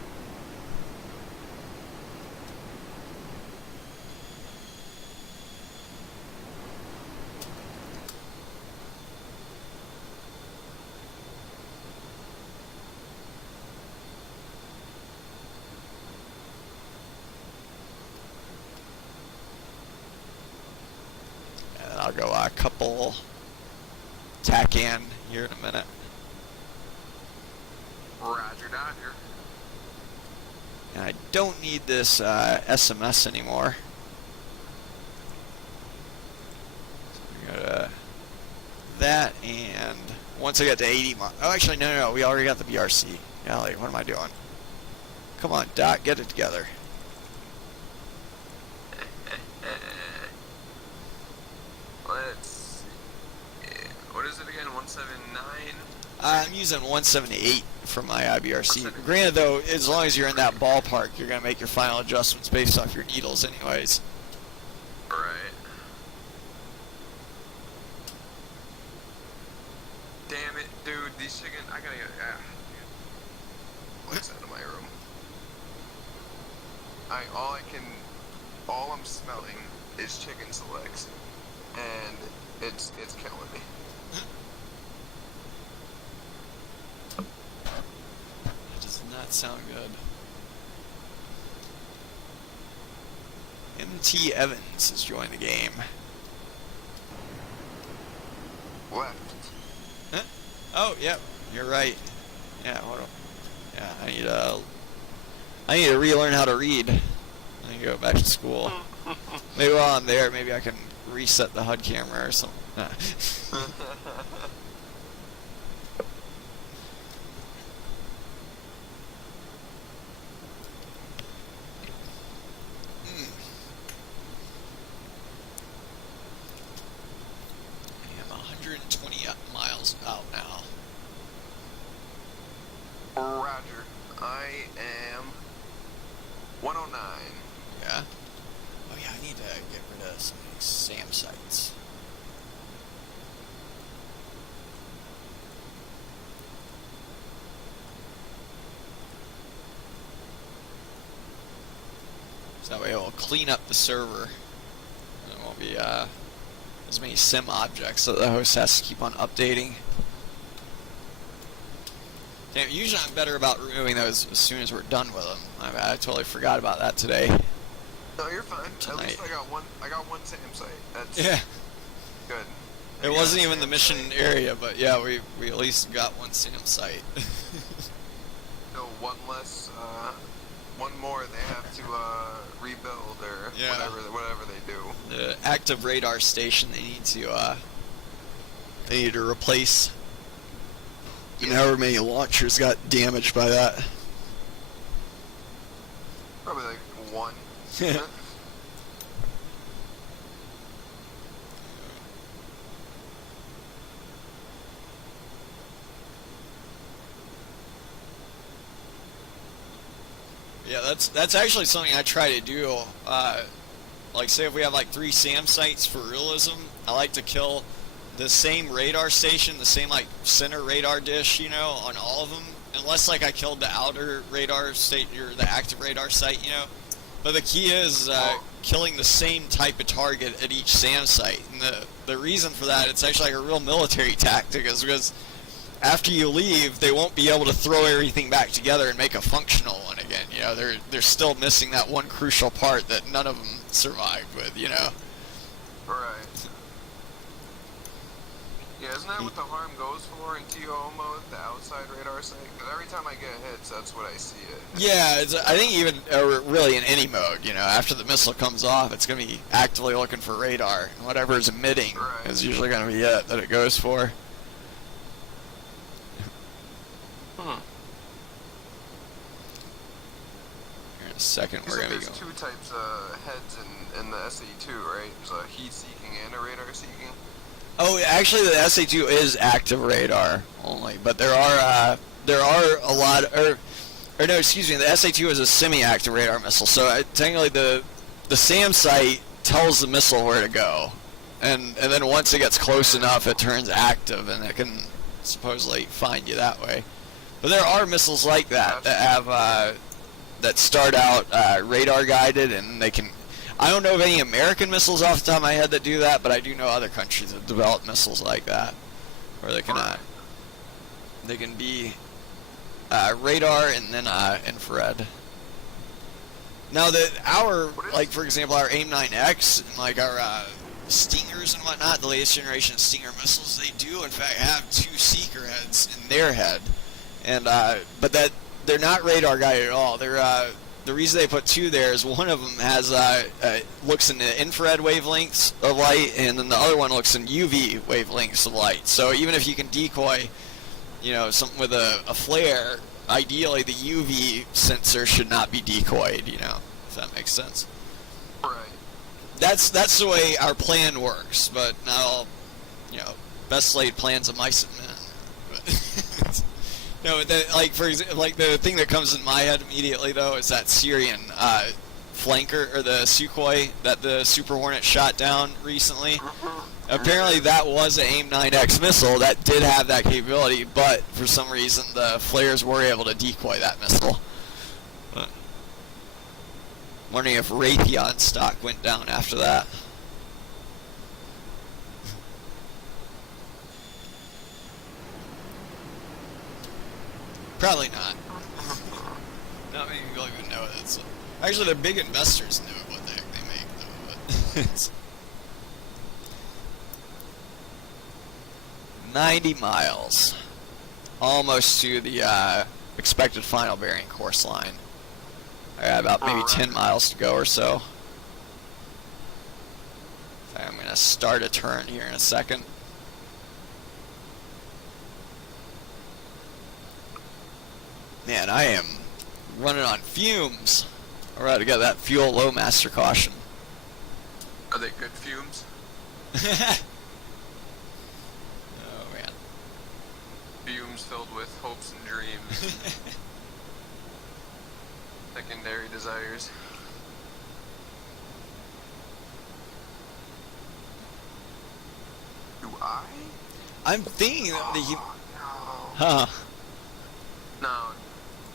And I'll go a couple tack in here in a minute. Roger, Dodger. And I don't need this SMS anymore. So we got that, and once I get to 80 miles... Oh, actually, no, we already got the BRC. Golly, what am I doing? Come on, Doc, get it together. Let's see. What is it again? 179? I'm using 178 for my IBRC. Granted, though, as long as you're in that ballpark, you're going to make your final adjustments based off your needles anyways. Right. Damn it, dude. These chicken... I gotta get... What's out of my room? All I'm smelling is chicken selects. And it's killing me. That does not sound good. MT Evans has joined the game. Left. Huh? Oh, yep, you're right. Yeah, yeah, I need to relearn how to read. I need to go back to school. Maybe while I'm there, maybe I can reset the HUD camera or something. I am 120 miles out now. Roger. I am 109. Yeah? Oh yeah, I need to get rid of some of these SAM sites. So that way it will clean up the server. And it won't be as as many sim objects that the host has to keep on updating. Damn, usually I'm better about removing those as soon as we're done with them. I totally forgot about that today. No, you're fine. Tonight. At least I got one SAM site. That's Yeah. good. It wasn't even the mission area, but yeah, we at least got one SAM site. So one less, one more they have to rebuild or whatever they do. The active radar station they need to replace. And however many launchers got damaged by that. Probably like one. Yeah, that's actually something I try to do. Like, say if we have like 3 SAM sites for realism, I like to kill the same radar station, the same like center radar dish, you know, on all of them, unless like I killed the outer radar state or the active radar site, you know. But the key is killing the same type of target at each SAM site, and the reason for that, it's actually like a real military tactic, is because after you leave, they won't be able to throw everything back together and make a functional one again. You know, they're still missing that one crucial part that none of them survived with, you know. Right. Yeah, isn't that what the harm goes for in TO mode, the outside radar site? Because every time I get hits, that's what I see it. Yeah, I think even really in any mode, you know, after the missile comes off, it's going to be actively looking for radar. And whatever is emitting is usually going to be it that it goes for. Here in a second, we're going to be There's going. 2 types of heads in the SA2, right? There's a heat-seeking and a radar-seeking. Oh, actually, the SA2 is active radar only, but there are a lot, or no, excuse me, the SA2 is a semi-active radar missile. So technically, the SAM site tells the missile where to go, and then once it gets close enough, it turns active, and it can supposedly find you that way. But there are missiles like that have that start out radar guided, and they can. I don't know of any American missiles off the top of my head that do that, but I do know other countries that develop missiles like that, where they can be radar and then infrared. Now like for example, our AIM-9X and like our Stingers and whatnot, the latest generation of Stinger missiles, they do in fact have 2 seeker heads in their head, and but they're not radar guided at all. They're the reason they put 2 there is one of them has looks in the infrared wavelengths of light, and then the other one looks in UV wavelengths of light. So even if you can decoy, you know, something with a flare, ideally the UV sensor should not be decoyed. You know, if that makes sense. Right. That's the way our plan works. But not all, you know, best laid plans of mice and men. But no, like for example, like the thing that comes in my head immediately though is that Syrian flanker, or the Sukhoi that the Superhornet shot down recently. Apparently that was an AIM-9X missile that did have that capability, but for some reason the flares were able to decoy that missile. But wondering if Raytheon stock went down after that. Probably not. Not many people even know it. Actually, they're big investors know what the heck they make, though. But it's 90 miles, almost to the expected final bearing course line. I got about maybe 10 miles to go or so. I'm gonna start a turn here in a second. Man, I am running on fumes. All right, I got that fuel low master caution. Are they good fumes? Oh man. Fumes filled with hopes and dreams. Secondary desires. Do I? I'm thinking that the No. huh. No,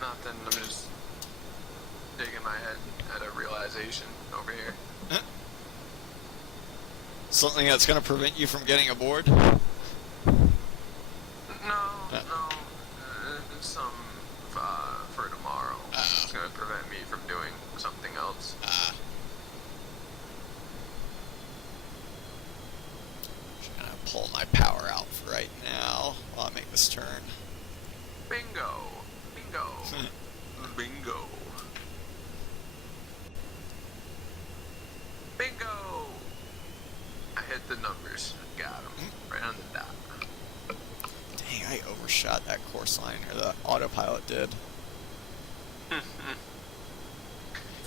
nothing. I'm just digging my head at a realization over here. Something that's going to prevent you from getting aboard? No, some for tomorrow. It's gonna prevent me from doing something else. Just going to pull my power out for right now while I make this turn. Bingo! Bingo! Bingo! Bingo! I hit the numbers. Got them. Right on the dot. Dang, I overshot that course line, or the autopilot did.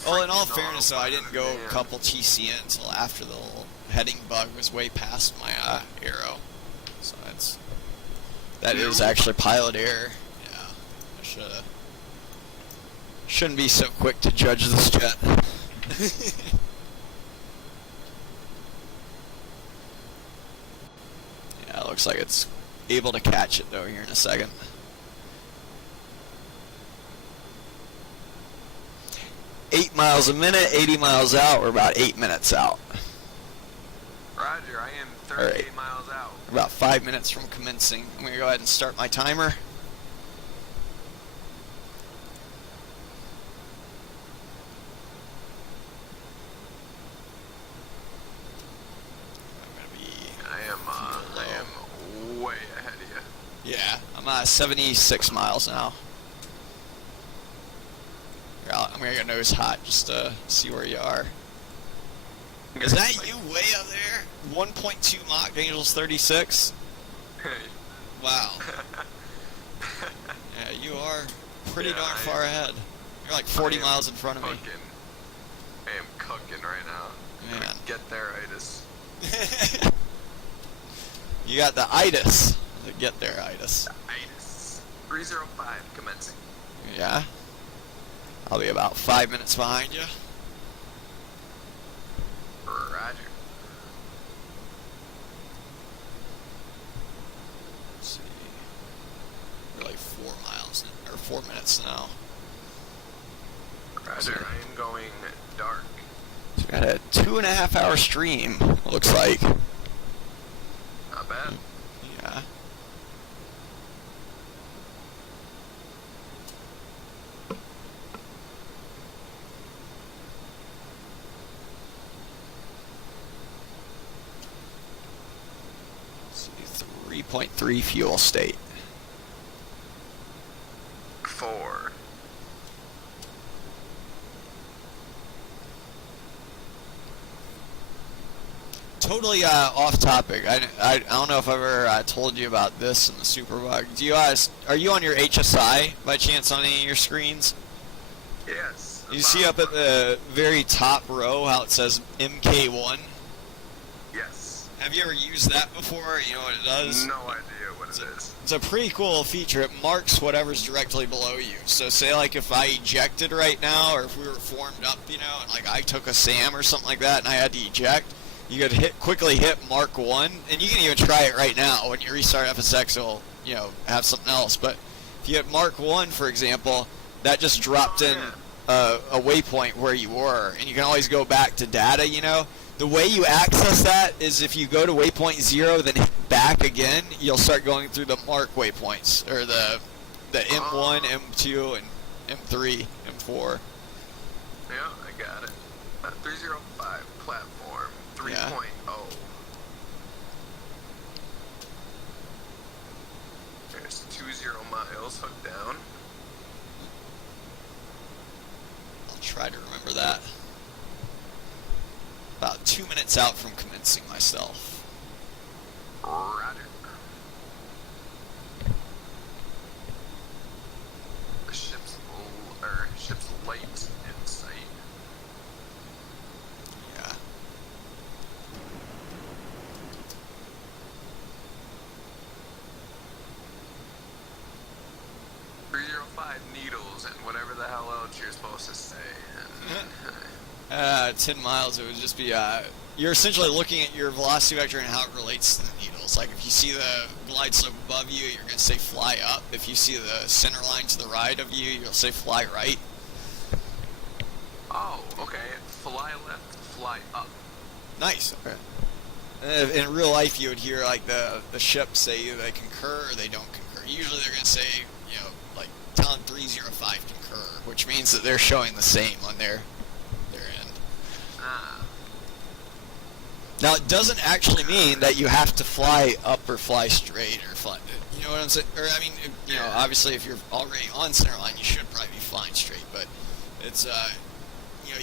Well, in all fairness, though, I didn't go a couple TC in until after the little heading bug was way past my arrow. So that is actually pilot error. Yeah, I shouldn't be so quick to judge this jet. Yeah, it looks like it's able to catch it though here in a second. $8 miles a minute, 80 miles out. We're about 8 minutes out. Roger, I am 38 miles out. About 5 minutes from commencing. I'm going to go ahead and start my timer. I am way ahead of you. Yeah, I'm at 76 miles now. I'm going to go nose hot just to see where you are. Is that you way up there? 1.2 Mach, Angels 36? Hey. Wow. Yeah, you are pretty darn far ahead. You're like 40 miles in front of me. I am cooking right now. Man. Get there, itis. You got the itis. The get there itis. Itis. 305 commencing. Yeah. I'll be about 5 minutes behind you. Roger. Let's see. We're like 4 miles, or 4 minutes now. Roger, I am going dark. So we got a 2.5 hour stream, it looks like. Not bad. Yeah. Let's see, 3.3 fuel state. 4. Totally off topic. I don't know if I've ever told you about this in the Superbug. Do you are you on your HSI by chance on any of your screens? Yes. You see up at the very top row how it says MK1? Yes. Have you ever used that before? You know what it does? No idea what it is. It's a pretty cool feature. It marks whatever's directly below you. So say like if I ejected right now, or if we were formed up, you know, and like I took a SAM or something like that and I had to eject, you could quickly hit Mark 1, and you can even try it right now. When you restart FSX, it'll, you know, have something else. But if you hit Mark 1, for example, that just dropped in a waypoint where you were, and you can always go back to data, you know. The way you access that is if you go to waypoint 0, then hit back again, you'll start going through the mark waypoints, or the M1, M2, and M3, M4. Yeah, I got it. 305 platform 3.0. Yeah. There's 20 miles hooked down. I'll try to remember that. About 2 minutes out from commencing myself. Roger. The ship's late in sight. Yeah. Needles and whatever the hell else you're supposed to say. 10 miles, it would just be, you're essentially looking at your velocity vector and how it relates to the needles. Like, if you see the glide slope above you, you're going to say fly up. If you see the center line to the right of you, you'll say fly right. Oh, okay. Fly left, fly up. Nice. Okay. In real life, you would hear like the ship say either they concur or they don't concur. Usually, they're going to say, you know, like Talon 305 concur, which means that they're showing the same on their end. Now, it doesn't actually mean that you have to fly up or fly straight or fly. You know what I'm saying? Or I mean, you know, obviously, if you're already on centerline, you should probably be flying straight. But it's you know,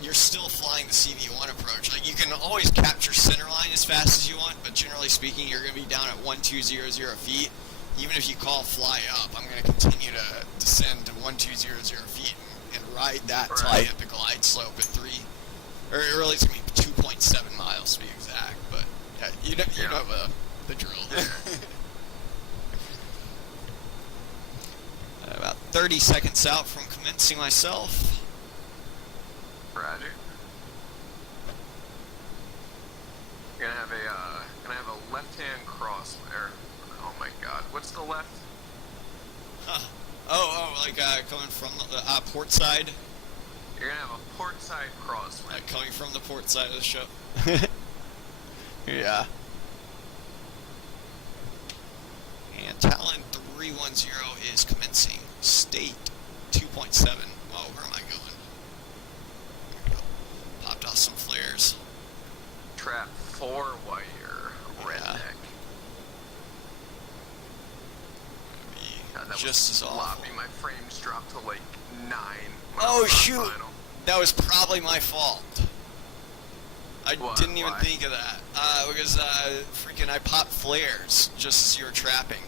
you're still flying the CV1 approach. Like, you can always capture centerline as fast as you want, but generally speaking, you're going to be down at 1200 feet. Even if you call fly up, I'm going to continue to descend to 1200 feet and ride that until I hit the glide slope at 3. Or really, it's going to be 2.7 miles to be exact. But yeah, you know the drill. About 30 seconds out from commencing myself. Roger. Gonna have a left-hand cross there. Oh my God, what's the left? Huh. Like coming from the port side. You're gonna have a port side crosswind. Like coming from the port side of the ship. Yeah. And Talon 310 is commencing. State 2.7. Oh, where am I going? There we go. Popped off some flares. Trap 4-wire redneck. God, that Just was as awful. sloppy. My frames dropped to like 9. Oh shoot! That was probably my fault. I didn't even Why? think of that. Because freaking I popped flares just as you were trapping.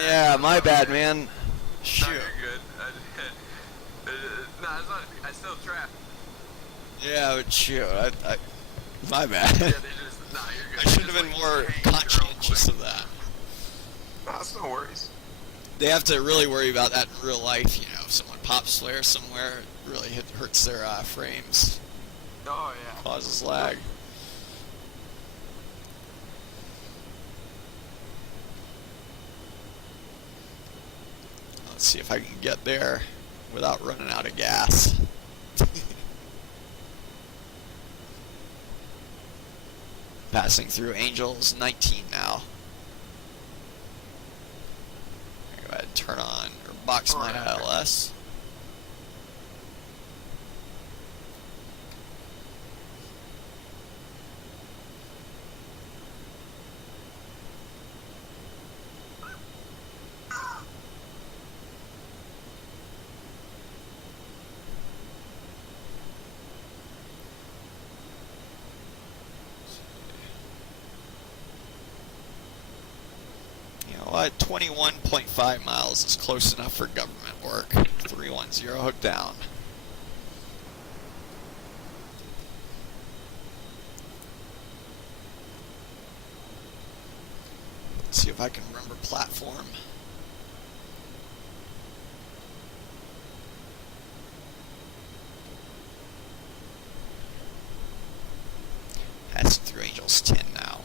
Yeah, my bad, man. Shoot. No, you're good. No, it's not. I still trap. Yeah, but shoot. I my bad. Yeah, they just. Nah, you're good. I should have been more conscientious of that. No, that's no worries. They have to really worry about that in real life, you know. If someone pops flare somewhere, it really hurts their frames. Oh, yeah. Causes lag. Let's see if I can get there without running out of gas. Passing through Angels 19 now. Go ahead and turn on or box my ILS. What? 21.5 miles is close enough for government work. 310 hooked down. Let's see if I can remember platform. Passing through Angels 10 now.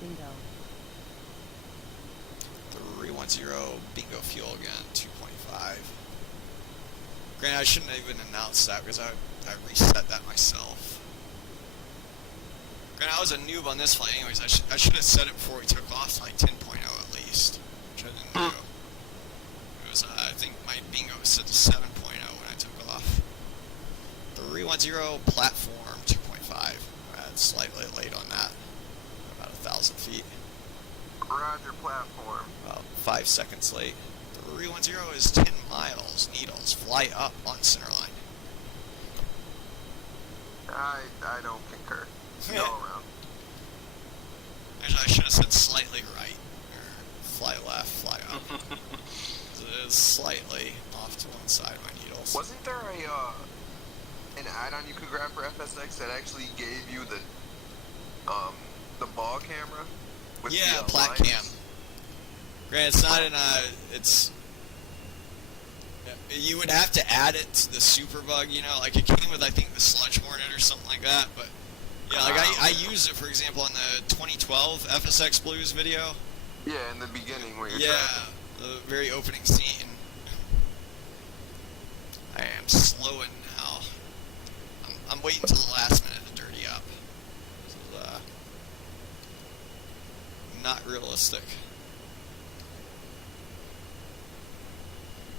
Bingo. 310 bingo fuel again, 2.5. Granted, I shouldn't have even announced that because I reset that myself. Granted, I was a noob on this flight anyways. I should have set it before we took off to like 10.0 at least, which I didn't do. It was, I think my bingo was set to 7.0 when I took off. 310 platform 2.5. Slightly late on that. About 1,000 feet. Roger, platform. About 5 seconds late. 310 is 10 miles. Needles. Fly up on centerline. I don't concur. Go around. Actually, I should have said slightly right. Or fly left, fly up. It is slightly off to one side of my needles. Wasn't there an add-on you could grab for FSX that actually gave you the ball camera? With Yeah, the, plat lines? cam. Granted, it's not in You would have to add it to the Super Bug, you know, like it came with, I think, the Sludge Hornet or something like that, but yeah, like I used it, for example, in the 2012 FSX Blues video. Yeah, in the beginning where you're Yeah, trapping. the very opening scene. I am slowing now. I'm waiting till the last minute to dirty up. This is, not realistic.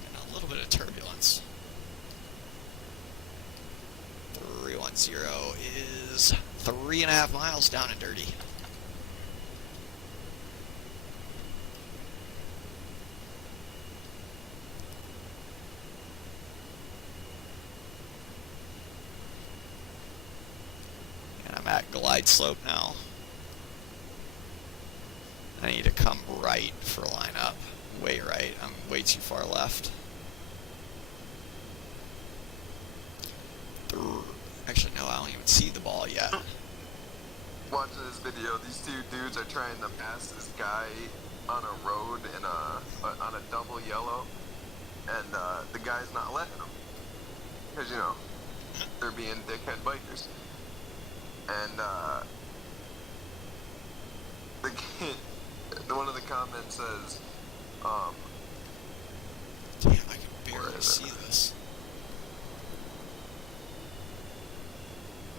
And a little bit of turbulence. 310 is 3.5 miles down and dirty. And I'm at glide slope now. I need to come right for lineup. Way right. I'm way too far left. Actually, no, I don't even see the ball yet. Watching this video, these two dudes are trying to pass this guy on a road in on a double yellow, and the guy's not letting them, because, you know, they're being dickhead bikers. And the kid, one of the comments says, Damn, I can barely see this.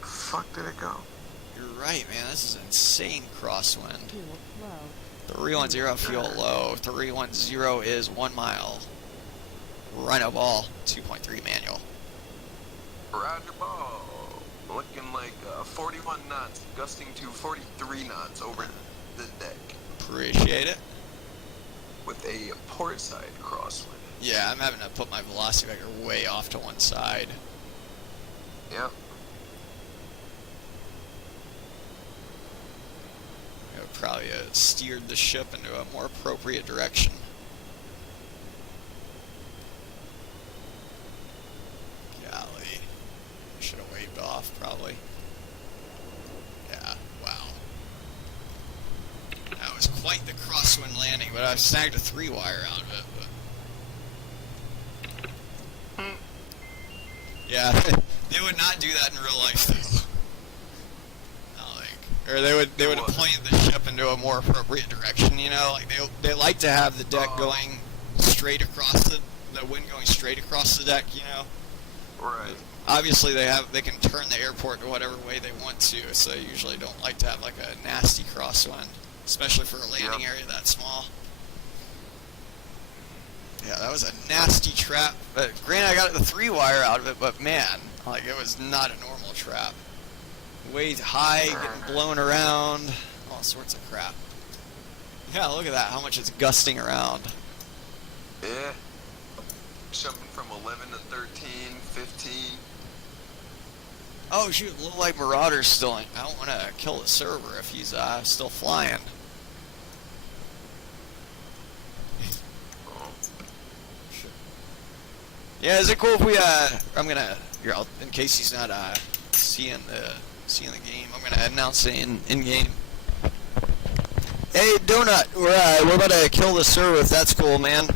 Fuck did it go? You're right, man. This is insane crosswind. Fuel low. 310 fuel low. 310 is 1 mile. Rhino ball, 2.3 manual. Roger ball. Looking like 41 knots, gusting to 43 knots over the deck Appreciate it. with a port side crosswind. Yeah, I'm having to put my velocity vector way off to one side. Yep. I would probably steered the ship into a more appropriate direction. Golly. I should have waved off, probably. Yeah, wow. That was quite the crosswind landing, but I snagged a 3-wire out of it. But... Yeah, they would not do that in real life, though. Or they would have pointed the ship into a more appropriate direction, you know? Like they like to have the deck going straight across the wind going straight across the deck, you know? Right. Obviously they can turn the airport to whatever way they want to, so they usually don't like to have like a nasty crosswind, especially for a landing area that small. Yeah, that was a nasty trap. But granted, I got the 3-wire out of it, but man, like it was not a normal trap. Way high, getting blown around, all sorts of crap. Yeah, look at that, how much it's gusting around. Yeah. Jumping from 11 to 13, 15. Oh shoot, Little Light Marauder's still in. I don't want to kill the server if he's still flying. Yeah, is it cool if we, I'm gonna, here, in case he's not seeing the game, I'm gonna announce it in game. Hey Donut, we're about to kill the server if that's cool, man.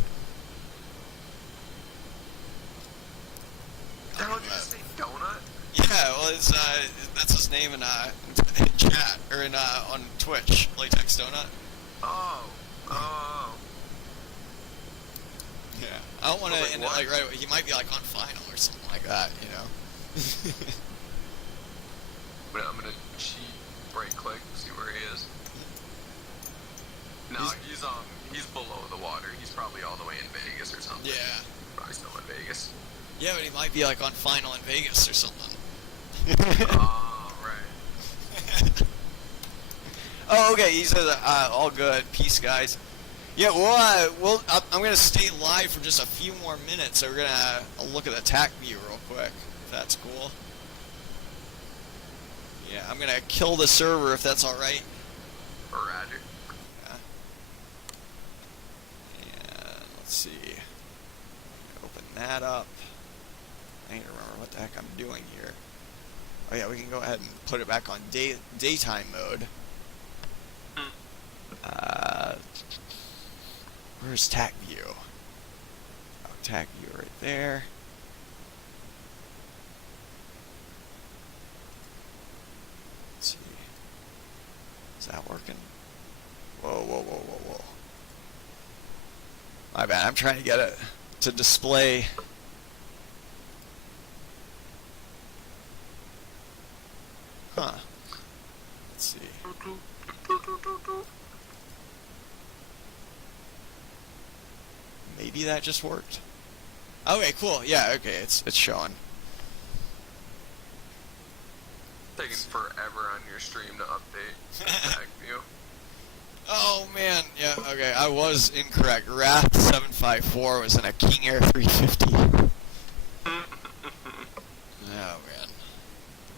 The hell did you say, Donut? Yeah, well it's that's his name in chat or in on Twitch, Latex Donut. Oh. Yeah, I don't want to end it what? like right away. He might be like on final or something like that, you know. But I'm gonna cheat, right click, see where he is. No, he's below the water. He's probably all the way in Vegas or something. Yeah. Probably still in Vegas. Yeah, but he might be like on final in Vegas or something. Oh, right. Oh, okay. He says all good. Peace, guys. Yeah, I'm gonna stay live for just a few more minutes. So we're gonna look at the attack view real quick, if that's cool. Yeah, I'm gonna kill the server if that's all right. Roger. Yeah. And let's see. Open that up. I need to remember what the heck I'm doing here. Oh yeah, we can go ahead and put it back on daytime mode. Where's tack view? Tag view right there. Let's see. Is that working? Whoa, whoa, whoa, whoa, whoa. My bad, I'm trying to get it to display. Huh. Let's see. Maybe that just worked. Okay, cool. Yeah, okay, it's showing. Taking forever on your stream to update the tag view. Oh man, yeah, okay, I was incorrect. Wrath 754 was in a King Air 350. Oh man.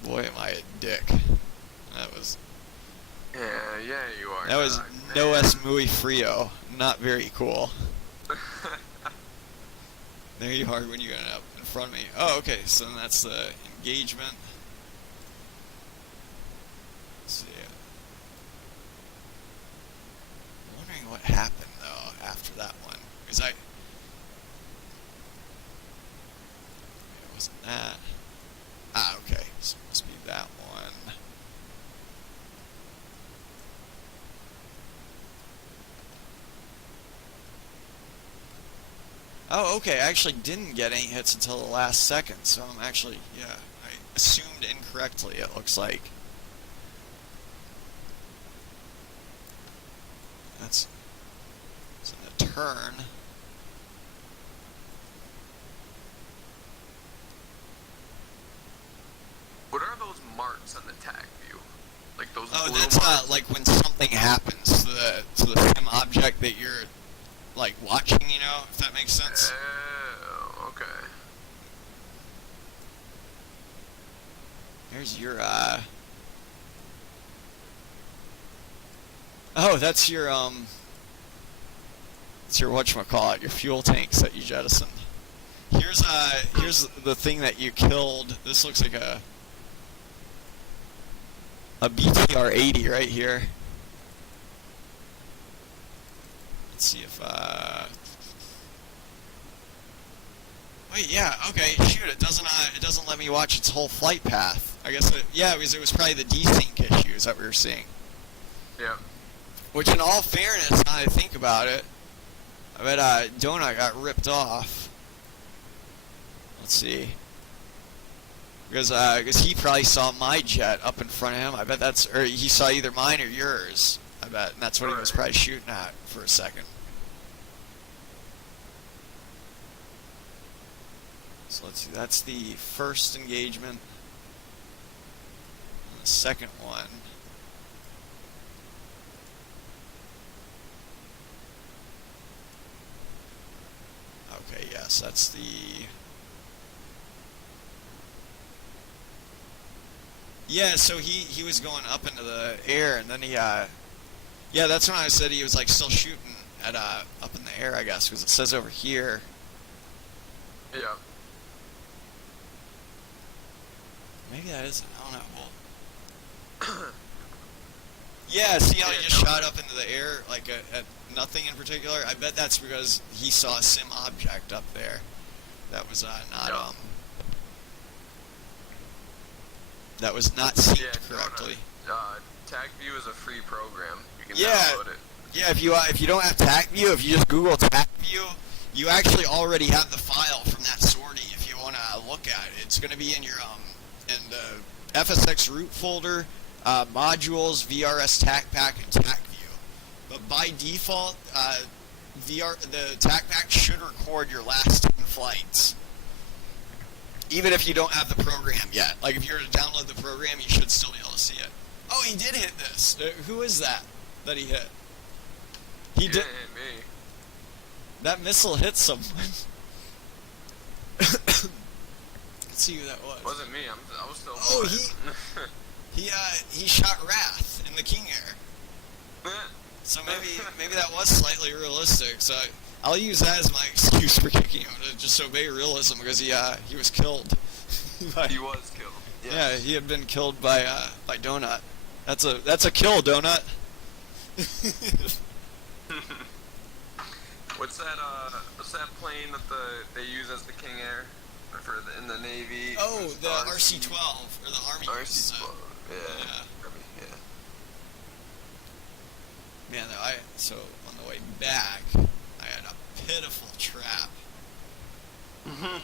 Boy am I a dick. That was Yeah, you are. that was no es muy frio. Not very cool. There you are when you got up in front of me. Oh, okay, so then that's the engagement. Let's see. I'm wondering what happened though after that one. Because it wasn't that. Ah, okay. So it must be that one. Oh, okay, I actually didn't get any hits until the last second, so I'm actually, yeah, I assumed incorrectly, it looks like. That's in a turn. What are those marks on the tag view? Like those Oh, blue that's marks? like when something happens to the sim object that you're like watching, you know, if that makes sense. Oh, okay. Here's your oh, that's your it's your whatchamacallit, your fuel tanks that you jettisoned. Here's the thing that you killed. This looks like a BTR 80 right here. Let's see if wait, yeah, okay, shoot, it doesn't let me watch its whole flight path. I guess yeah, because it was probably the desync issues that we were seeing. Yeah. Which, in all fairness, now that I think about it, I bet Donut got ripped off. Let's see. Because he probably saw my jet up in front of him. I bet or he saw either mine or yours. I bet, and that's what he was probably shooting at for a second. So let's see, that's the first engagement. And the second one. Okay, yes, that's the... Yeah, so he was going up into the air, and then he, yeah, that's when I said he was, like, still shooting at, up in the air, I guess, because it says over here. Yeah. Maybe that isn't, I don't know, well... Yeah, see how he just shot up into the air, like, at nothing in particular? I bet that's because he saw a sim object up there that was, not, that was not synced correctly. Tag View is a free program. You can Yeah. download it. Yeah, if you don't have TAC View, if you just Google TAC View, you actually already have the file from that sortie. If you want to look at it, it's going to be in your in the FSX root folder, modules, VRS TAC Pack, and TAC View. But by default, the TAC Pack should record your last 10 flights, even if you don't have the program yet. Like if you were to download the program, you should still be able to see it. Oh, he did hit this. Who is that he hit? He did. Hit me. That missile hit someone. Let's see who that was. Wasn't me. I was still. Oh, flying. he shot Wrath in the King Air. So maybe that was slightly realistic. So I'll use that as my excuse for kicking him, to just obey realism, because he was killed. He was killed. Yes. Yeah, he had been killed by Donut. That's a kill, Donut. What's that plane that they use as the King Air in the Navy? Oh, the RC-12 or the Army. RC-12. Yeah. Man, so on the way back, I had a pitiful trap. Oh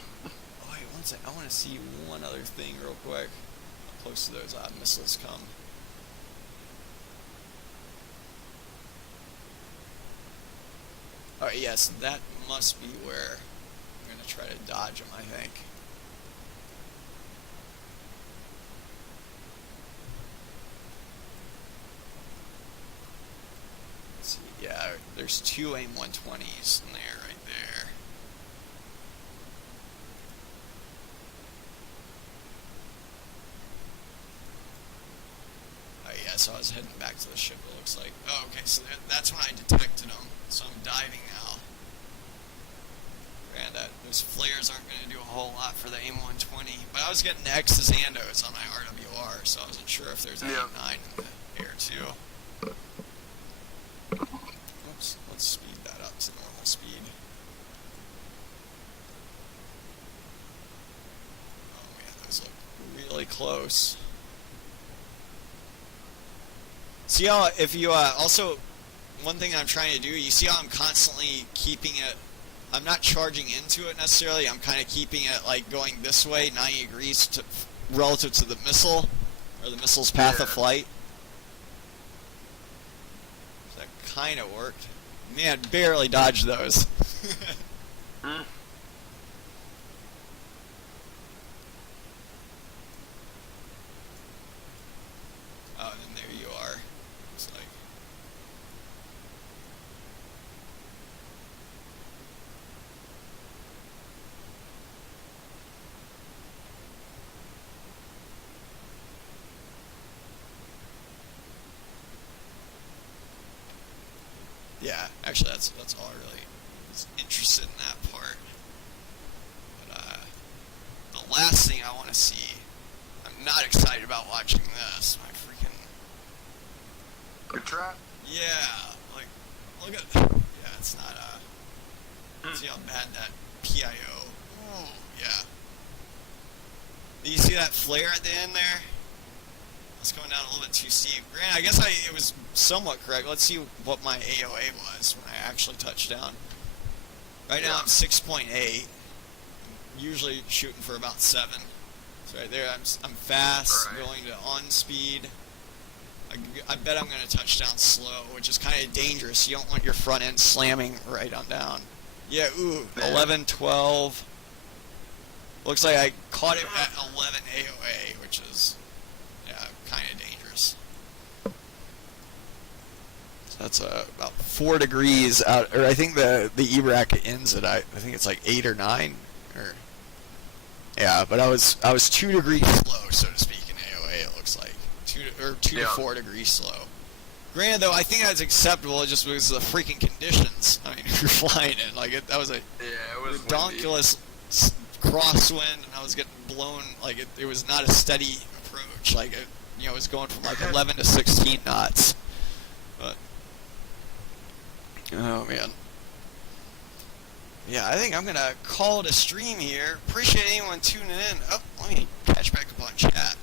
wait, one sec. I want to see one other thing real quick. How close do those missiles come? Alright, yes, that must be where I'm going to try to dodge them, I think. Let's see, yeah, there's two AIM-120s in there, right there. Alright, yeah, so I was heading back to the ship, it looks like. Oh, okay, so that's when I detected them. So I'm diving now. And those flares aren't going to do a whole lot for the AIM-120. But I was getting X's and O's on my RWR, so I wasn't sure if there's an AIM-9 in the air too. Oops, let's speed that up to normal speed. Oh man, those look really close. See how, if you also, one thing I'm trying to do, you see how I'm constantly keeping it, I'm not charging into it necessarily, I'm kind of keeping it like going this way, 90 degrees relative to the missile, or the missile's path of flight. So that kind of worked. Man, barely dodged those. Hmm. Oh, and then there you are. Looks like. Yeah, actually, that's all I really was interested in that part. But the last thing I want to see, I'm not excited about watching this. My freaking Good trap. yeah, like look at yeah, it's not see how bad that PIO. Oh yeah. Do you see that flare at the end there? It's going down a little bit too steep. Granted, I guess it was somewhat correct. Let's see what my AOA was when I actually touched down. Right now I'm 6.8. Usually shooting for about 7. So right there, I'm fast, going to on speed. I bet I'm going to touch down slow, which is kind of dangerous. You don't want your front end slamming right on down. Yeah, ooh, 11, 12. Looks like I caught it at 11 AOA, which is kind of dangerous. So that's about 4 degrees out, or I think the E bracket ends at I think it's like 8 or 9, or yeah. But I was 2 degrees slow, so to speak, in AOA. It looks like 2 to 4 degrees slow. Granted, though, I think that's acceptable just because of the freaking conditions. I mean, if you're flying in, like it was a redonkulous crosswind, and I was getting blown. Like it was not a steady approach. Like it was going from like 11 to 16 knots. But oh man, yeah, I think I'm gonna call it a stream here. Appreciate anyone tuning in. Oh, let me catch back up on chat.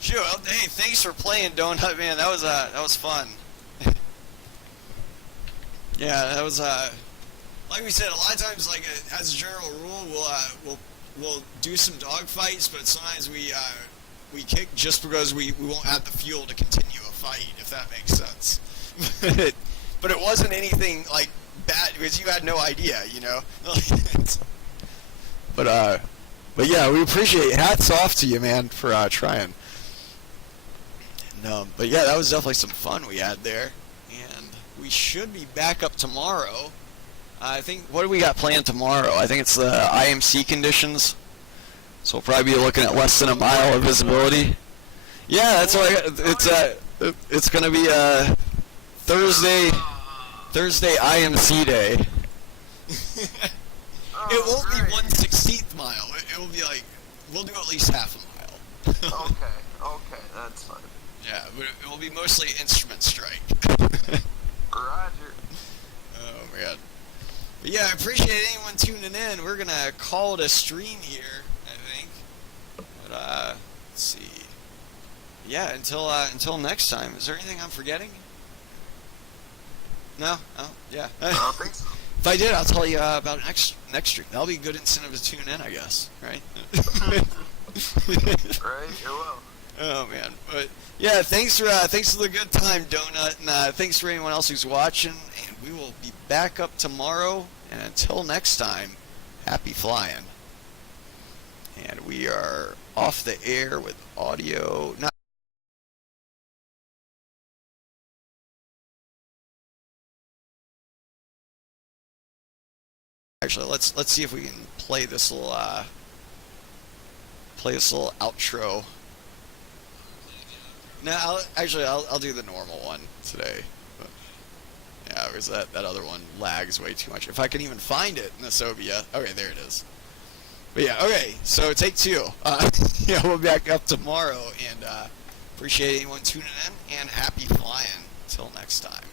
Sure. Well, hey, thanks for playing, Donut Man. That was fun. Yeah, that was like we said, a lot of times, like as a general rule, we'll do some dogfights, but sometimes we kick just because we won't have the fuel to continue a fight, if that makes sense. But it wasn't anything like bad because you had no idea, you know. But yeah, we appreciate it. Hats off to you, man, for trying. And, but yeah, that was definitely some fun we had there, and we should be back up tomorrow. I think, what do we got planned tomorrow? I think it's the IMC conditions. So we'll probably be looking at less than a mile of visibility. Yeah, that's what it's going to be Thursday IMC day. It won't be 1/16th mile. It will be like, we'll do at least half a mile. Okay, that's fine. Yeah, but it will be mostly instrument strike. Roger. Oh man. But yeah, I appreciate anyone tuning in. We're gonna call it a stream here, I think. But let's see. Yeah, until next time. Is there anything I'm forgetting? No? Oh, yeah. I don't think so. If I did, I'll tell you about next stream. That'll be a good incentive to tune in, I guess. Right? Right, it will. Oh man, but yeah, thanks for the good time, Donut, and thanks for anyone else who's watching. And we will be back up tomorrow. And until next time, happy flying. And we are off the air with audio. Not actually, let's see if we can play this little outro. No, I'll do the normal one today. But, yeah, because that other one lags way too much. If I can even find it in the Sobia. Okay, there it is. But yeah, okay, so take two. Yeah, we'll be back up tomorrow, and appreciate anyone tuning in, and happy flying. Till next time.